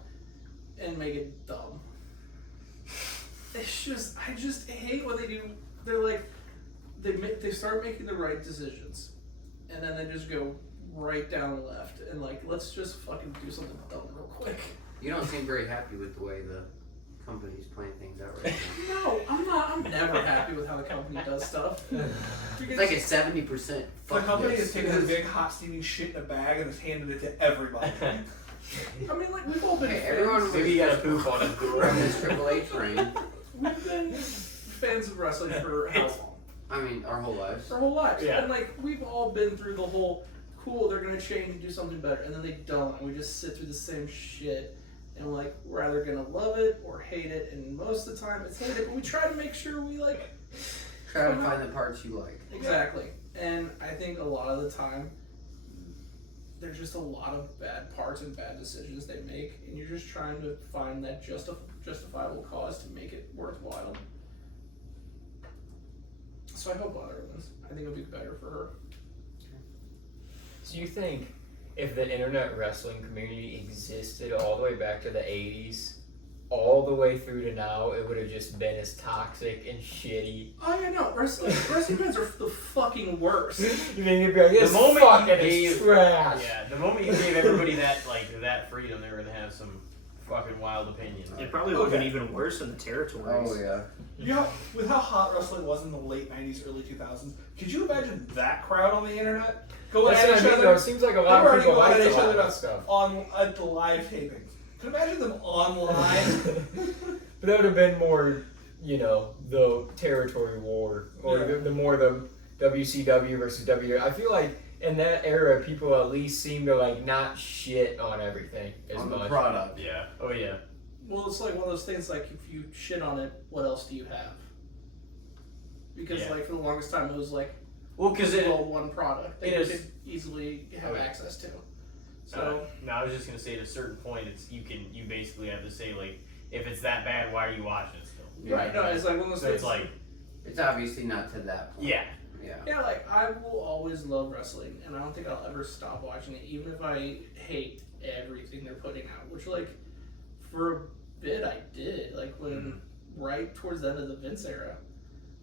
And make it dumb. It's just, I just hate what they do. They're like, they start making the right decisions. And then they just go right down left. And like, let's just fucking do something dumb real quick. You don't seem very happy with the way the company's playing things out right now. No, I'm not. I'm never happy with how the company does stuff. It's like a 70%. The fuck company this. has taken a big hot steaming shit in a bag and has handed it to everybody. I mean, like, we've all been Hey, fans. everyone Maybe you got to poop on it. from this Triple H reign. We've been fans of wrestling for how long? I mean, our whole lives. Our whole lives. Yeah. And like, we've all been through the whole, cool, they're gonna change and do something better, and then they don't, and we just sit through the same shit. And like, we're either gonna love it or hate it, and most of the time it's hate it, but we try to make sure we like... Try to find the parts you like. Exactly. And I think a lot of the time, there's just a lot of bad parts and bad decisions they make, and you're just trying to find that justifiable cause to make it worthwhile. So I hope Lyra wins. I think it'll be better for her. Do you think if the internet wrestling community existed all the way back to the 80s, all the way through to now, it would have just been as toxic and shitty? Oh yeah, no, wrestling fans are the fucking worst. You mean you'd be like, this moment fucking you is gave- trash. Yeah, the moment you gave everybody that freedom, they were gonna have some fucking wild opinions. It probably would have been even worse in the territories. Oh, yeah. You know, with how hot wrestling was in the late 90s, early 2000s, could you imagine that crowd on the internet? Going That's at what each I mean, other? though. It seems like a They lot were of already people going like at a each lot other of that stuff. at the live tapings. Could you imagine them online? But that would have been more, the territory war, or Yeah. the more the WCW versus WWE. I feel like in that era, people at least seem to like not shit on everything as On much. the product. Yeah. Oh yeah. Well, it's like one of those things. Like, if you shit on it, what else do you have? Because Yeah. like for the longest time, it was like, Well, because it. one product that it you is- could easily have Oh, yeah. access to. So No, I was just gonna say at a certain point, you basically have to say like, if it's that bad, why are you watching it still? right, no, it's like one of those So things. it's like, It's obviously not to that point. yeah. Yeah. Yeah, like, I will always love wrestling, and I don't think I'll ever stop watching it, even if I hate everything they're putting out. Which, like, for a bit I did, like, when right towards the end of the Vince era,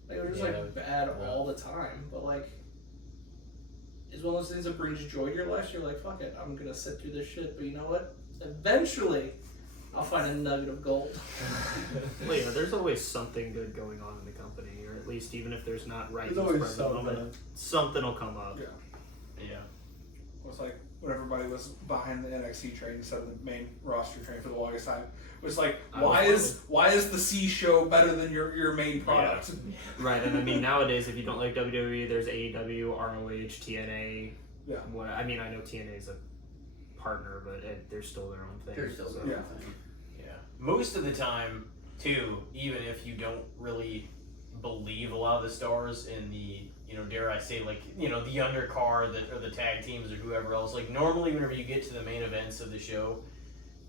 like, it was just like bad all the time. But like, it's one of those things that brings joy to your life. So you're like, fuck it, I'm gonna sit through this shit. But you know what? Eventually, I'll find a nugget of gold. Well, yeah, there's always something good going on in the company, or at least even if there's not right There's always present moment, something will come up. Yeah. Yeah. It was like when everybody was behind the NXT train instead of the main roster train for the longest time. It was like, why is the C show better than your main product? Right, and I mean nowadays, if you don't like WWE, there's AEW, ROH, TNA. Yeah. What I mean, I know TNA is a partner, but they're still their own thing. They're still so. doing Yeah. thing. Yeah. Most of the time, too, even if you don't really believe a lot of the stars in the, dare I say, like, the undercard or the tag teams or whoever else, like, normally whenever you get to the main events of the show,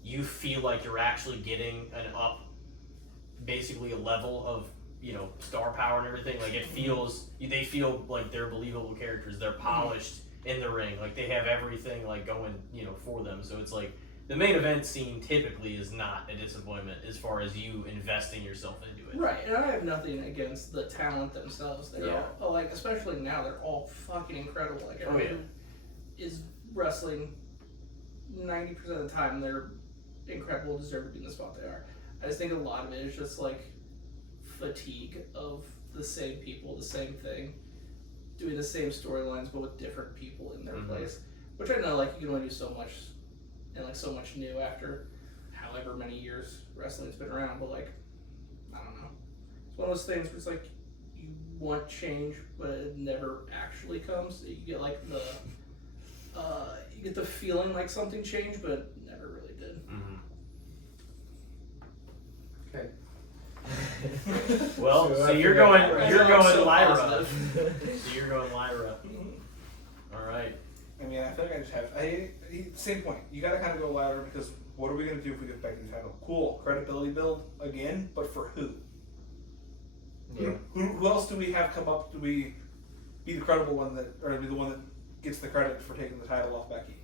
you feel like you're actually getting basically a level of, star power and everything. Like, they feel like they're believable characters. They're polished in the ring. Like, they have everything, like, going, for them. So it's like, the main event scene typically is not a disappointment as far as you investing yourself into it. Right, and I have nothing against the talent themselves. They're all, like, especially now, they're all fucking incredible. Like, everyone is wrestling 90% of the time. They're incredible, deserve to be in the spot they are. I just think a lot of it is just, like, fatigue of the same people, the same thing, doing the same storylines, but with different people in their place. Which I know, like, you can only do so much, and, like, so much new after however many years wrestling's been around, but, like, I don't know. It's one of those things where it's like you want change, but it never actually comes. You get like you get the feeling like something changed, but it never really did. Okay. Well, so you're going Lyra. So you're going Lyra. All right. I mean, I feel like I just have. Same point. You got to kind of go louder because what are we going to do if we get back to the title? Cool, credibility build again, but for who? Yeah. Who else do we have come up? Do we be the credible one or be the one that gets the credit for taking the title off Becky?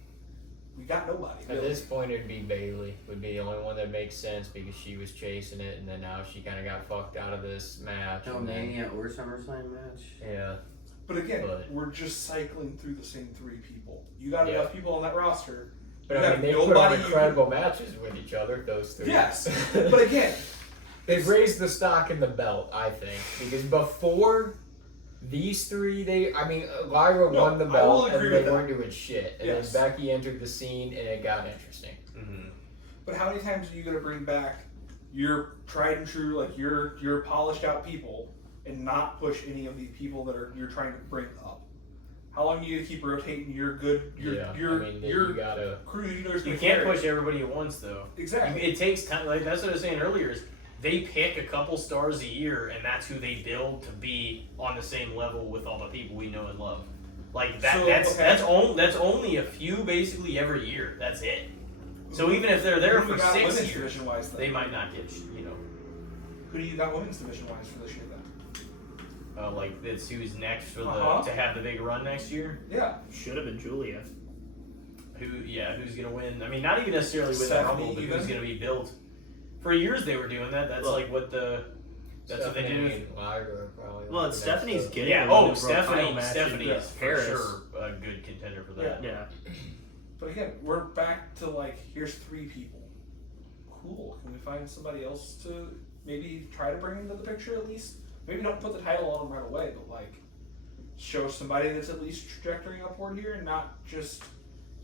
We got nobody. At this point, it'd be Bayley. Would be the only one that makes sense because she was chasing it, and then now she kind of got fucked out of this match. No Mania or SummerSlam match. Yeah. But again, we're just cycling through the same three people. You got Yeah. enough people on that roster. But You I have mean, they put on nobody you incredible matches with each other, those three. Yes, but again, They've raised the stock in the belt, I think, because before these three, Lyra won the I will belt agree and with they that. weren't doing shit, and Yes. then Becky entered the scene and it got interesting. But how many times are you going to bring back your tried and true, like your polished out people, and not push any of the people that you're trying to bring up? How long are you going to keep rotating your good, your you gotta. crew leaders? You can't push everybody at once, though. Exactly. It takes time. Like that's what I was saying earlier. Is they pick a couple stars a year, and that's who they build to be on the same level with all the people we know and love. Like that. So, That's only a few basically every year. That's it. So even if they're there Who do for you got 6 women's years, division wise, they might not get. Who do you got women's division wise for this year then? Like it's who's next for Uh-huh. to have the big run next year. Yeah. Should have been Julia. Who's gonna win? I mean, not even necessarily win the Stephanie Rumble, but even? who's gonna be built. For years they were doing that. That's Well, like what the. That's what they Stephanie do. and Lyra probably. Well, it's Stephanie's getting Yeah. a women's world Stephanie. title match Stephanie in is for Paris. sure a good contender for that. Yeah. But again, we're back to like, here's three people. Cool. Can we find somebody else to maybe try to bring into the picture at least? Maybe don't put the title on them right away, but like show somebody that's at least trajectory upward here, and not just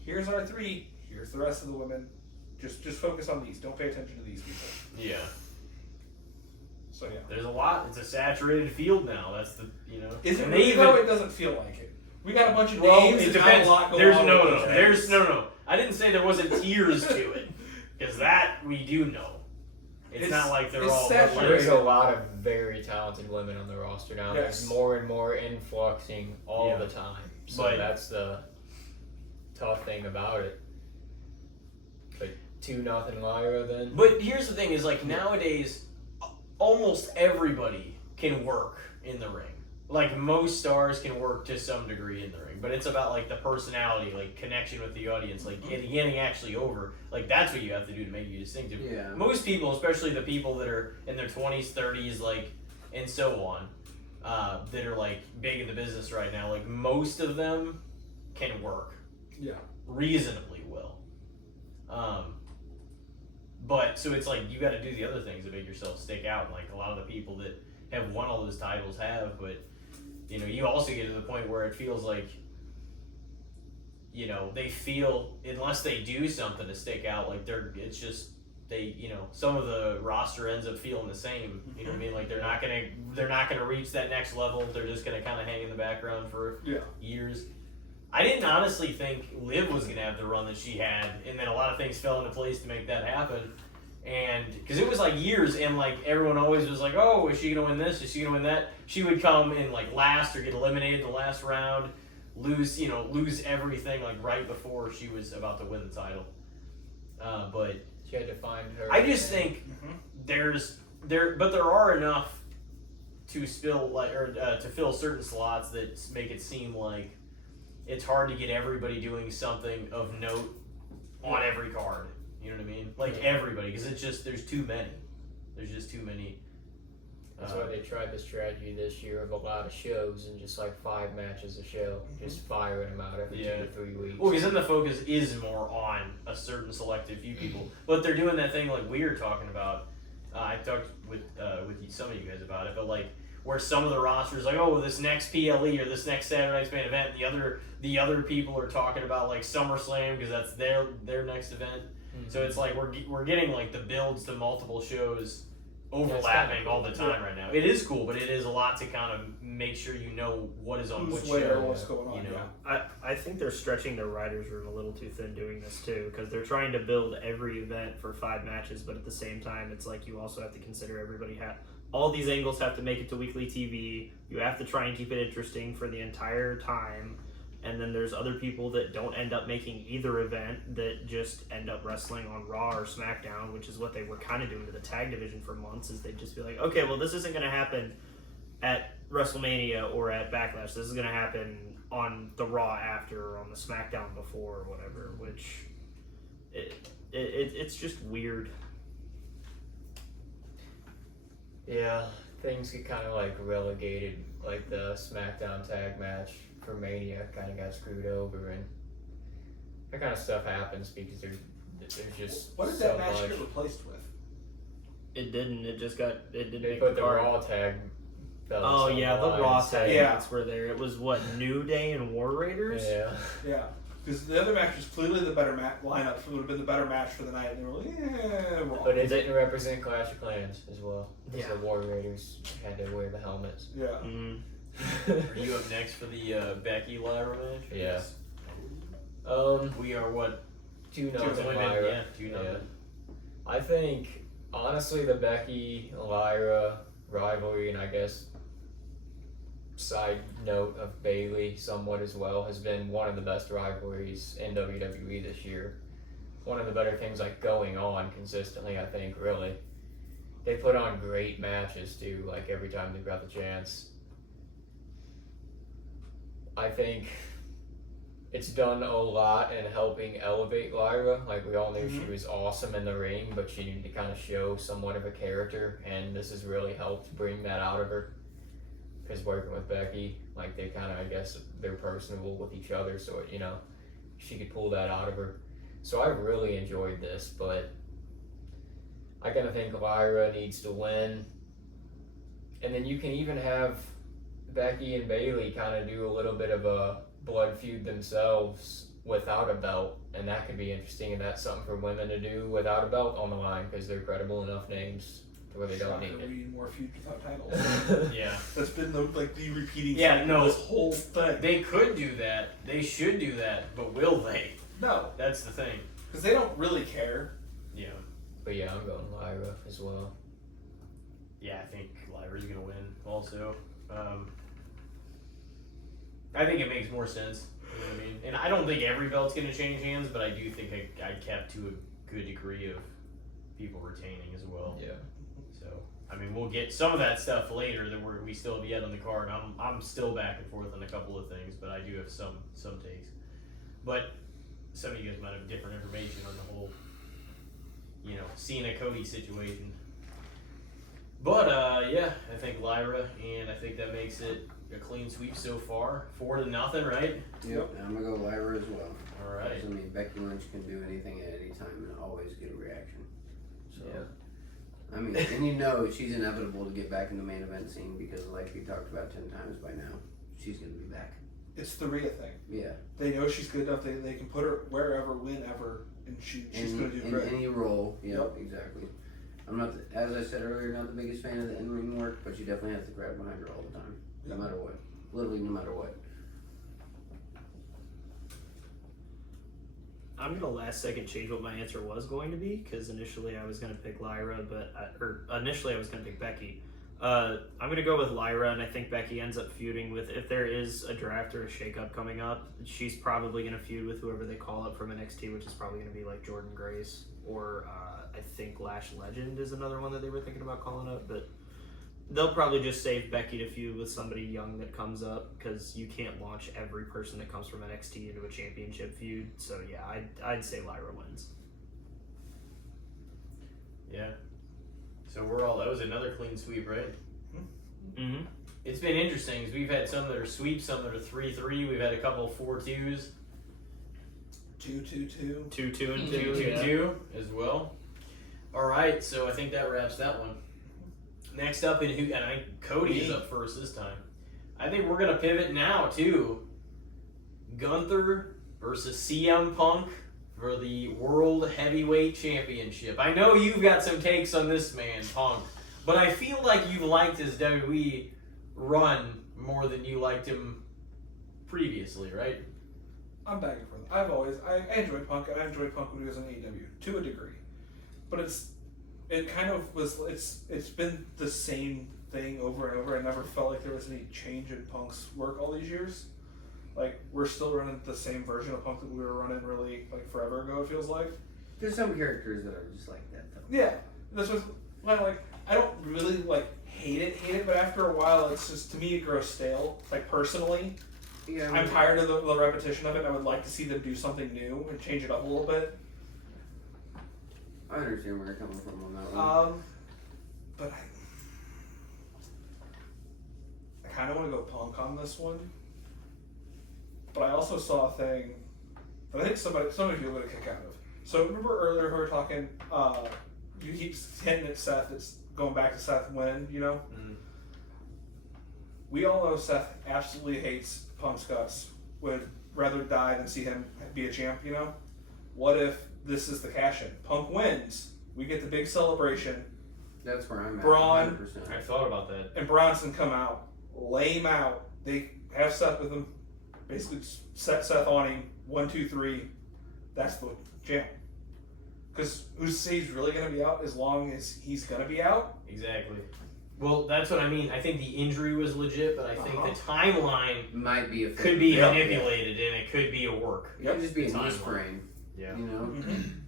here's our three, here's the rest of the women. Just focus on these. Don't pay attention to these people. Yeah. So yeah. There's a lot. It's a saturated field now. That's the Is it and really they though? even- It doesn't feel like it. We got a bunch of Well, names. it and not depends. a lot going There's on no. with those There's names. no. I didn't say there wasn't tiers to it, because that we do know. It's not like they're it's all. saturated. There's a lot of very talented women on the roster now. Yes. There's more and more influxing all Yeah. the time. So But- that's the tough thing about it. But 2-0 Lyra then. But here's the thing: is like nowadays, almost everybody can work in the ring. Like most stars can work to some degree in the ring, but it's about like the personality, like connection with the audience, like getting actually over. Like that's what you have to do to make you distinctive. Yeah. Most people, especially the people that are in their 20s, 30s, like and so on, that are like big in the business right now, like most of them can work. Yeah. Reasonably well. But so it's like you got to do the other things to make yourself stick out. And like a lot of the people that have won all those titles have, but you also get to the point where it feels like they feel unless they do something to stick out, like it's just they some of the roster ends up feeling the same. You know what I mean? Like they're not gonna reach that next level. They're just gonna kind of hang in the background for years. I didn't honestly think Liv was going to have the run that she had, and then a lot of things fell into place to make that happen. And because it was like years, and like everyone always was like, "Oh, is she gonna win this? Is she gonna win that?" She would come in like last or get eliminated the last round, lose everything like right before she was about to win the title. But She had to find her. I just think there are enough to to fill certain slots that make it seem like it's hard to get everybody doing something of note on every card. You know what I mean? Like everybody, because there's too many. There's just too many. That's why they tried the strategy this year of a lot of shows and just like 5 matches a show, just firing them out every 2 to 3 weeks. Well, because then the focus is more on a certain selective few people. But they're doing that thing like we were talking about. I talked with some of you guys about it, but like where some of the rosters like, oh, this next PLE or this next Saturday Night's Main Event, and the other people are talking about like SummerSlam because that's their next event. So it's like we're getting like the builds to multiple shows overlapping all the time right now. It is cool, but it is a lot to kind of make sure you know what is on Who's which where, show. what's going on. You know? I think they're stretching their writers' room a little too thin doing this too, because they're trying to build every event for 5 matches, but at the same time, it's like you also have to consider all these angles have to make it to weekly TV. You have to try and keep it interesting for the entire time. And then there's other people that don't end up making either event that just end up wrestling on Raw or SmackDown, which is what they were kind of doing to the tag division for months, is they'd just be like, okay, well, this isn't going to happen at WrestleMania or at Backlash. This is going to happen on the Raw after or on the SmackDown before or whatever, which it's just weird. Yeah, things get kind of like relegated, like the SmackDown tag match for Mania kind of got screwed over, and that kind of stuff happens because there's just What did so that match much. get replaced with? It didn't. It didn't They make put the card. Raw tag belts. Oh on yeah, the line Raw instead. tag Yeah. belts were there. It was what, New Day and War Raiders? Yeah. Yeah. Because the other match was clearly the better lineup. It would have been the better match for the night. And they were like, wrong. But it didn't represent Clash of Clans as well. Because Yeah. the War Raiders had to wear the helmets. Yeah. Mm-hmm. Are you up next for the Becky Lyra match? Yeah. We are what? 2-0 2-0, Lyra. yeah, 2-0. I think, honestly, the Becky Lyra rivalry, and I guess side note of Bayley somewhat as well, has been one of the best rivalries in WWE this year. One of the better things like going on consistently, I think, really. They put on great matches too, like every time they've got the chance. I think it's done a lot in helping elevate Lyra. Like, we all knew she was awesome in the ring, but she needed to kind of show somewhat of a character, and this has really helped bring that out of her. Because working with Becky, like, they kind of, I guess, they're personable with each other, so, she could pull that out of her. So I really enjoyed this, but I kind of think Lyra needs to win. And then you can even have Becky and Bayley kind of do a little bit of a blood feud themselves without a belt, and that could be interesting, and that's something for women to do without a belt on the line because they're credible enough names to where they don't need Shocker, it. we need more feuds without titles. Yeah. That's been the repeating Yeah, thing no. this whole thing. They could do that. They should do that, but will they? No, That's the thing. because they don't really care. Yeah. But yeah, I'm going Lyra as well. Yeah, I think Lyra's gonna win also. I think it makes more sense. You know what I mean? And I don't think every belt's gonna change hands, but I do think I kept to a good degree of people retaining as well. Yeah. So I mean, we'll get some of that stuff later that we still have yet on the card. I'm still back and forth on a couple of things, but I do have some takes. But some of you guys might have different information on the whole, Cena Cody situation. But yeah, I think Lyra, and I think that makes it a clean sweep so far, 4-0, right? Yep, and I'm gonna go Lyra as well. All right. I mean, Becky Lynch can do anything at any time and always get a reaction. So, Yeah. I mean, and she's inevitable to get back in the main event scene because, like we talked about 10 times by now, she's gonna be back. It's the Rhea thing. Yeah. They know she's good enough. They can put her wherever, whenever, and she's going to do in great. any role. Yep. Exactly. I'm not, as I said earlier, not the biggest fan of the in-ring work, but she definitely has the crowd behind her all the time, no matter what. Literally, no matter what. I'm gonna last second change what my answer was going to be because initially I was gonna pick Lyra, or initially I was gonna pick Becky. I'm gonna go with Lyra, and I think Becky ends up feuding with, if there is a draft or a shakeup coming up, she's probably gonna feud with whoever they call up from NXT, which is probably gonna be like Jordan Grace or I think Lash Legend is another one that they were thinking about calling up, but they'll probably just save Becky to feud with somebody young that comes up because you can't launch every person that comes from NXT into a championship feud. So yeah, I'd say Lyra wins. Yeah. So that was another clean sweep, right? Mm-hmm. It's been interesting because we've had some that are sweeps, some that are 3-3. We've had a couple of 4-2s. 2-2-2. 2-2 and 2-2 as well. All right, so I think that wraps that one. Next up, and I think Cody is up first this time. I think we're gonna pivot now to Gunther versus CM Punk for the World Heavyweight Championship. I know you've got some takes on this man, Punk, but I feel like you've liked his WWE run more than you liked him previously, right? I'm back and forth. I enjoy Punk. I enjoyed Punk when he was in AEW to a degree, but it's been the same thing over and over. I never felt like there was any change in Punk's work all these years. Like, we're still running the same version of Punk that we were running really like forever ago, it feels like. There's some characters that are just like that though. Yeah. This was like, I don't really like hate it, but after a while it's just, to me, it grows stale. Like, personally. Yeah, I'm tired of the repetition of it. I would like to see them do something new and change it up a little bit. I understand where you're coming from on that one. But I kind of want to go Punk on this one. But I also saw a thing that I think some of you would have kicked out of. So remember earlier we were talking, you keep hinting at Seth, it's going back to Seth winning, you know? Mm. We all know Seth absolutely hates Punk's guts, would rather die than see him be a champ, you know? What if this is the cash-in? Punk wins, we get the big celebration, That's where I'm at. Braun. 100%. I thought about that. and Bronson come out, lay him out, they have Seth with him, basically set Seth on him, 1, 2, 3, that's the champ. Because who's to say he's really going to be out as long as he's going to be out? Exactly. Well, that's what I mean. I think the injury was legit, but I think the timeline Might be a thing. could be Yep. manipulated and it could be a work. It could just be a knee Timeline. sprain. Yeah. You know?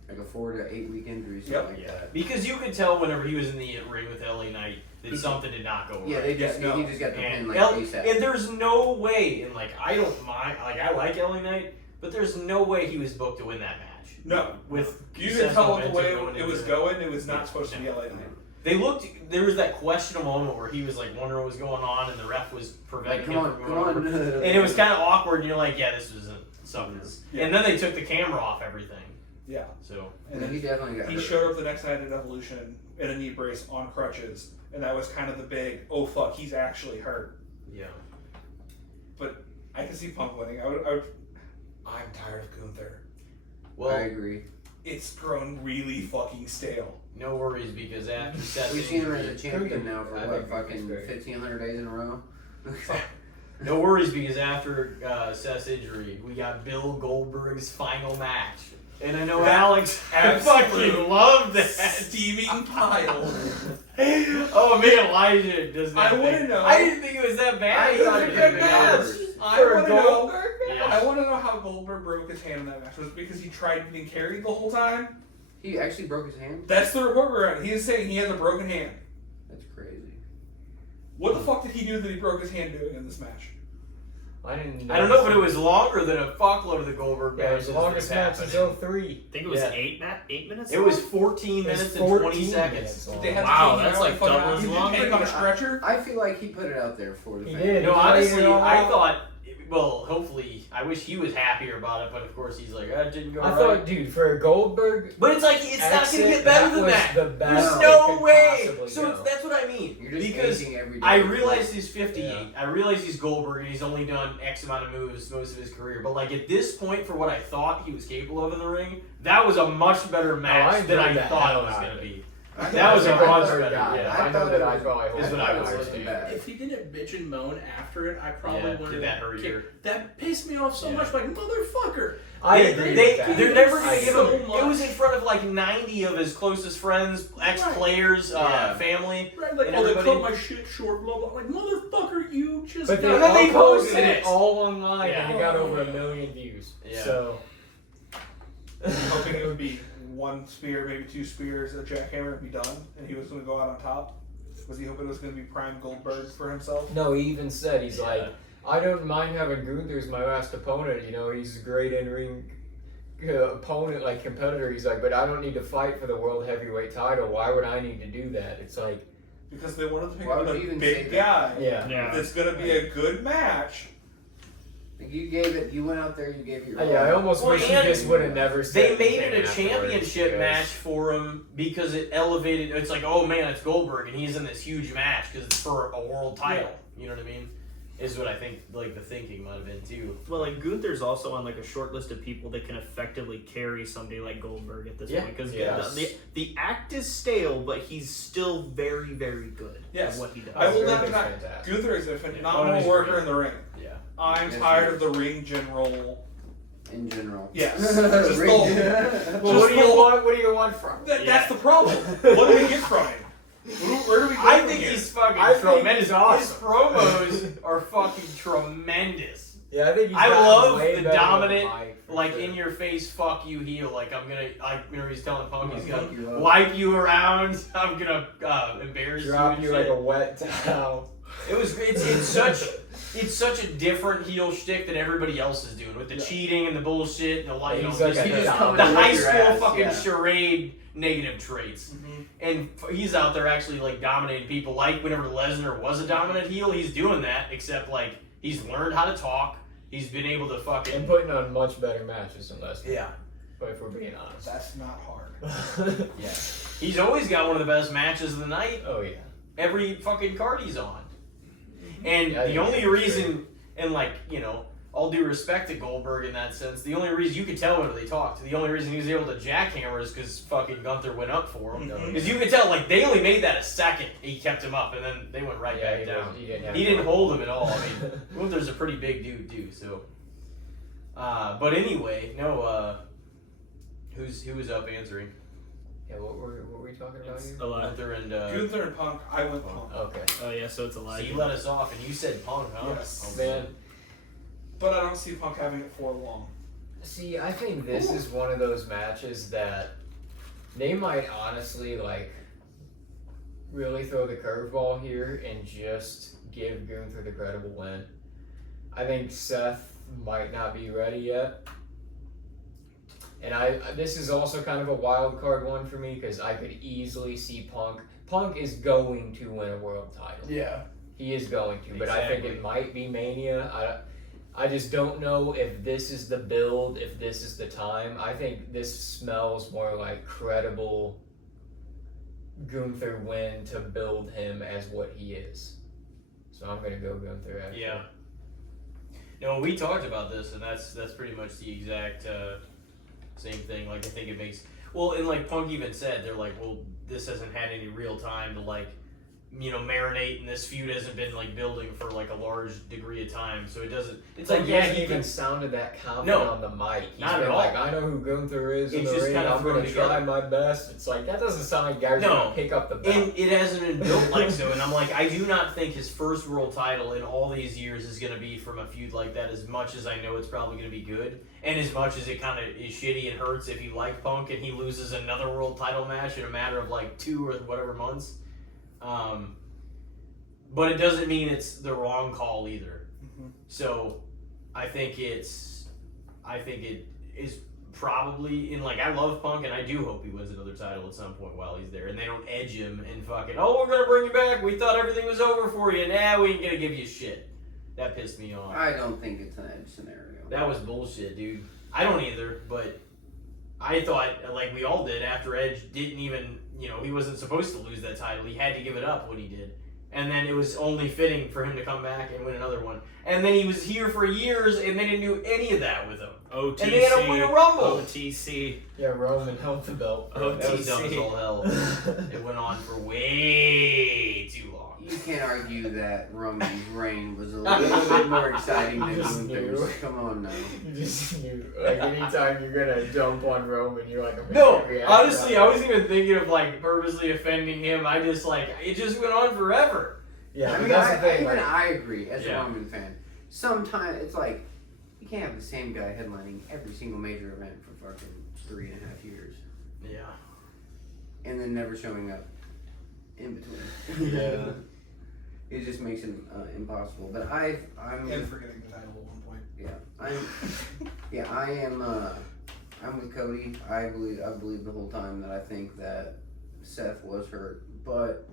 Like a 4 to 8 week injury, something Yep. like Yeah. that. Because you could tell whenever he was in the ring with LA Knight that something did not go right. Yeah, they just Yeah, no. he just got the pin And, like ASAP. and there's no way, and like I don't mind, like I like LA Knight, but there's no way he was booked to win that match. No. With You Seth can tell the momentum way going it into was going, it was not supposed to be LA Knight. They looked. There was that questionable moment where he was like wondering what was going on, and the ref was preventing him from going over. And it was kind of awkward, and you're like, yeah, this isn't something. Yeah. And then they took the camera off everything. Yeah. So And he then definitely got he hurt. showed up the next night at Evolution in a knee brace on crutches, and that was kind of the big, oh fuck, he's actually hurt. yeah. But I can see Punk winning. I'm tired of Gunther. Well, I agree. It's grown really fucking stale. no worries because after Seth's We've seen him as a injury, champion now for I what, think fucking he's great. 1,500 days in a row? no worries because after Seth's injury, we got Bill Goldberg's final match. And I know That Alex absolute fucking loved that. Steaming pile. Oh man, Elijah does not. I wanna think- know- I didn't think it was that bad. I thought it was a good match. I For a want to know. Goldberg match? I want to know how Goldberg broke his hand in that match. Was it because he tried getting carried the whole time? He actually broke his hand? That's the report we're on. He is saying he has a broken hand. That's crazy. What the fuck did he do that he broke his hand doing in this match? I didn't. I don't know, but it was longer than a fuckload of the Goldberg Yeah, it was matches the longest that's match happened. until 3. I think it was Yeah. 8 minutes. It was long? 14 It was minutes and 20 14 seconds. minutes long. Did they have Wow, to take him that's out like and fucking double as he didn't long. take him on a stretcher? I feel like he put it out there for the He fans. did. No, honestly, It was I all- thought, well, hopefully, I wish he was happier about it, but of course he's like, it didn't go I right. thought, dude, for a Goldberg, But it's like, it's not going to exit, get better than was that. The There's best no it could way. possibly So go. it's, that's what I mean. You're just Because aging every day. I realize he's 58. Yeah. I realize he's Goldberg and he's only done X amount of moves most of his career. But like at this point, for what I thought he was capable of in the ring, that was a much better match than I enjoyed that thought hell it was out going of to it. be. I That was a thought- much I better. guy. Yeah. I know that I probably Is what I would say wasn't too. bad. If he didn't bitch and moan after it, I probably Yeah, would did that hurt you? That pissed me off so Yeah. much. Like, motherfucker. I agree with that. They're never gonna I give so him. much. It was in front of like 90 of his closest friends, ex-players, family. Right, like, and oh, they everybody. cut my shit short, blah, blah. Like, motherfucker, you just But they And then all they posted posted it it. all online, Yeah. and it got over 1 million views. Yeah. So Hoping it would be 1 spear, maybe 2 spears, a jackhammer, and be done, and he was going to go out on top. Was he hoping it was going to be prime Goldberg for himself? no, he even said he's Yeah. like, I don't mind having Gunther as my last opponent. You know, he's a great in-ring opponent, like competitor. He's like, but I don't need to fight for the world heavyweight title. Why would I need to do that? It's like, Because they wanted to pick Why up would a you even say big that? guy yeah. Yeah. that's going to be a good match. Like you gave it. You went out there. You gave it your. Yeah, I almost Well, wish he and just would have never said They made it a anything afterwards, championship because- match for him because it elevated. It's like, oh man, it's Goldberg, and he's in this huge match because it's for a world title. You know what I mean? Is what I think. Like the thinking might have been too. Well, like Gunther's also on like a short list of people that can effectively carry somebody like Goldberg at this Yeah. point because Yes. the act is stale, but he's still very, very good Yes. at what he does. I will Gunther's not deny. fantastic. Gunther is a Oh, phenomenal he's worker great. in the ring. Yeah. I'm Yes, tired he of the ring general. In general. Yes. Just the- Well, Just what do you the- want? What do you want from? That's the problem. What do we get from him? Where do we go I from think here? he's fucking I think tremendous. he's awesome. His promos are fucking tremendous. Yeah, I think he's I gotten love way the better dominant, than Mike, for like sure. in your face, fuck you heel. Like I'm gonna, whenever he's telling Punk, he's Fuck gonna you up. wipe you around. I'm gonna embarrass drop you. you And like shit. a wet towel. It was it's such a different heel shtick than everybody else is doing with the cheating and the bullshit and the like. Yeah, You know, he's like just a the, dominant. the high Whip your school ass, fucking yeah. charade negative traits. Mhm. And he's out there actually like dominating people. Like whenever Lesnar was a dominant heel, he's doing that. Except like he's learned how to talk. He's been able to And fucking putting on much better matches than Lesnar. yeah. But if we're being honest. That's not hard. Yeah. He's always got one of the best matches of the night. Oh yeah. Every fucking card he's on. And Yeah, I the think only that's reason, and like, you know, all due respect to Goldberg in that sense, the only reason you could tell when they talked, the only reason he was able to jackhammer is because fucking Gunther went up for him. Mhm. Because you could tell, like, they only made that a second. He kept him up, and then they went right Yeah, back he down. didn't, He didn't hold him at all. I mean, Gunther's a pretty big dude, too, so. But anyway, no, who was up answering? Yeah, what were we talking about It's here? Gunther and, Gunther and Punk, I went Punk. Okay. Oh yeah, so it's a so lie. you let us off, and you said Punk, huh? Yes. Oh, Man, But I don't see Punk having it for long. see, I think this is one of those matches that they might honestly like really throw the curveball here and just give Gunther the credible win. I think Seth might not be ready yet. And this is also kind of a wild card one for me because I could easily see Punk. Punk is going to win a world title. Yeah. He is going to, but I think Exactly. it might be Mania. I just don't know if this is the build, if this is the time. I think this smells more like credible Gunther win to build him as what he is. So I'm gonna go Gunther. Actually. Yeah. No, we talked about this, and that's pretty much the exact same thing. Like, I think it makes and like Punk even said, they're like, well, this hasn't had any real time to like, you know, marinate, and this feud hasn't been like building for like a large degree of time, so it doesn't. It's like, Punk yeah, hasn't he even can. sounded that confident No, on the mic. He's not been at all. like, I know who Gunther is in It's the just ring. kinda I'm thrown gonna try together. my best. It's like that doesn't sound like guys are No. gonna pick up the belt. And it hasn't been built like so, and I'm like, I do not think his first world title in all these years is going to be from a feud like that. As much as I know it's probably going to be good, and as much as it kind of is shitty and hurts if you like Punk and he loses another world title match in a matter of like 2 or whatever months. But it doesn't mean it's the wrong call either. Mhm. So I think it is probably, and like, I love Punk, and I do hope he wins another title at some point while he's there, and they don't edge him and fucking, oh, we're gonna bring you back, we thought everything was over for you, nah, we ain't gonna give you shit. That pissed me off. I don't think it's an edge scenario. That was bullshit, dude. I don't either, but I thought, like we all did, after Edge didn't even, you know, he wasn't supposed to lose that title, he had to give it up when he did. And then it was only fitting for him to come back and win another one. And then he was here for years, and they didn't do any of that with him. OTC. And they had him win a Rumble. OTC. Yeah, Roman held the belt. Oh, That was dumb as all hell. It went on for way too long. you can't argue that Roman's reign was a little bit more exciting than You just Gunther's. knew. Come on now. You just knew. Like, anytime you're gonna jump on Roman, you're like, No, honestly, I wasn't even thinking of like purposely offending him. I just like it just went on forever. Yeah, I but mean, that's the thing. even Like, I agree as Yeah. a Roman fan. Sometimes it's like you can't have the same guy headlining every single major event for fucking 3.5 years Yeah. and then never showing up in between. Yeah. It just makes it impossible. But I'm And forgetting the title at one point. I'm with Cody. I believe the whole time that I think that Seth was hurt, but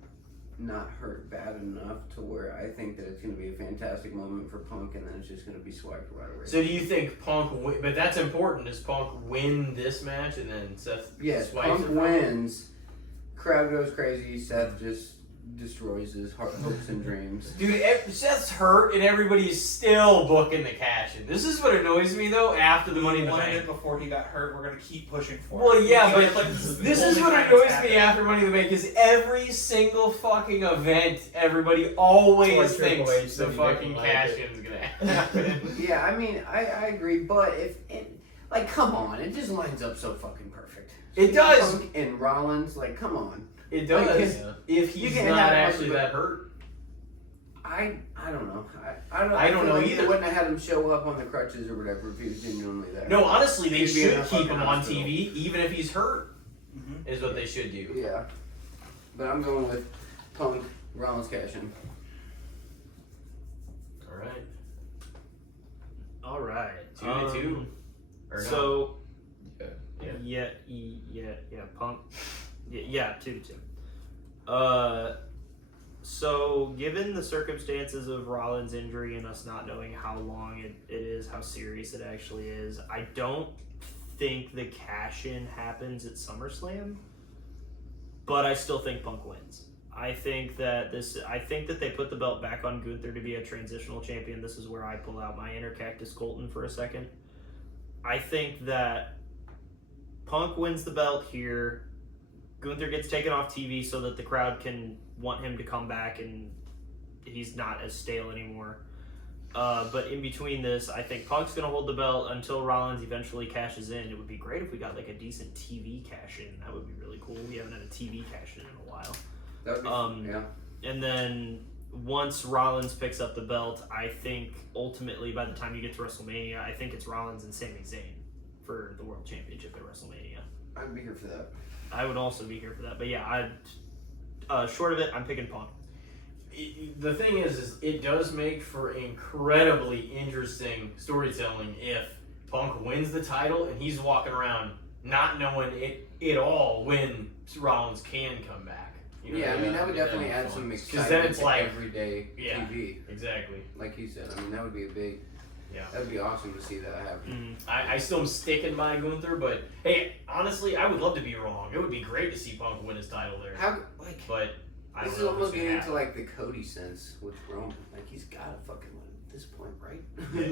not hurt bad enough to where I think that it's going to be a fantastic moment for Punk, and then it's just going to be swiped right away. So do you think Punk? But that's important. Does Punk win this match and then Seth? Yes, swipes Punk it from him? wins. Crowd goes crazy. Seth just destroys his hopes and dreams. Dude, Seth's hurt and everybody's still booking the cash in. This is what annoys me though. After the Money in the Wanted Bank. it before he got hurt. We're gonna keep pushing for it. Well, yeah, We but feel like this is the this is only what time annoys it's me happened. after Money in the Bank is every single fucking event, everybody always That's why Triple H thinks said the he fucking didn't like cash it. in's gonna happen. Yeah, I mean, I agree, but if it, like, come on, it just lines up so fucking perfect. It does. Punk and Rollins, like, come on. It does. Yeah. If You he's can't not have actually much of a- that hurt. I don't know. I don't feel know like either. They wouldn't have had him show up on the crutches or whatever if he was genuinely there. No, honestly, they He'd be in should a keep fucking him on hospital. TV, even if he's hurt. Mhm. Is what they should do. Yeah. But I'm going with Punk, Rollins cash in. All right, All right. 2-2. Or not. So, Yeah. yeah, Punk. Yeah, 2-2. So given the circumstances of Rollins' injury and us not knowing how long it is, how serious it actually is, I don't think the cash-in happens at SummerSlam, but I still think Punk wins. I think that they put the belt back on Gunther to be a transitional champion. This is where I pull out my inner Cactus Colton for a second. I think that Punk wins the belt here. Gunther gets taken off TV so that the crowd can want him to come back and he's not as stale anymore. But in between this, I think Punk's going to hold the belt until Rollins eventually cashes in. It would be great if we got like a decent TV cash in. That would be really cool. We haven't had a TV cash in a while. That would be yeah. And then once Rollins picks up the belt, I think ultimately by the time you get to WrestleMania, I think it's Rollins and Sami Zayn for the World Championship at WrestleMania. I'd be here for that. I would also be here for that. But yeah, short of it, I'm picking Punk. The thing is it does make for incredibly interesting storytelling if Punk wins the title and he's walking around not knowing it at all when Rollins can come back. You know Yeah, what I mean, that would That'd definitely be add fun. some 'Cause excitement then it's to like, everyday yeah. TV. Exactly. Like you said, I mean, that would be a big. Yeah. That'd be awesome to see that happen. I still am sticking by Gunther, but hey, honestly, I would love to be wrong. It would be great to see Punk win his title there. How like But I this don't is know if almost it's gonna getting into happen. like the Cody sense with Roman. Like he's got to fucking win at this point, right?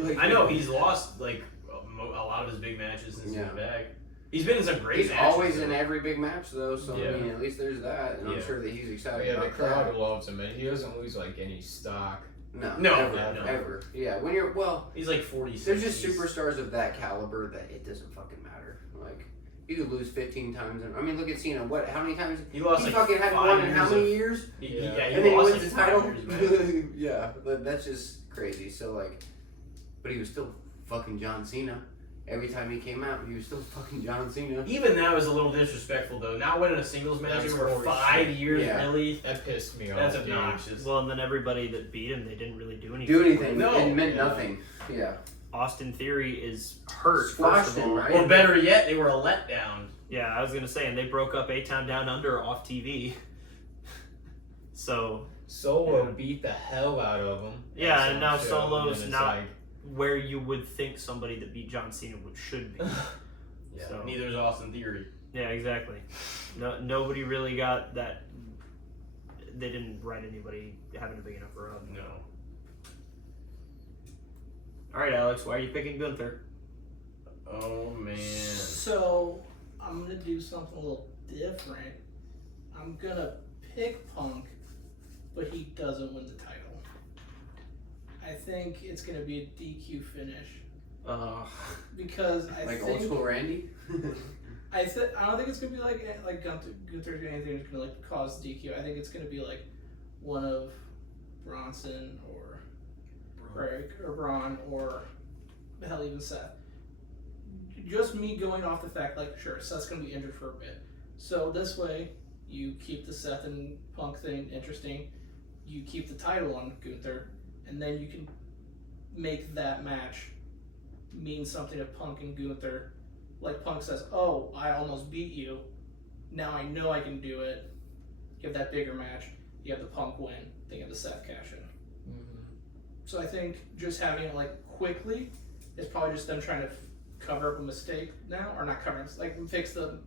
Like, I know he's lost like a lot of his big matches since he's Yeah. back. He's been in some great He's matches. always though. in every big match though, so Yeah. I mean, at least there's that, and I'm Yeah. sure that he's Oh, excited yeah, the about crowd that. loves him, and he doesn't lose like any stock. No, No, ever, no. ever. Yeah, when you're He's like 46. there's just superstars of that caliber that it doesn't fucking matter. Like you could lose 15 times. I mean, look at Cena. What? How many times? He lost He like fucking had 5 one in years how many years? He Yeah. And then he lost wins like the 5 title. years, man. Yeah, but that's just crazy. So like, but he was still fucking John Cena. Every time he came out, he was still fucking John Cena. Even that was a little disrespectful though. Not winning a singles match That's over horseshit. 5 years, Yeah. really. That pissed me That's off, dude. obnoxious. Well, and then everybody that beat him, they didn't really do anything. Do anything? No. It meant Yeah. nothing. Yeah. Austin Theory is hurt, Squashed first of him, all. right? Or better yet, they were a letdown. Yeah, I was going to say, and they broke up A-Town Down Under off TV. So, Solo Yeah. beat the hell out of him. Yeah, on and now some show, Solo's and it's not- like, where you would think somebody that beat John Cena should be. Yeah. So- Neither is Austin Theory. Yeah, exactly. No, nobody really got that. They didn't write anybody having a big enough run. No. All right, Alex, why are you picking Gunther? Oh man. So I'm gonna do something a little different. I'm gonna pick Punk, but he doesn't win the title. I think it's going to be a DQ finish. Because I Like think old school Randy? I don't think it's going to be like Gunther's anything that's going to like cause DQ. I think it's going to be like one of Bronson or Greg or Braun or hell even Seth. Just me going off the fact like sure Seth's going to be injured for a bit. So this way you keep the Seth and Punk thing interesting. You keep the title on Gunther, and then you can make that match mean something to Punk and Gunther. Like Punk says, "Oh, I almost beat you. Now I know I can do it." You have that bigger match. You have the Punk win. Then you have the Seth cash in. Mm-hmm. So I think just having it like quickly is probably just them trying to cover up a mistake now, or not cover, like fix the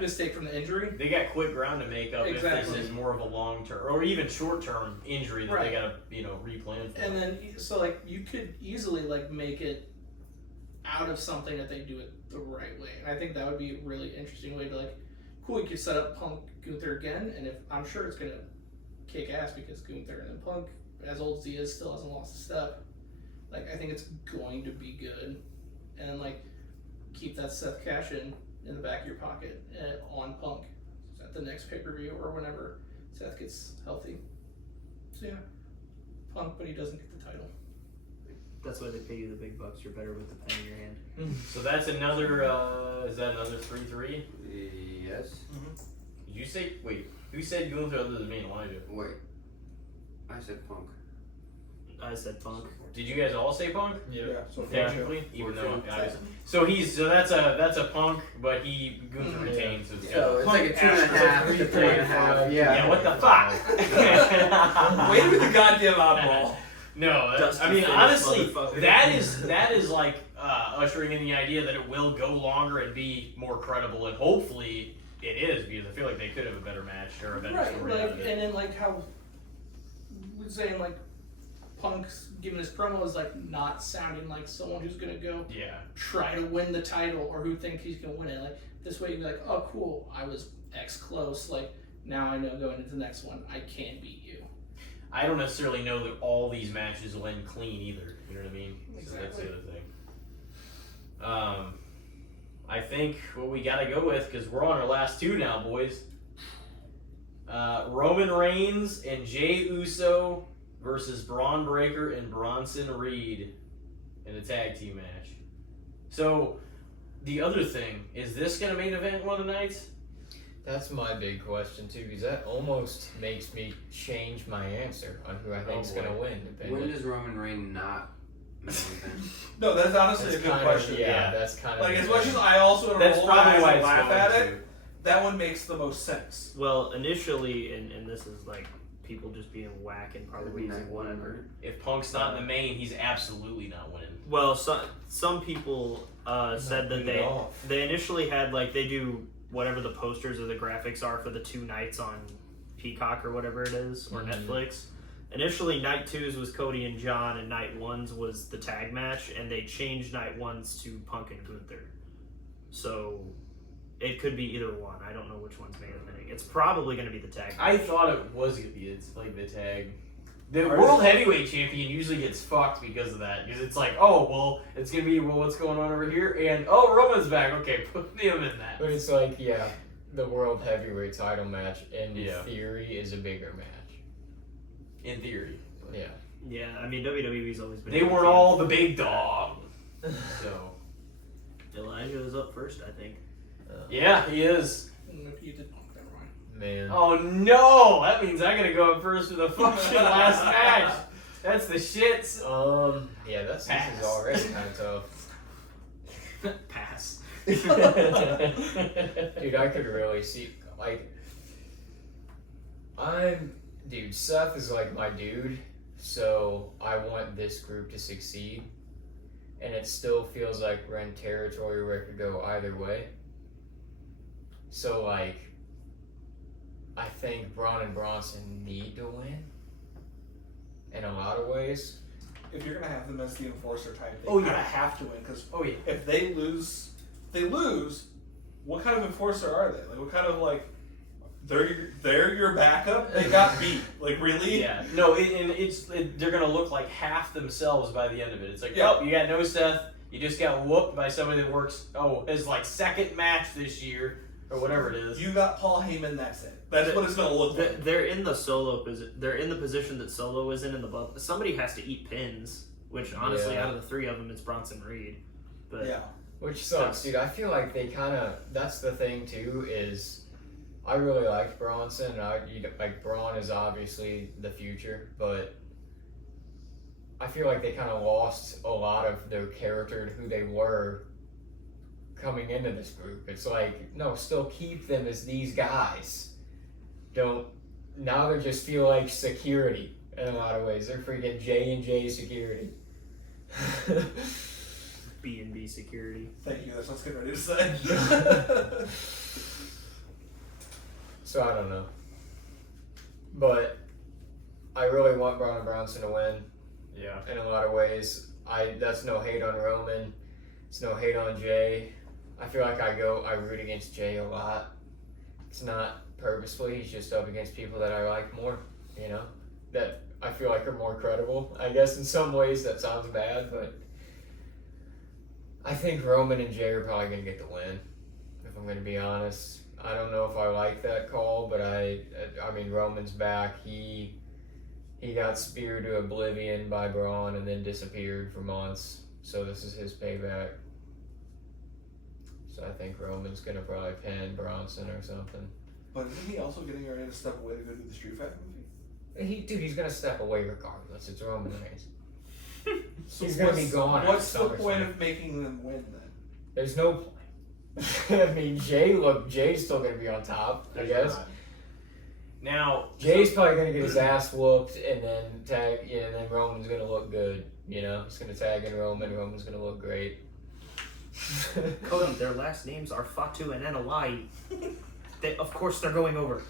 mistake from the injury. They got quick ground to make up if Exactly. this is more of a long term or even short term injury that they gotta replan for. And then so like you could easily like make it out of something that they do it the right way, and I think that would be a really interesting way to like, cool. You could set up Punk Gunther again, and if I'm sure it's gonna kick ass because Gunther and then Punk, as old as he is, still hasn't lost a step. Like I think it's going to be good, and then like keep that Seth cash in the back of your pocket on Punk at the next pay-per-view or whenever Seth gets healthy. So yeah, Punk, but he doesn't get the title. That's why they pay you the big bucks. You're better with the pen in your hand. So that's another. Is that another 3-3? Yes. Did you say? Wait, who said Gunther other than me and Elijah? Wait. I said Punk. I said Punk. Did you guys all say Punk? Yeah, so Technically, even though 4-2. guys. So that's a Punk, but Gunther retains. So it's So it's like a 2.5 to 3.5. yeah, what the fuck? Way to be the goddamn oddball. No, Dusty I mean Finish, honestly, motherfucker. that is like ushering in the idea that it will go longer and be more credible, and hopefully it is, because I feel like they could have a better match or a better Right, story like, out of it. and then like how we're saying like Punk's giving his promo is like not sounding like someone who's gonna go Yeah. try to win the title or who think he's gonna win it. Like this way you'd be like, oh cool, I was X close, like now I know going into the next one I can beat you. I don't necessarily know that all these matches will end clean either. You know what I mean? So that's the Exactly. other thing. I think what we gotta go with, because we're on our last two now, boys. Roman Reigns and Jey Uso versus Braun Breaker and Bronson Reed in a tag team match. So the other thing, is this gonna main event one of the nights? That's my big question too, because that almost makes me change my answer on who I think's boy. gonna win. When does Roman Reigns not main event? No, that's honestly That's a good kind question. of, yeah, that's kind of Like, the as much thing. as I also roll That's my probably eyes why and it's laugh going at to. it, that one makes the most sense. Well, initially, and this is like people just being whack and probably using whatever. If Punk's not in the main, he's absolutely not winning. Well, some people said that they initially had like they do whatever the posters or the graphics are for the two nights on Peacock or whatever it is or Netflix. Initially, night 2's was Cody and John, and night 1's was the tag match, and they changed night 1's to Punk and Gunther. So it could be either one. I don't know which one's main eventing. It's probably going to be the tag match. I thought it was gonna be it's like the tag. The world heavyweight champion usually gets fucked because of that. Because it's like, oh well, it's gonna be what's going on over here, and oh Roman's back. Okay, put him in that. But it's like, yeah, the world heavyweight title match in Yeah. theory is a bigger match. In theory, Yeah. Yeah, I mean WWE's always been. they weren't all the big dog. So Elijah is up first, I think. yeah, he is. You did Punk, never mind. Man. Oh no, that means I gotta go up first for the fucking last match. That's the shits. Yeah, this Pass. is already kind of tough. Pass. Dude, I could really see, like, Seth is like my dude, so I want this group to succeed, and it still feels like we're in territory where it could go either way. So, like, I think Braun and Bronson need to win in a lot of ways. If you're gonna have them as the enforcer type, they Oh, yeah. kinda have to win, because Oh yeah. if they lose, what kind of enforcer are they? Like, what kind of like they're your backup. They got beat. Like, really? Yeah. No, they're gonna look like half themselves by the end of it. It's like, Yeah. oh, you got no Seth. You just got whooped by somebody that works. Oh, his like second match this year or whatever it is. You got Paul Heyman. That's it. That's what it's gonna look like. They're in the solo position. They're in the position that Solo is in the bubble. Somebody has to eat pins. Which honestly, Yeah. out of the three of them, it's Bronson Reed. But Yeah. Which sucks, dude. I feel like they kind of. That's the thing too. Is I really liked Bronson. Like Braun is obviously the future, but I feel like they kind of lost a lot of their character and who they were coming into this group. It's like, no, still keep them as these guys. Don't. Now they just feel like security in a lot of ways. They're freaking J&J security. B&B security. Thank you. That's what I was getting ready to say. So I don't know. But I really want Braun and Bronson to win. Yeah. In a lot of ways. That's no hate on Roman. It's no hate on Jay. I feel like I root against Jay a lot. It's not purposefully, he's just up against people that I like more, you know? That I feel like are more credible. I guess in some ways that sounds bad, but I think Roman and Jay are probably gonna get the win, if I'm gonna be honest. I don't know if I like that call, but I mean Roman's back. He got speared to oblivion by Braun and then disappeared for months. So this is his payback. So I think Roman's gonna probably pin Bronson or something. But isn't he also getting ready to step away to go do the Street Fighter movie? He's gonna step away regardless. It's Roman Reigns. So He's gonna be gone. What's after the point SummerSlam. of making them win then? There's no point. I mean, Jay's still gonna be on top, I guess. Now, Jay's probably gonna get his ass whooped and then and then Roman's gonna look good. You know, he's gonna tag in Roman. Roman's gonna look great. Cody, their last names are Fatu and Enalai. Of course they're going over.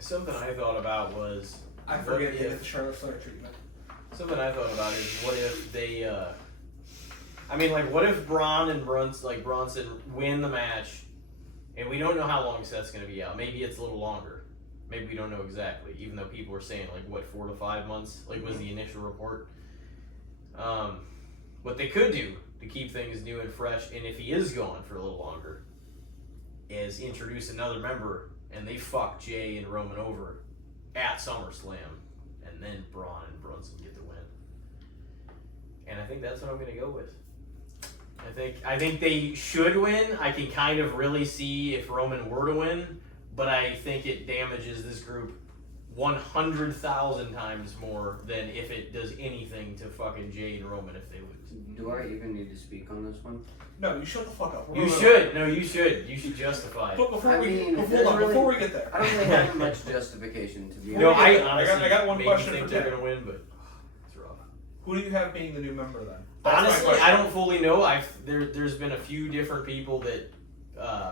something I thought about was I forget to get the Charlotte Flair treatment. something I thought about is what if they I mean, like, what if Braun and Bronson win the match, and we don't know how long Seth's going to be out. Maybe it's a little longer. Maybe we don't know exactly, even though people were saying, like, what, 4 to 5 months? Like, was the initial report. What they could do to keep things new and fresh, and if he is gone for a little longer, is introduce another member, and they fuck Jay and Roman over at SummerSlam, and then Braun and Bronson get the win. And I think that's what I'm going to go with. I think they should win. I can kind of really see if Roman were to win, but I think it damages this group 100,000 times more than if it does anything to fucking Jay and Roman if they lose. Do I even need to speak on this one? No, you shut the fuck up. You should. No, you should. You should justify it. But before I we mean, before we get there, I don't really have much justification to be No, honest. I honestly I got one maybe question think for they're Jay. gonna win, but it's rough. Who do you have being the new member then? That's my Honestly, question. I don't fully know. There's been a few different people that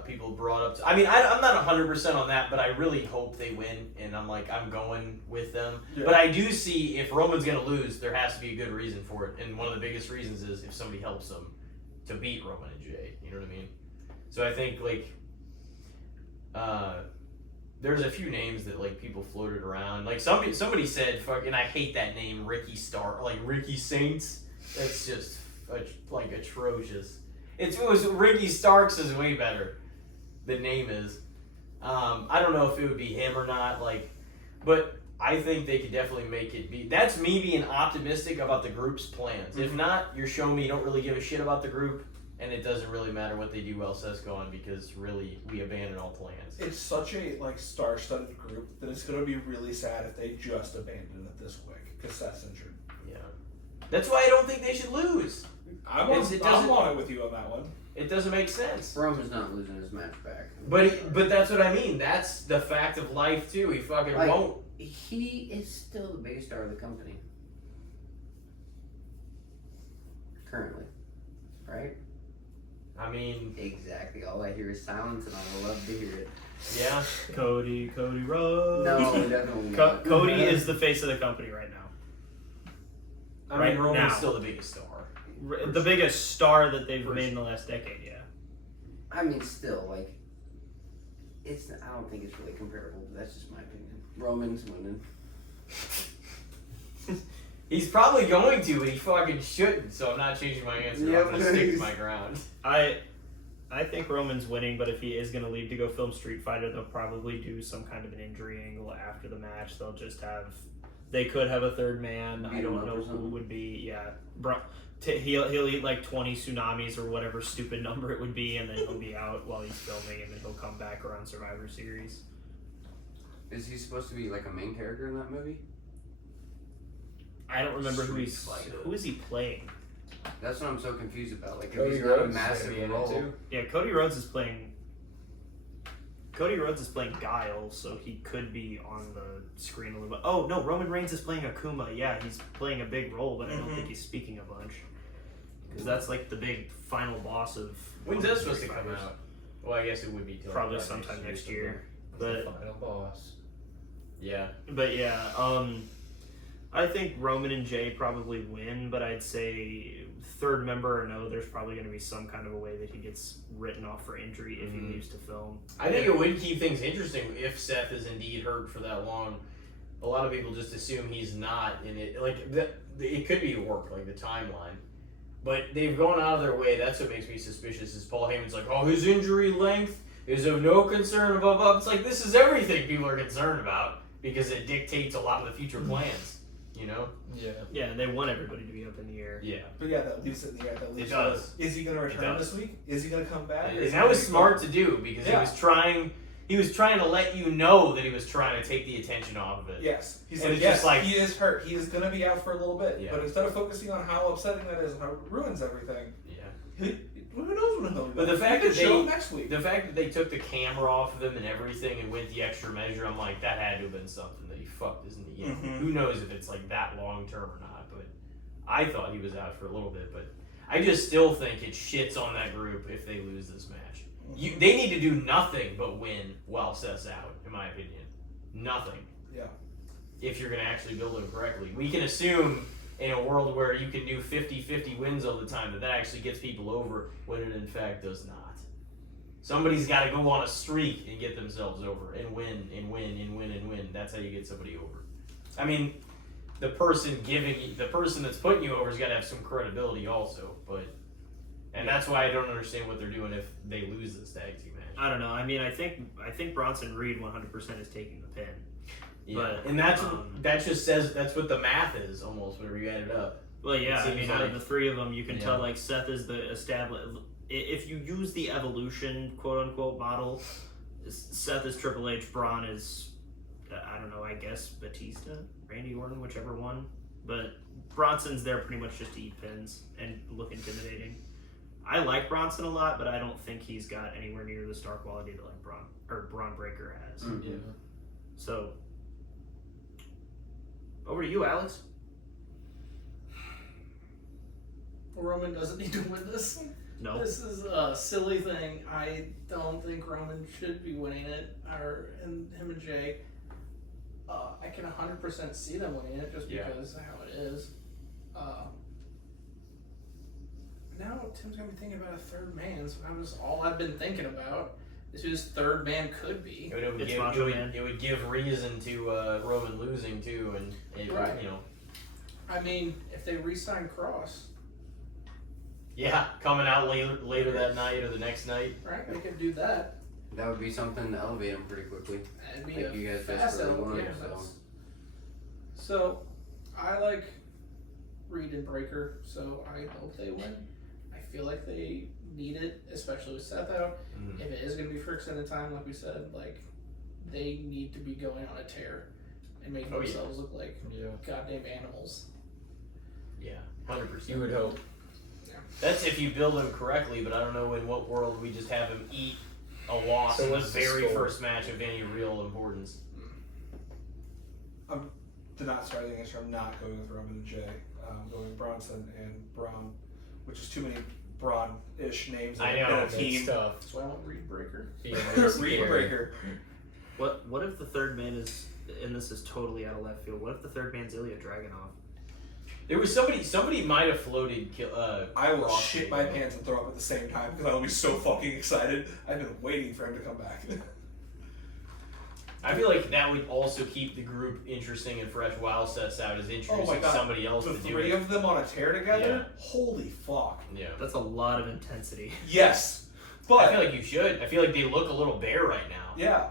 people brought up. I mean, I'm not 100% on that, but I really hope they win, and I'm going with them. Yeah. But I do see if Roman's gonna lose, there has to be a good reason for it, and one of the biggest reasons is if somebody helps them to beat Roman and Jay. You know what I mean? So I think there's a few names that like people floated around. Like somebody said, "Fucking," I hate that name, Ricky Saints. That's just like atrocious. It was Ricky Starks is way better. The name is. I don't know if it would be him or not. But I think they could definitely make it be. That's me being optimistic about the group's plans. If not, you're showing me you don't really give a shit about the group, and it doesn't really matter what they do while Seth's gone because really we abandon all plans. It's such a star-studded group that it's gonna be really sad if they just abandon it this quick because Seth's injured. Yeah, that's why I don't think they should lose. I'm on it with you on that one. It doesn't make sense. Roman's not losing his match back. But that's what I mean. That's the fact of life too. He fucking won't. He is still the biggest star of the company. Currently. Right? I mean, Exactly. All I hear is silence and I love to hear it. yeah. Cody Rhodes. No, definitely not. Cody is the face of the company right now. I mean, Right Roman's now. still the biggest star. The biggest star that they've For made in the last decade, yeah. I mean, still, I don't think it's really comparable, but that's just my opinion. Roman's winning. He's probably going to, but he fucking shouldn't. So I'm not changing my answer. Yeah, I'm gonna stick to my ground. I think Roman's winning, but if he is going to leave to go film Street Fighter, they'll probably do some kind of an injury angle after the match. They'll just have, they could have a third man. I don't know who would be. Yeah, he'll eat like 20 tsunamis or whatever stupid number it would be, and then he'll be out while he's filming, and then he'll come back around Survivor Series. Is he supposed to be like a main character in that movie? I don't remember who Street is he playing. That's what I'm so confused about. Like, if Cody he's not a Rhodes is gonna massive be in it role. too. Yeah, Cody Rhodes is playing Guile, so he could be on the screen a little bit. Oh no, Roman Reigns is playing Akuma. Yeah, he's playing a big role, but I don't think he's speaking a bunch. Because that's like the big final boss of. When's that supposed to come out? Well, I guess it would be till Probably like sometime next year. The But final boss. Yeah. But yeah, I think Roman and Jay probably win, but I'd say third member or no, there's probably going to be some kind of a way that he gets written off for injury if he leaves to film. I think it would keep things interesting if Seth is indeed hurt for that long. A lot of people just assume he's not, and it could be work, like the timeline. But they've gone out of their way. That's what makes me suspicious. Is Paul Heyman's like, oh, his injury length is of no concern above up. It's like, this is everything people are concerned about because it dictates a lot of the future plans. You know? Yeah. Yeah, and they want everybody to be up in the air. Yeah. But yeah, that leaves it in the air. That leaves It does. Is he going to return does. this week? Is he going to come back? And that was smart to do because Yeah. he was trying to let you know that he was trying to take the attention off of it. Yes. He's And like, it's yes, just like- he is hurt. He is going to be out for a little bit. Yeah. But instead of focusing on how upsetting that is and how it ruins everything, Yeah. who knows when he'll be But back. the fact He that could show they- up next week. The fact that they took the camera off of him and everything and went the extra measure, I'm like, that had to have been something that he fucked, isn't he? Yeah. Mhm. Who knows if it's like that long term or not, but I thought he was out for a little bit, but I just still think it shits on that group if they lose this match. They need to do nothing but win while Seth's out, in my opinion. Nothing. Yeah. If you're going to actually build them correctly. We can assume in a world where you can do 50-50 wins all the time that actually gets people over when it in fact does not. Somebody's got to go on a streak and get themselves over and win and win and win and win. That's how you get somebody over. I mean, the person that's putting you over has got to have some credibility also, and that's why I don't understand what they're doing if they lose this tag team match. I don't know. I mean, I think Bronson Reed 100% is taking the pin. Yeah, But, and that just says that's what the math is almost whenever you add it up. Well, yeah, It I mean, seems out of like- the three of them, you can Yeah. tell, like, Seth is the established... If you use the evolution, quote-unquote, model, Seth is Triple H, Braun is, I don't know, I guess Batista, Randy Orton, whichever one. But Bronson's there pretty much just to eat pins and look intimidating. I like Bronson a lot, but I don't think he's got anywhere near the star quality that, like, Braun Breaker has. Mm-hmm. Yeah. So, over to you, Alex. Roman doesn't need to win this. No. This is a silly thing. I don't think Roman should be winning it, and him and Jay. I can 100% see them winning it just because of how it is. Now Tim's gonna be thinking about a third man, so all I've been thinking about is who this third man could be. It would give reason to Roman losing too, and Right. you know. I mean, if they re-sign Cross, Yeah, coming out later that night or the next night. right? They could do that. That would be something to elevate him pretty quickly. It'd be Like a you guys fast desperately elevation. want, Yeah, so. So, I like Reed and Breaker, so I hope they win. I feel like they need it, especially with Seth out. Mhm. If it is going to be for extended time, like we said, like they need to be going on a tear and making Oh, yeah. themselves look like Yeah. goddamn animals. Yeah, 100%. You would hope. That's if you build him correctly, but I don't know in what world we just have him eat a loss So in the what's the very score? first match of any real importance. To not start the answer, I'm not going with Roman and Jay. I'm going Bronson and Braun, which is too many Braun-ish names I in know. a That's team. tough. That's why I want Reed Breaker. Reed Breaker. What if the third man is, and this is totally out of left field, what if the third man's Ilya Dragunov? There was somebody might have floated. I will Cross shit maybe. my pants and throw up at the same time because I will be so fucking excited. I've been waiting for him to come back. I feel like that would also keep the group interesting and fresh while Seth's out, is introducing somebody else The to do three it. of them on a tear together? Holy fuck. Yeah. That's a lot of intensity. Yes. I But, feel like you should. I feel like they look a little bare right now. yeah.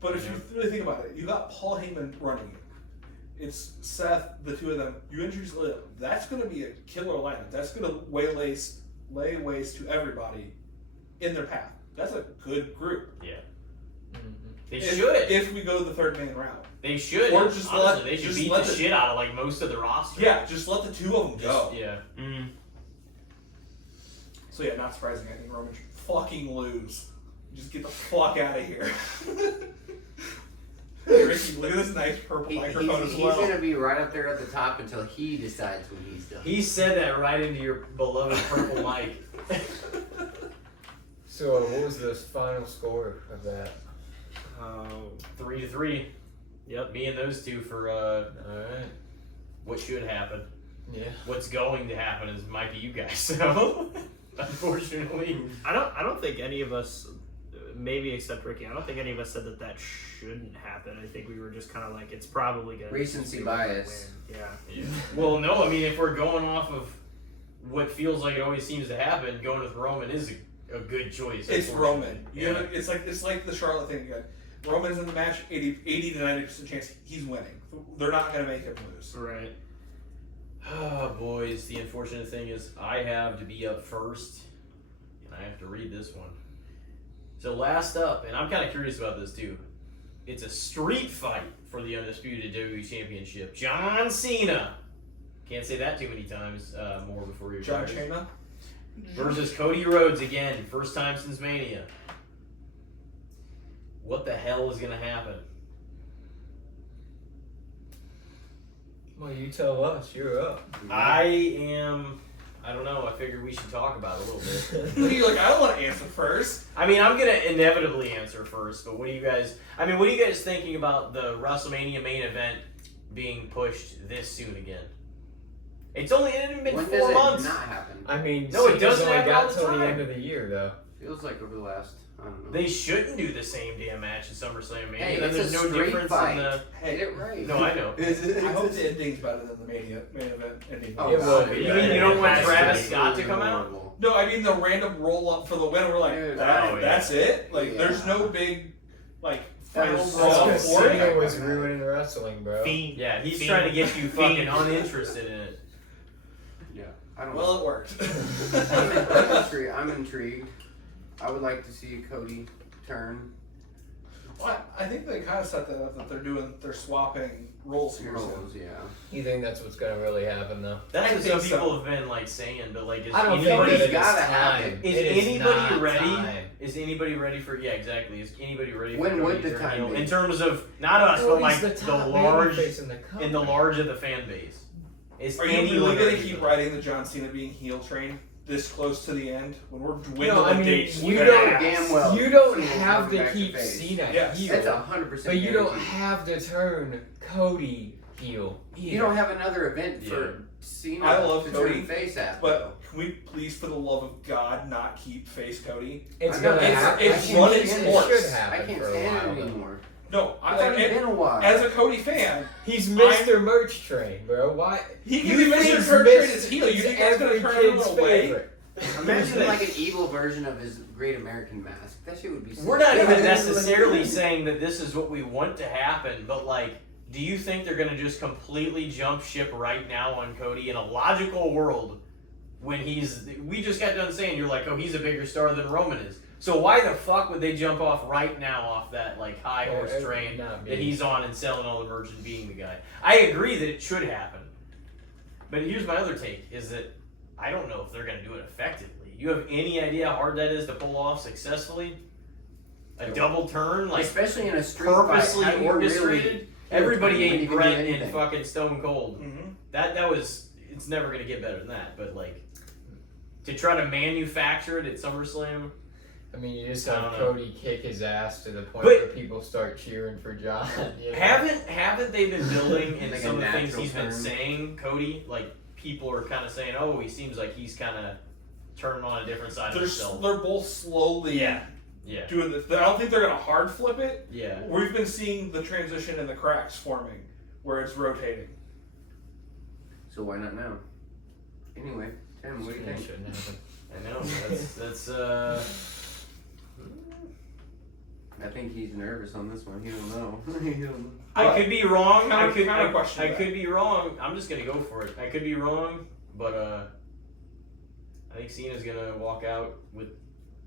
But if you really think about it, you got Paul Heyman running it. It's Seth, the two of them. You introduce Lita. That's going to be a killer lineup. That's going to lay waste to everybody in their path. That's a good group. Yeah. Mm-hmm. They should. If we go the third man route. They should. Or just honestly, they should beat the shit out of like most of the roster. Yeah, just let the two of them go. Yeah. Mm. So yeah, not surprising. I think Roman should fucking lose. Just get the fuck out of here. Hey, Ricky, look at this nice purple microphone as well. He's gonna be right up there at the top until he decides when he's done. He said that right into your beloved purple mic. So, what was the final score of that? 3-3. Yep, me and those two for Alright. what should happen. Yeah. What's going to happen is might be you guys. So, unfortunately, I don't think any of us, maybe except Ricky, I don't think any of us said that shouldn't happen. I think we were just kind of like, it's probably gonna Recency be bias. win. Yeah. yeah. Well, no, I mean if we're going off of what feels like it always seems to happen, going with Roman is a good choice. It's Roman. Yeah. It's like the Charlotte thing again. Roman's in the match, 80 to 90% chance he's winning. They're not going to make him lose. Right. Oh, boys, the unfortunate thing is I have to be up first, and I have to read this one. So last up, and I'm kind of curious about this too, it's a street fight for the undisputed WWE Championship. John Cena, can't say that too many times more before you're John tired. Cena? Versus Cody Rhodes again, first time since Mania. What the hell is going to happen? Well, you tell us. You're up. I don't know, I figured we should talk about it a little bit. You're like, I don't want to answer first. I mean, I'm going to inevitably answer first, but what are you guys thinking about the WrestleMania main event being pushed this soon again? It hasn't been When 4 does it months. not happen? I mean, No, it Cena's doesn't only happen all got the till the time. end of the year, though. Feels like over the last, I don't know. They shouldn't do the same damn match at SummerSlam Mania. Hey, Then it's there's a no straight difference fight. in the. Get it right. No, I know. I hope the ending's better than the main event ending. Oh, It will God. be. You mean you don't want That's Travis pretty Scott to come out? Horrible. No, I mean the random roll up for the win. We're like, Dude, that's it. Like, Yeah. there's no big, like, final That's brawl so That's for because Cena it. was ruining wrestling, bro. Fiend. Yeah, he's Fiend. trying to get you fucking Fiend. uninterested in it. Yeah, I don't Well, it worked. I'm intrigued. I would like to see Cody turn. Well, I think they kind of set that up that they're swapping roles here. Roles, yeah. You think that's what's gonna really happen, though? That's I what some think so. people have been like saying, but like, is I don't think anybody that it is gotta time. happen. Is It anybody not ready? time. Is anybody ready for? Yeah, exactly. Is anybody ready for? When Cody would the to turn time heel? be? In terms of not us, Well, but like he's the top large babyface in the company. in the large of the fan base. Is Are you anyone really going ready to keep for that? riding the John Cena being heel train this close to the end when we're dwindling No, I mean, dates? you know don't- damn well. You don't Cena's have coming to back keep face. Cena Yes. heel, That's 100%. but you don't guaranteed. have to turn Cody heel. You don't have another event Yeah. for Cena I love to Cody, turn face at. But can we please, for the love of God, not keep face Cody? It's I know, gonna it's- happen. it's I can't running stand sports. It should I happen can't for a stand while. it though. anymore. No, It's already been a while. as a Cody fan, He's Mr. Merch Train, bro. Why? he can You be think Mr. he's Church Train Mr. as heel. You he's think that's going to every turn kid's everyone away? favorite. Imagine like an evil version of his Great American Mask. That shit would be. We're not sick. even necessarily saying that this is what we want to happen, but like, do you think they're going to just completely jump ship right now on Cody in a logical world when we just got done saying, you're like, oh, he's a bigger star than Roman is. So why the fuck would they jump off right now off that like high horse Yeah, train not me. that he's on and selling all the merch and being the guy? I agree that it should happen. But here's my other take, is that I don't know if they're going to do it effectively. You have any idea how hard that is to pull off successessly? A double turn? Like, especially in a street purposely fight. How do you orchestrated? really Everybody when you ate can do Brett and anything? fucking Stone Cold. Mm-hmm. That was, it's never going to get better than that. But like, to try to manufacture it at SummerSlam, I mean, you just I have don't know. Cody kick his ass to the point But- where people start cheering for John. You know? haven't they been building in Like a some of the things natural he's been turn. saying, Cody? Like, people are kind of saying, oh, he seems like he's kind of turning on a different side of himself. They're both slowly Yeah. Yeah. doing this. I don't think they're gonna hard flip it. Yeah. We've been seeing the transition and the cracks forming, where it's rotating. So why not now? Anyway, Tim, what do you think? Shouldn't happen. I know. That's I think he's nervous on this one. He don't know. He don't know. I could be wrong. I question that. could be wrong. I'm just gonna go for it. I could be wrong, but I think Cena's gonna walk out with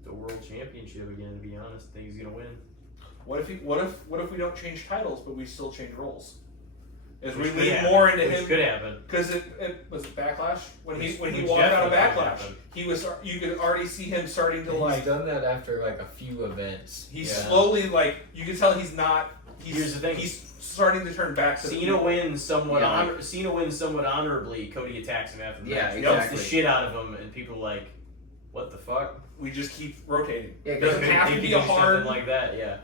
the world championship again. To be honest, I think he's gonna win. What if we don't change titles, but we still change roles? As we Which could lean happen. more into Which him, could happen. because it was it Backlash when he Which walked out of definitely Backlash. happened. He was, you could already see him starting to He's like. done that after like a few events. He's Yeah. slowly like you can tell he's not. Here's the thing. He's starting to turn back to Cena wins somewhat. Yeah. Cena wins somewhat honorably. Cody attacks him after the Yeah, match. exactly. Dumps the shit out of him, and people are like, "What the fuck?" We just keep rotating. Yeah, It 'cause doesn't They have to could be do a hard. something like that. Yeah.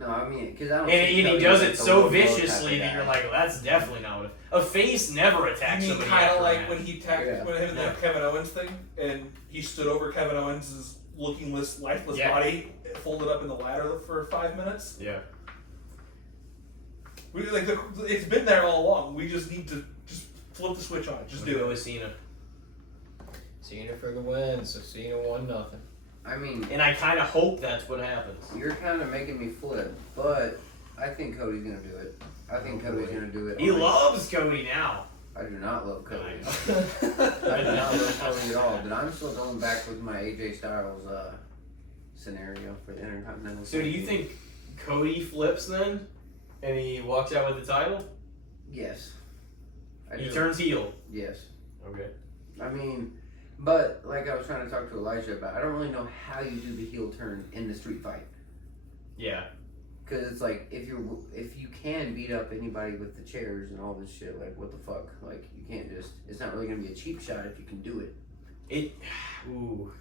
No, I mean, because I don't. And see he Cody does as it the so low blow type viciously of that guy. you're like, well, that's definitely not what a face never attacks You mean somebody kind after of a like match. when he attacked Yeah. when him and Yeah. the Kevin Owens thing, and he stood over Kevin Owens' lookingless, lifeless Yeah. body, folded up in the ladder for 5 minutes. Yeah. We it's been there all along. We just need to just flip the switch on it. Just I'm gonna do go it. with Cena. Cena for the win, so Cena won nothing. I mean, And I kind of hope that's what happens. you're kind of making me flip, but I think Cody's gonna do it. I think Cody's gonna do it. He loves Cody now. I do not love Cody. I I do not love Cody at all. But I'm still going back with my AJ Styles scenario for the Intercontinental. So do you think Cody flips then, and he walks out with the title? Yes. I He do. turns heel. Yes. Okay. I mean, but like I was trying to talk to Elijah about, I don't really know how you do the heel turn in the street fight. Yeah. Cause it's like if you can beat up anybody with the chairs and all this shit, like what the fuck? Like you can't just. It's not really gonna be a cheap shot if you can do it. Ooh.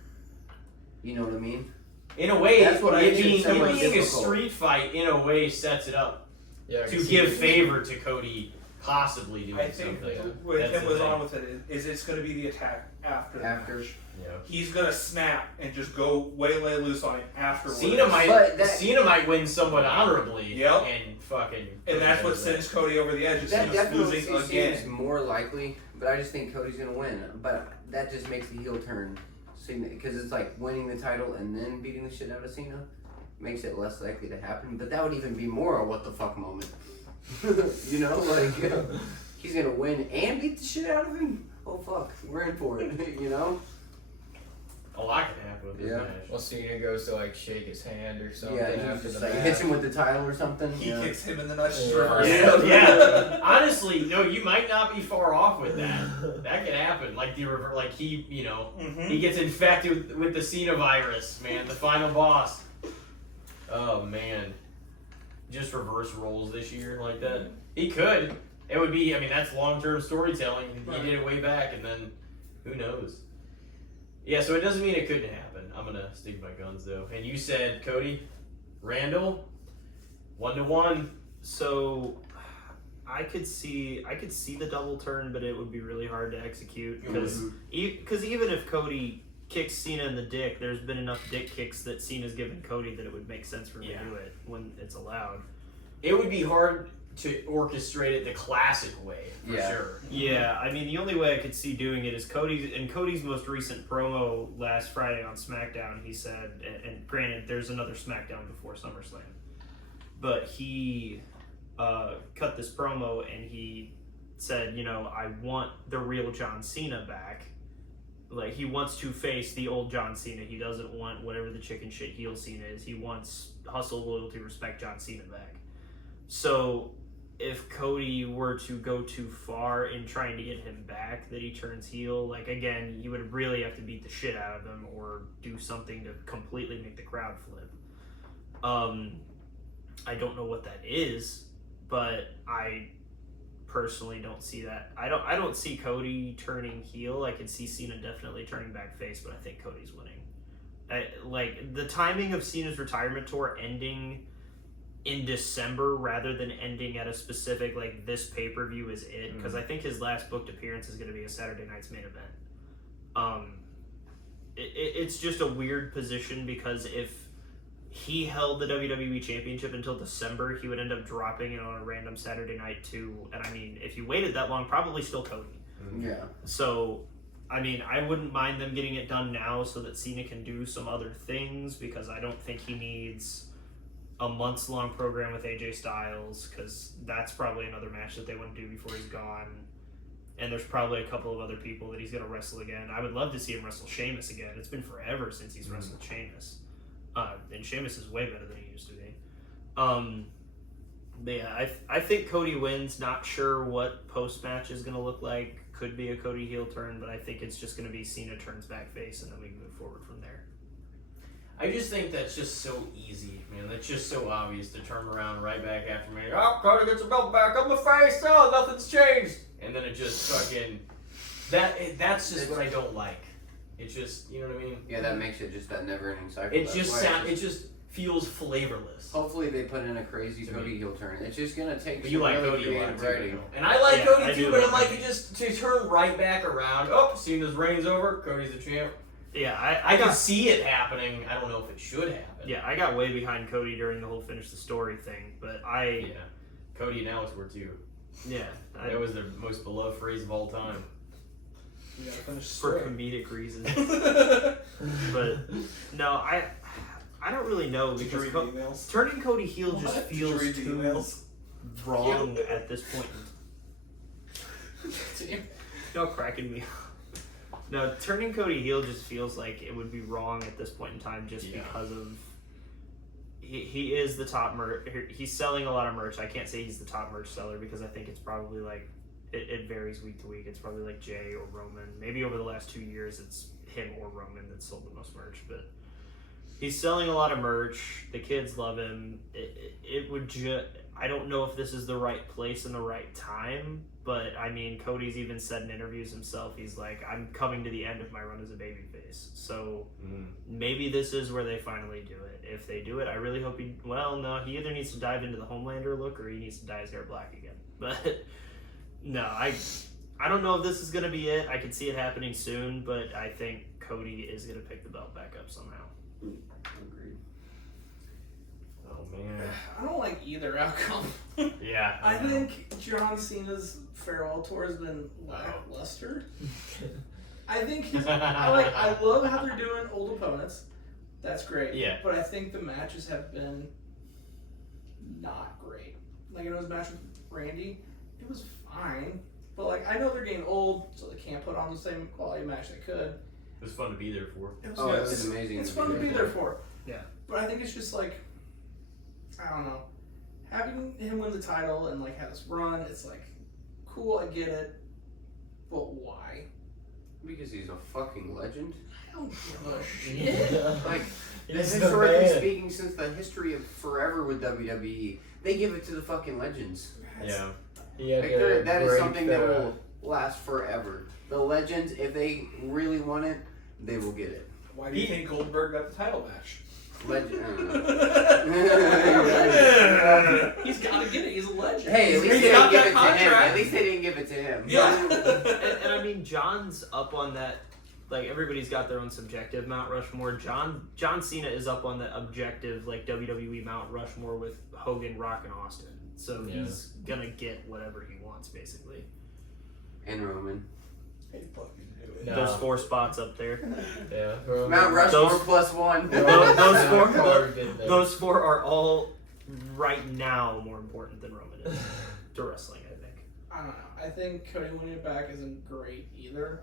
You know what I mean? In a way, That's what I it think being, is somewhat it being a difficult. street fight, in a way, sets it up Yeah, to give favor to Cody possibly doing I think something. what That's Tim the was thing. on with it is it's going to be the attack after the After. match. Yeah. He's going to snap and just go lay loose on it afterwards. Cena But that- might win somewhat honorably. Yep. And fucking. And that's what sends Cody over the edge. Is That he's definitely losing seems again. more likely, but I just think Cody's gonna win. But that just makes the heel turn, because it's like winning the title and then beating the shit out of Cena makes it less likely to happen. But that would even be more a what the fuck moment. You know, like he's gonna win and beat the shit out of him. Oh fuck, we're in for it. You know? A lot can happen with this Yeah. match. Well, Cena goes to like shake his hand or something Yeah, he after just the like match. hits him with the title or something. He Yeah. kicks him in the nuts. Yeah. Reverse. Yeah, yeah. Honestly, no, you might not be far off with that. That could happen. Like he, Mm-hmm. he gets infected with the Cena virus, man. The final boss. Oh man, just reverse roles this year like that. He could. It would be. I mean, that's long-term storytelling. He did it way back, and then who knows? Yeah, so it doesn't mean it couldn't happen. I'm gonna stick my guns though. And you said Cody, Randall, 1-1. So I could see the double turn, but it would be really hard to execute because even if Cody kicks Cena in the dick, there's been enough dick kicks that Cena's given Cody that it would make sense for him to do it when it's allowed. It would be hard to orchestrate it the classic way, for Yeah. sure. Yeah, I mean the only way I could see doing it is Cody's most recent promo last Friday on SmackDown. He said, and granted, there's another SmackDown before SummerSlam, but he cut this promo and he said, I want the real John Cena back. Like, he wants to face the old John Cena. He doesn't want whatever the chicken shit heel Cena is. He wants hustle, loyalty, respect John Cena back. So if Cody were to go too far in trying to get him back, that he turns heel, like, again, you would really have to beat the shit out of him or do something to completely make the crowd flip. I don't know what that is, but I personally don't see that. I don't see Cody turning heel. I could see Cena definitely turning back face, but I think Cody's winning. Like, the timing of Cena's retirement tour ending in December rather than ending at a specific, like, this pay-per-view is it, because I think his last booked appearance is going to be a Saturday night's main event. It's just a weird position, because if he held the WWE Championship until December. He would end up dropping it on a random Saturday night too. And I mean, if you waited that long, probably still Cody. Yeah. So, I mean, I wouldn't mind them getting it done now so that Cena can do some other things, because I don't think he needs a months-long program with AJ Styles, because that's probably another match that they want to do before he's gone. And there's probably a couple of other people that he's going to wrestle again. I would love to see him wrestle Sheamus again. It's been forever since he's wrestled Sheamus. And Sheamus is way better than he used to be. But yeah, I think Cody wins. Not sure what post-match is going to look like. Could be a Cody heel turn, but I think it's just going to be Cena turns back face, and then we move forward from there. I just think that's just so easy, man. That's just so obvious to turn around right back after me. Oh, Cody gets a belt back. I'm the face. Oh, nothing's changed. And then it just fucking... That's just what I don't like. It just, you know what I mean? Yeah, that makes it just that never-ending cycle. It just feels flavorless. Hopefully they put in a crazy Cody heel turn. It's just gonna take But some you like really Cody a creative lot, writing. too. And I like Cody I too, do but like I'm like, Cody. it just to turn right back around. Oh, Cena's reign's over. Cody's the champ. Yeah, I can see it happening. I don't know if it should happen. Yeah, I got way behind Cody during the whole finish the story thing, but Yeah. Cody and Alex were too. That was their most beloved phrase of all time. You gotta finish the for story. comedic reasons. But no, I don't really know, Did you because read the emails? turning Cody heel just What? Did you feels read the too emails? wrong at this point. Y'all cracking me. No, turning Cody heel just feels like it would be wrong at this point in time, just because of he is the top merch. He's selling a lot of merch. I can't say he's the top merch seller, because I think it's probably like it varies week to week. It's probably like Jay or Roman. Maybe over the last 2 years, it's him or Roman that sold the most merch. But he's selling a lot of merch. The kids love him. It would just... I don't know if this is the right place and the right time, but I mean, Cody's even said in interviews himself, he's like, I'm coming to the end of my run as a babyface. So maybe this is where they finally do it. If they do it, I really hope he either needs to dive into the Homelander look, or he needs to dye his hair black again. But no, I don't know if this is going to be it. I can see it happening soon, but I think Cody is going to pick the belt back up somehow. Agreed. Oh man. I don't like either outcome. Yeah. I think John Cena's farewell tour has been lackluster. I think I love how they're doing old opponents. That's great. Yeah. But I think the matches have been not great. Like in his match with Randy, it was fine. But like I know they're getting old, so they can't put on the same quality match they could. It was fun to be there for. It was, Oh, it was amazing. It's fun to be there for. Yeah. But I think it's just like, I don't know, having him win the title and like have this run, it's like, cool, I get it, but why? Because he's a fucking legend. I don't give a shit. Like, He's the historically man. speaking, since the history of forever with WWE, they give it to the fucking legends. Yeah. He had Like, to that is break something that will last forever. The legends, if they really want it, they will get it. Why do you think Goldberg got the title match? Legend. He's got to get it. He's a legend. Hey, at least they He's got didn't give that it to him. contract. At least they didn't give it to him. and I mean, John's up on that. Like, everybody's got their own subjective Mount Rushmore. John Cena is up on the objective, like, WWE Mount Rushmore with Hogan, Rock, and Austin. So he's gonna get whatever he wants, basically. And Roman. Hey, fucking do it. No. There's 4 spots up there. Yeah. Mount Rushmore Those- plus one. Those 4 are all right now more important than Roman is to wrestling, I think. I don't know. I think Cody winning it back isn't great either.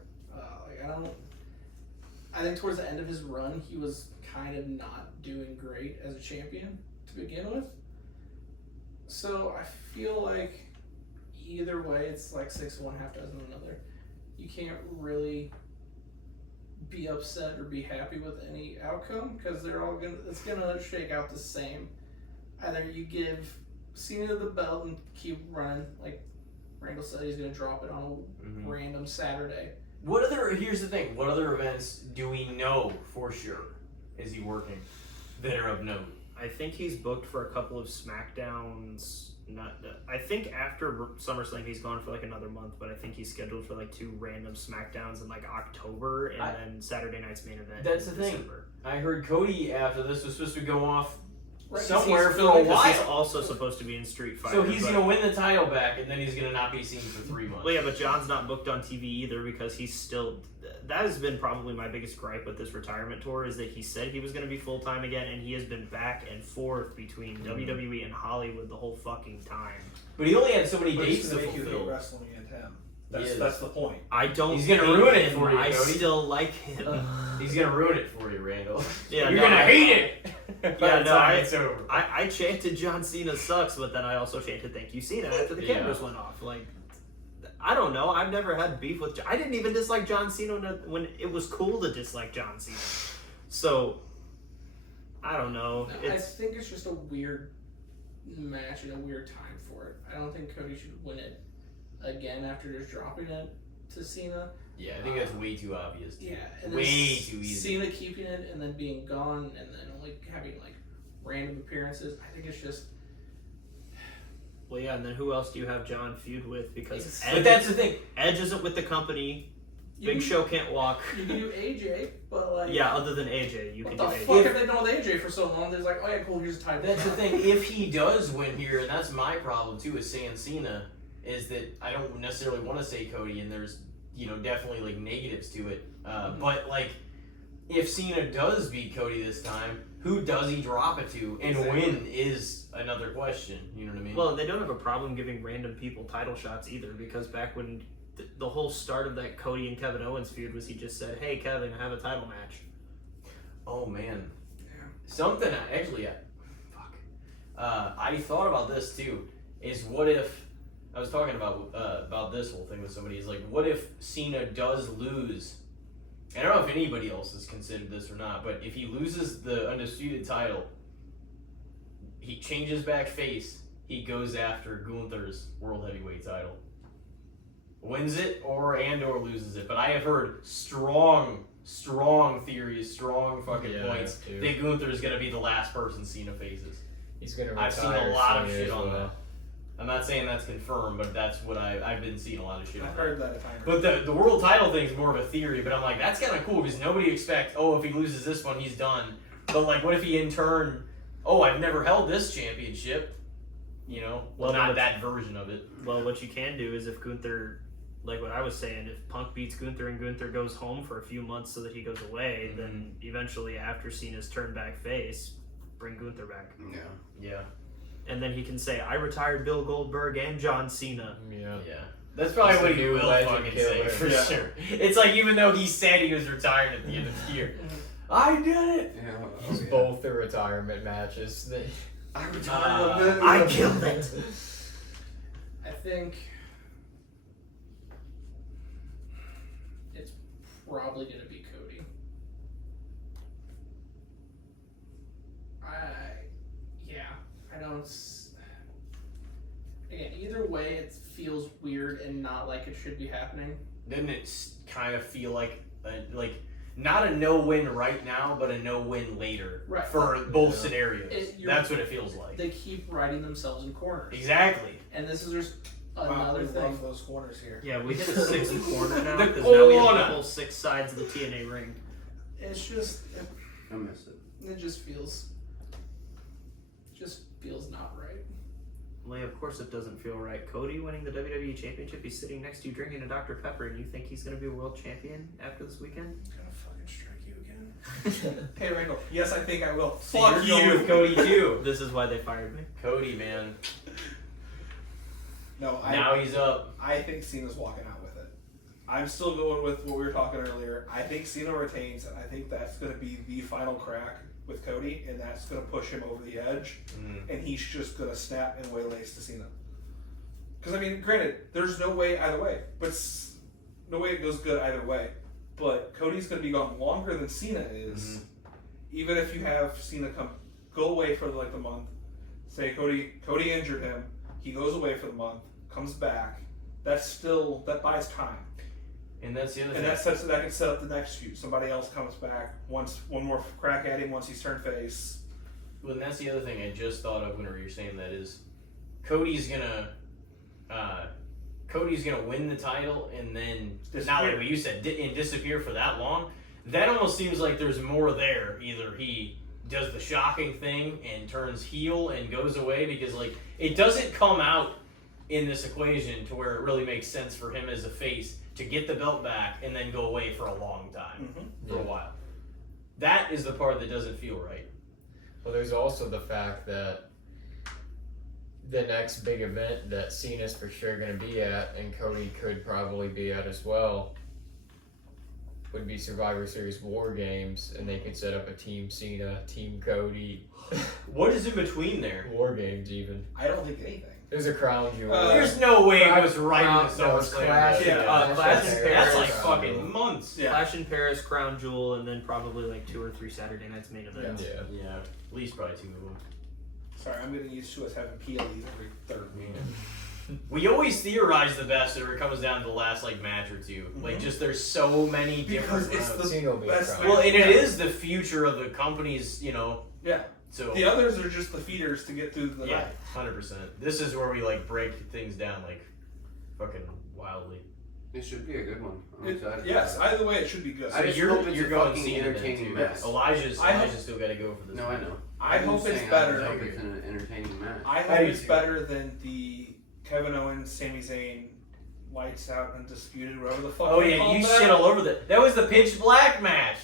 I think towards the end of his run, he was kind of not doing great as a champion to begin with. So I feel like either way, it's like 6 of one, half dozen of another. You can't really be upset or be happy with any outcome because it's gonna shake out the same. Either you give Cena the belt and keep running, like Randall said, he's gonna drop it on a random Saturday. Here's the thing. What other events do we know for sure is he working that are of note? I think he's booked for a couple of SmackDowns not. I think after SummerSlam he's gone for like another month, but I think he's scheduled for like 2 random SmackDowns in like October and then Saturday night's main event. That's in the thing. December. I heard Cody after this was supposed to go off Right, somewhere he's for a Because he's while. also supposed to be in Street Fighter. So he's but- going to win the title back, and then he's going to not be seen for 3 months. Well, yeah, but John's not booked on TV either because he's still. That has been probably my biggest gripe with this retirement tour is that he said he was going to be full time again, and he has been back and forth between WWE and Hollywood the whole fucking time. But he only had so many But dates it's to to make you hate fulfill. wrestling and him. He is. That's the point. I don't. He's gonna hate ruin it him. for you, I Cody. still like him. He's going to ruin it for you, Randall. Yeah, You're no, going to I- hate it by Yeah, the no, time I- it's over. I chanted John Cena sucks, but then I also chanted thank you Cena after the Yeah. cameras went off. Like, I don't know. I've never had beef with. I didn't even dislike John Cena when it was cool to dislike John Cena. So, I don't know. I It's think it's just a weird match and a weird time for it. I don't think Cody should win it again after just dropping it to Cena. Yeah, I think that's way too obvious. Yeah, and then Way too easy. Cena keeping it and then being gone and then only having like random appearances. I think it's just well, yeah. And then who else do you have John feud with? Because But But that's the thing. Edge isn't with the company. you Big can, Show can't walk. You can do AJ, but like Yeah, other than AJ, you what can the do fuck AJ. have they done with AJ for so long? There's like, oh yeah, cool, here's a title. That's the thing. If he does win here, and that's my problem too with saying Cena, is that I don't necessarily want to say Cody, and there's definitely like negatives to it. But like, if Cena does beat Cody this time, who does he drop it to, and Exactly. when is another question. You know what I mean? Well, they don't have a problem giving random people title shots either, because back when the whole start of that Cody and Kevin Owens feud was he just said, "Hey Kevin, I have a title match." oh man, Yeah. something I thought about this too. Is what if I was talking about this whole thing with somebody? Is like, what if Cena does lose? I don't know if anybody else has considered this or not, but if he loses the undisputed title, he changes back face. He goes after Gunther's world heavyweight title, wins it or loses it. But I have heard strong theories, strong fucking Yeah, points too. that Gunther is gonna be the last person Cena faces. He's gonna retire. I've seen a lot of soon shit as on well. that. I'm not saying that's confirmed, but that's what I've been seeing a lot of shit on I've that. heard that a time. But the world title thing is more of a theory, but I'm like, that's kind of cool because nobody expects, if he loses this one, he's done. But like, what if he in turn, I've never held this championship, Well, not that's- that version of it. Well, what you can do is if Gunther, like what I was saying, if Punk beats Gunther and Gunther goes home for a few months so that he goes away, then eventually after Cena's turned back face, bring Gunther back. Yeah. Yeah. And then he can say, I retired Bill Goldberg and John Cena. Yeah. Yeah. That's probably He's what the he new will legend fucking say, killer. for Yeah. sure. It's like, even though he said he was retiring at the end of the year, I did it! Yeah. It's both the retirement matches. I I killed it. I think it's probably gonna be Cody. I don't. Again, either way, it feels weird and not like it should be happening. Didn't it kind of feel like not a no-win right now, but a no-win later Right. for both Yeah. scenarios? That's what it feels like. They keep writing themselves in corners, Exactly. and this is just Wow, another we thing. love those corners here. Yeah, we hit a sixth corner now The because now we have corner. the whole 6 sides of the TNA ring. It's just I miss it. it just feels not right. Well, yeah, of course it doesn't feel right. Cody winning the WWE Championship, he's sitting next to you drinking a Dr. Pepper, and you think he's going to be a world champion after this weekend? I'm gonna fucking strike you again. Hey Randall, yes I think I will. So Fuck you're going you. with Cody too. This is why they fired me. Cody, man. No, Now he's up. I think Cena's walking out with it. I'm still going with what we were talking earlier. I think Cena retains, and I think that's going to be the final crack with Cody, and that's going to push him over the edge, and he's just going to snap and waylays to Cena. Because, I mean, granted, there's no way either way, no way it goes good either way. But Cody's going to be gone longer than Cena is, even if you have Cena go away for like the month. Say Cody injured him, he goes away for the month, comes back. That buys time. And that's the other And thing. that can set up the next feud. Somebody else comes back, one more crack at him once he's turned face. Well, and that's the other thing I just thought of whenever you're saying that is, Cody's gonna win the title and then not like what you said and disappear for that long. That almost seems like there's more there. Either he does the shocking thing and turns heel and goes away, because like it doesn't come out in this equation to where it really makes sense for him as a face to get the belt back and then go away for a long time, for a while. That is the part that doesn't feel right. Well, there's also the fact that the next big event that Cena's for sure going to be at, and Cody could probably be at as well, would be Survivor Series War Games, and they could set up a Team Cena, Team Cody. What is in between there? War Games, even. I don't think anything. There's a crown jewel. There's no way it goes right in the no, it's SummerSlam. Clash. Clash in Paris. That's like fucking months. Yeah. Clash in Paris, Crown Jewel, and then probably like 2 or 3 Saturday nights main events. Yeah, at least probably 2 of them. Sorry, I'm getting used to us having PLEs every third week. We always theorize the best whenever it comes down to the last like match or two. Like just there's so many different Because it's routes. the Cena will be a best crown. Well, and it Yeah. is the future of the company's, Yeah. So The others are just the feeders to get through the yeah, night. 100%. This is where we like break things down like fucking wildly. It should be a good one. I'm It- excited. yes, about it. either way, it should be good. I just you're hope it's you're a going fucking Cena then, entertaining too. match. Elijah's I hope- still got to go for this. No, I know. I I'm hope just it's saying, better. I just hope it's an entertaining match. I hope it's better than the Kevin Owens, Sami Zayn, Lights Out, Undisputed, whatever the fuck. Oh they yeah, called you that. shit all over that. That was the Pitch Black match.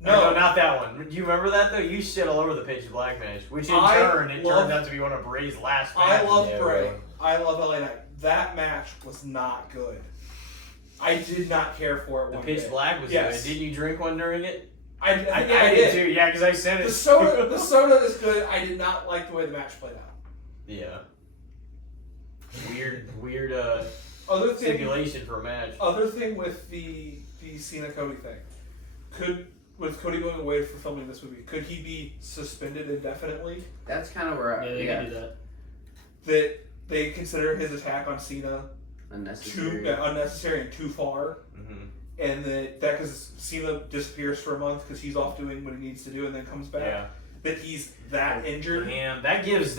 No. No, not that one. Do you remember that though? You shit all over the Pitch Black match, which in I turn it love- turned out to be one of Bray's last I matches. love Yeah, Bray. right. I love LA Knight. That match was not good. I did not care for it The one Pitch bit. Black was Yes. good. Didn't you drink one during it? I did too. Yeah, because I sent it. The soda is good. I did not like the way the match played out. Yeah. Weird Other thing, stipulation for a match. other thing with the Cena Cody thing, with Cody going away for filming this movie, could he be suspended indefinitely? That's kind of where Yeah, they can do that. That they consider his attack on Cena unnecessary. unnecessary and too far, Mm-hmm. and that because Cena disappears for a month because he's off doing what he needs to do and then comes back. Yeah. That he's that injured. Man, that gives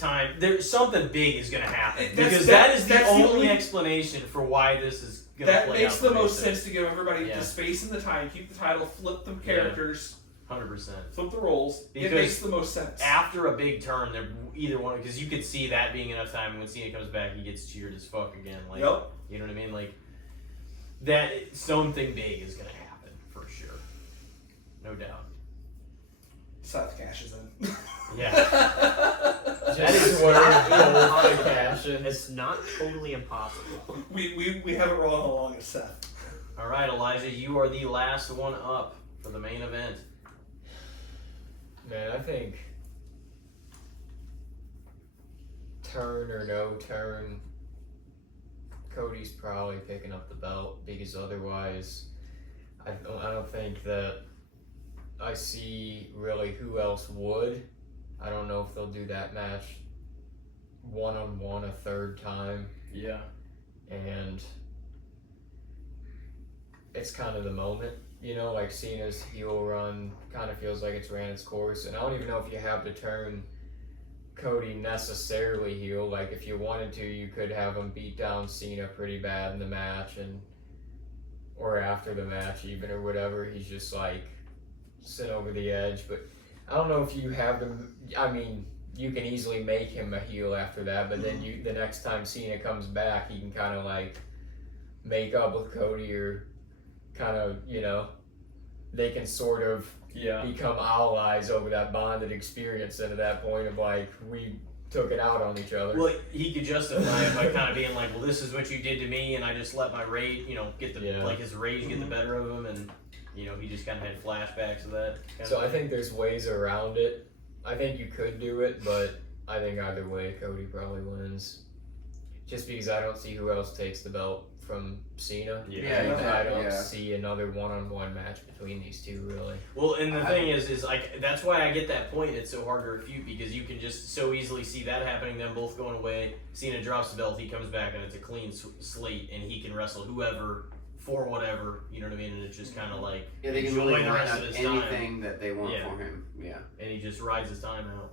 time. There's something big is gonna happen That's- because that- that is the that's the only only- explanation for why this is gonna That play makes out the way most it sense to give everybody Yeah. the space and the time, keep the title, flip the characters, 100%. flip the roles. Because it makes the most sense. After a big turn, they're either one because you could see that being enough time. When Cena comes back, he gets cheered as fuck again. Like, Yep. you know what I mean? Like that something big is gonna happen for sure, no doubt. Seth cashes in. Yeah. That is is what not I'm cash in. It's not totally impossible. we have it wrong along as Seth. All right, Elijah, you are the last one up for the main event. Man, I think turn or no turn, Cody's probably picking up the belt because otherwise, I don't think that I see really who else would. I don't know if they'll do that match one-on-one a third time, Yeah. and it's kind of the moment, you know, like Cena's heel run kind of feels like it's ran its course, and I don't even know if you have to turn Cody necessarily heel. Like if you wanted to, you could have him beat down Cena pretty bad in the match, and or after the match even, or whatever. He's just like sent over the edge. But I don't know if you have them. I mean, you can easily make him a heel after that, but then the next time Cena comes back, he can kind of like make up with Cody, or kind of, you know, they can sort of become allies over that bonded experience, and at that point of like, we took it out on each other. Well, he could justify it by kind of being like, well, this is what you did to me, and I just let my rage, get the like his rage get the better of him, and he just kind of had flashbacks of that. So I think there's ways around it. I think you could do it, but I think either way, Cody probably wins. Just because I don't see who else takes the belt from Cena. I don't see another one-on-one match between these two, really. Well, and the thing is like that's why I get that point. It's so hard to refute because you can just so easily see that happening. Them both going away. Cena drops the belt. He comes back and it's a clean slate, and he can wrestle whoever for whatever. You know what I mean? And it's just kind of like Yeah, they can enjoy really the line rest up of his anything time. that they want Yeah. for him. Yeah. And he just rides his time out.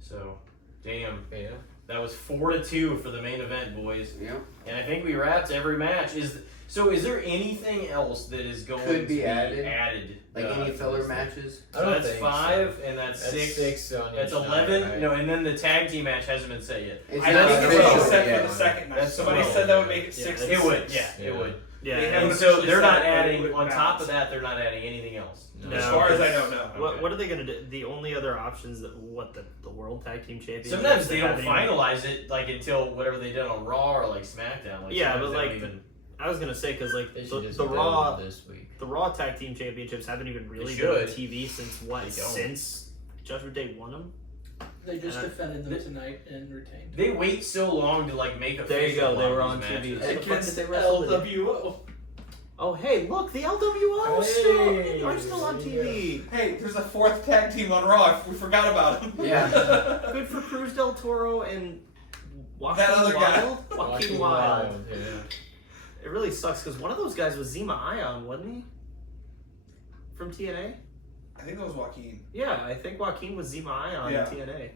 So Damn. Yeah. That was 4-2 for the main event, boys. Yep. And I think we wrapped every match. Is there anything else that is going Could to be be added? added? Like any filler matches? I So don't that's think 5 so. and that's That's 6. on That's each night, 11. right? No, and then the tag team match hasn't been set yet. It's I not think it's official all set yet. for the second match. That's Somebody 12. said that would make it Yeah, 6. It would. Yeah, Yeah. it would. Yeah. They haven't And so officially they're said not it, but it adding, would on top balance. of that, they're not adding anything else. No. As far as I don't know. What are they gonna do? The only other options that the World Tag Team Championship. Sometimes they don't haven't even- finalize it like until whatever they did on Raw or like SmackDown. Like, Yeah, sometimes but they don't like even. I was gonna say because like They should the just Raw do it this week. the Raw Tag Team Championships haven't even really They been on should. TV since what? They don't. Since Judgment Day won them. They just And I- defended them tonight and retained. They wait so long to like make There you official go, they were a lot on of TV. these What the matches. fuck Against did they wrestle today? LWO. Oh hey, look, the LWO Hey, are still on TV. Hey, there's a 4th tag team on Raw. We forgot about him. Yeah. Good for Cruz del Toro and Joaquin That other guy. Wild. Joaquin Wild. Yeah. It really sucks because one of those guys was Zima Ion, wasn't he? From TNA? I think that was Joaquin. Yeah, I think Joaquin was Zima Ion Yeah. in TNA.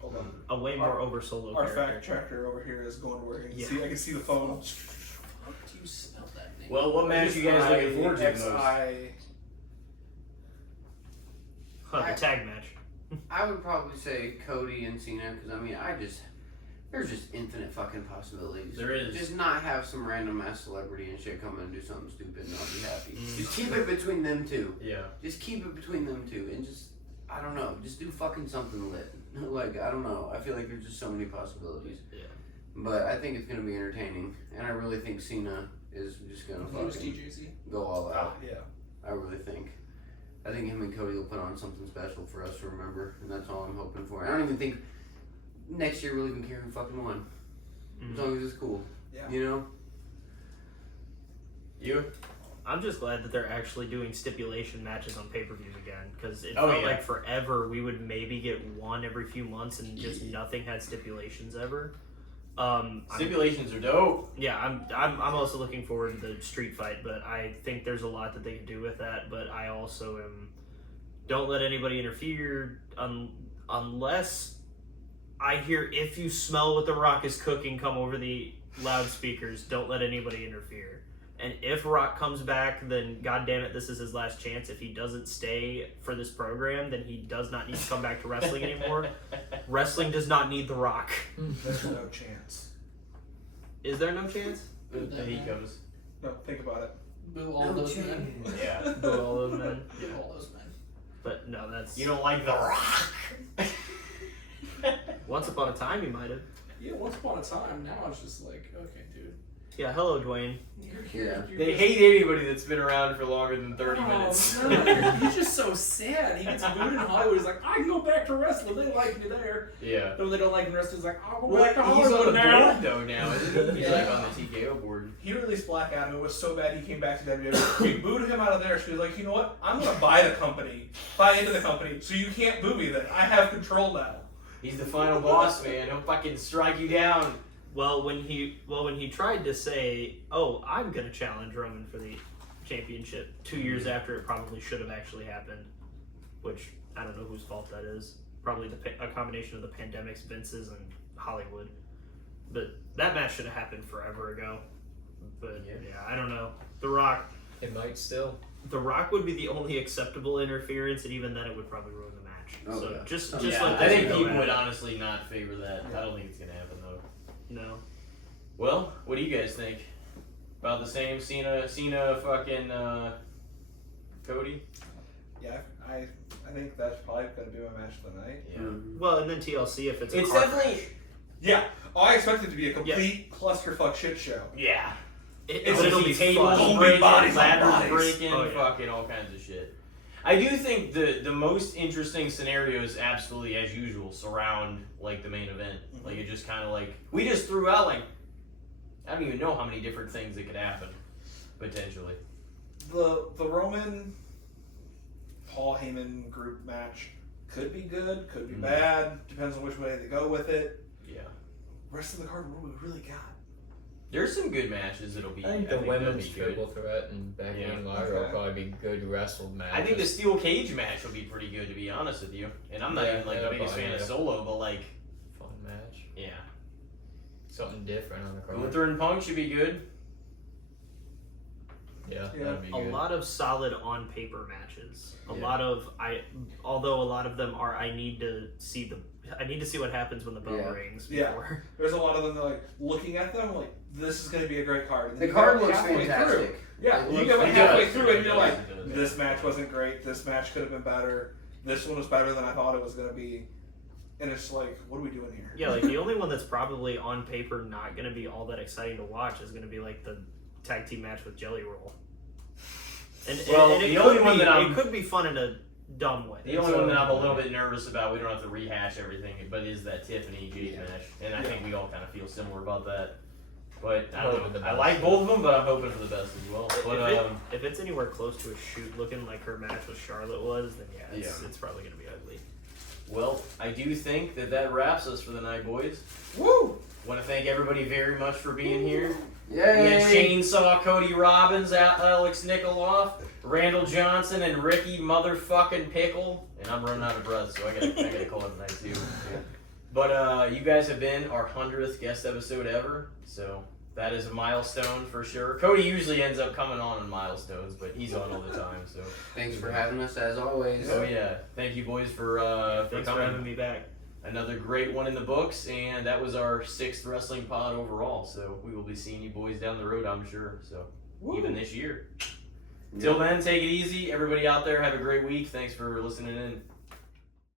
Hold on. A way more over solo Our character. fact checker over here is going to work. Yeah. I can see the phone. How do you spell that name? Well, what match you guys looking forward to the most? XI. Huh, the tag match. I would probably say Cody and Cena because I mean there's just infinite fucking possibilities. There is. Just not have some random ass celebrity and shit come and do something stupid and I'll be happy. Mm. Just keep it between them two. Yeah. Just keep it between them two and just I don't know. Just do fucking something lit. Like I don't know. I feel like there's just so many possibilities. Yeah. But I think it's gonna be entertaining and I really think Cena is just gonna He was fucking DJZ. go all out. Yeah. I really think. I think him and Cody will put on something special for us to remember, and that's all I'm hoping for. I don't even think next year we'll even care who fucking won, as long as it's cool. Yeah. You know? You? I'm just glad that they're actually doing stipulation matches on pay-per-views again because it Oh, felt yeah. like forever we would maybe get one every few months and just nothing had stipulations ever. Stipulations are dope. Yeah, I'm also looking forward to the street fight, but I think there's a lot that they could do with that. But I also am don't let anybody interfere unless I hear if you smell what the Rock is cooking, come over the loudspeakers. Don't let anybody interfere. And if Rock comes back, then God damn it, this is his last chance. If he doesn't stay for this program, then he does not need to come back to wrestling anymore. Wrestling does not need the Rock. There's no chance. Is there no chance? The he comes. No, think about it. Boo all those men. Yeah. Boo all those men. Boo all those men. But no, that's You don't like The Rock. once upon a time you might have. Yeah, once upon a time. Now it's just like, okay, dude. Yeah, hello Dwayne. They hate anybody that's been around for longer than 30 minutes. No, he's just so sad. He gets booed in Hollywood. He's like, I can go back to wrestling. They like me there. Yeah. But when they don't like me in wrestling, he's like, I'll go Well, back to he's on the Hollywood now. board though now, isn't he? He's like Yeah. on the TKO board. He released Black Adam. It was so bad he came back to WWE. We booed him out of there. She was like, you know what? I'm going to buy the company. Buy into the company. So you can't boo me then. I have control now. He's the final boss, man. He'll fucking strike you down. Well, when he tried to say, "Oh, I'm gonna challenge Roman for the championship," 2 years after it probably should have actually happened, which I don't know whose fault that is. Probably a combination of the pandemics, Vince's, and Hollywood. But that match should have happened forever ago. But yeah, I don't know. The Rock would be the only acceptable interference, and even then, it would probably ruin the match. Oh, So yeah. just Yeah, let I this think go people at would it. honestly not favor that. I don't think it's gonna happen though. No. Well, what do you guys think? About the same Cena fucking Cody? Yeah, I think that's probably going to be my match of the night. Yeah. Well, and then TLC if it's a It's car definitely crash. Yeah. Oh, I expect it to be a complete clusterfuck shit show. yeah. It's It'll gonna be be tables fun. Only breaking, bodies on ladders bodies. breaking, Oh, yeah. fucking all kinds of shit. I do think the most interesting scenarios, absolutely as usual, surround like the main event. Mm-hmm. Like it just kind of like we just threw out like I don't even know how many different things that could happen potentially. The Roman Paul Heyman group match could be good, could be bad, depends on which way they go with it. Yeah. Rest of the card, what do we really got? There's some good matches that'll be. I think the women's triple threat and Becky Yeah. and Lyra will probably be good wrestled matches. I think the steel cage match will be pretty good, to be honest with you. And I'm not Yeah, even like yeah, the biggest fan of yeah. Solo, but like, fun match. yeah, Something different on the card. Gunther and Punk should be good. Yeah, Yeah. that'd be A good. lot of solid on paper matches. A Yeah. lot of although a lot of them are I need to see what happens when the bell Yeah. rings Yeah. before. There's a lot of them that like looking at them like this is going to be a great card. And The then card you go looks halfway fantastic. Through. Yeah, It you looks go like fantastic. halfway through and It you're does, like, it does, yeah. this match wasn't great. This match could have been better. This one was better than I thought it was going to be. And it's like, what are we doing here? Yeah, like the only one that's probably on paper not going to be all that exciting to watch is going to be like the tag team match with Jelly Roll. And Well, and the it only could one be, that I'm- it could be fun in a dumb way. The only one that I'm a little bit nervous about, we don't have to rehash everything, but is that Tiffany Jade match. And I think we all kind of feel similar about that. But I Hoping don't the know. I best. like both of them, but I'm hoping for the best as well. But If it's anywhere close to a shoot looking like her match with Charlotte was, then yeah, it's probably going to be ugly. well, I do think that wraps us for the night, boys. Woo! Want to thank everybody very much for being here. We Yay! had Chainsaw, Cody Robbins, Alex Nicoloff, Randall Johnson, and Ricky motherfucking Pikul. And I'm running out of breath, so I gotta call it a night too. But you guys have been our 100th guest episode ever, so that is a milestone for sure. Cody usually ends up coming on milestones, but he's on all the time, so. Thanks for having us as always. So yeah, thank you boys for Thanks for coming. having me back. Another great one in the books, and that was our 6th wrestling pod overall. So we will be seeing you boys down the road, I'm sure. So even this year. Till then, take it easy. Everybody out there, have a great week. Thanks for listening in.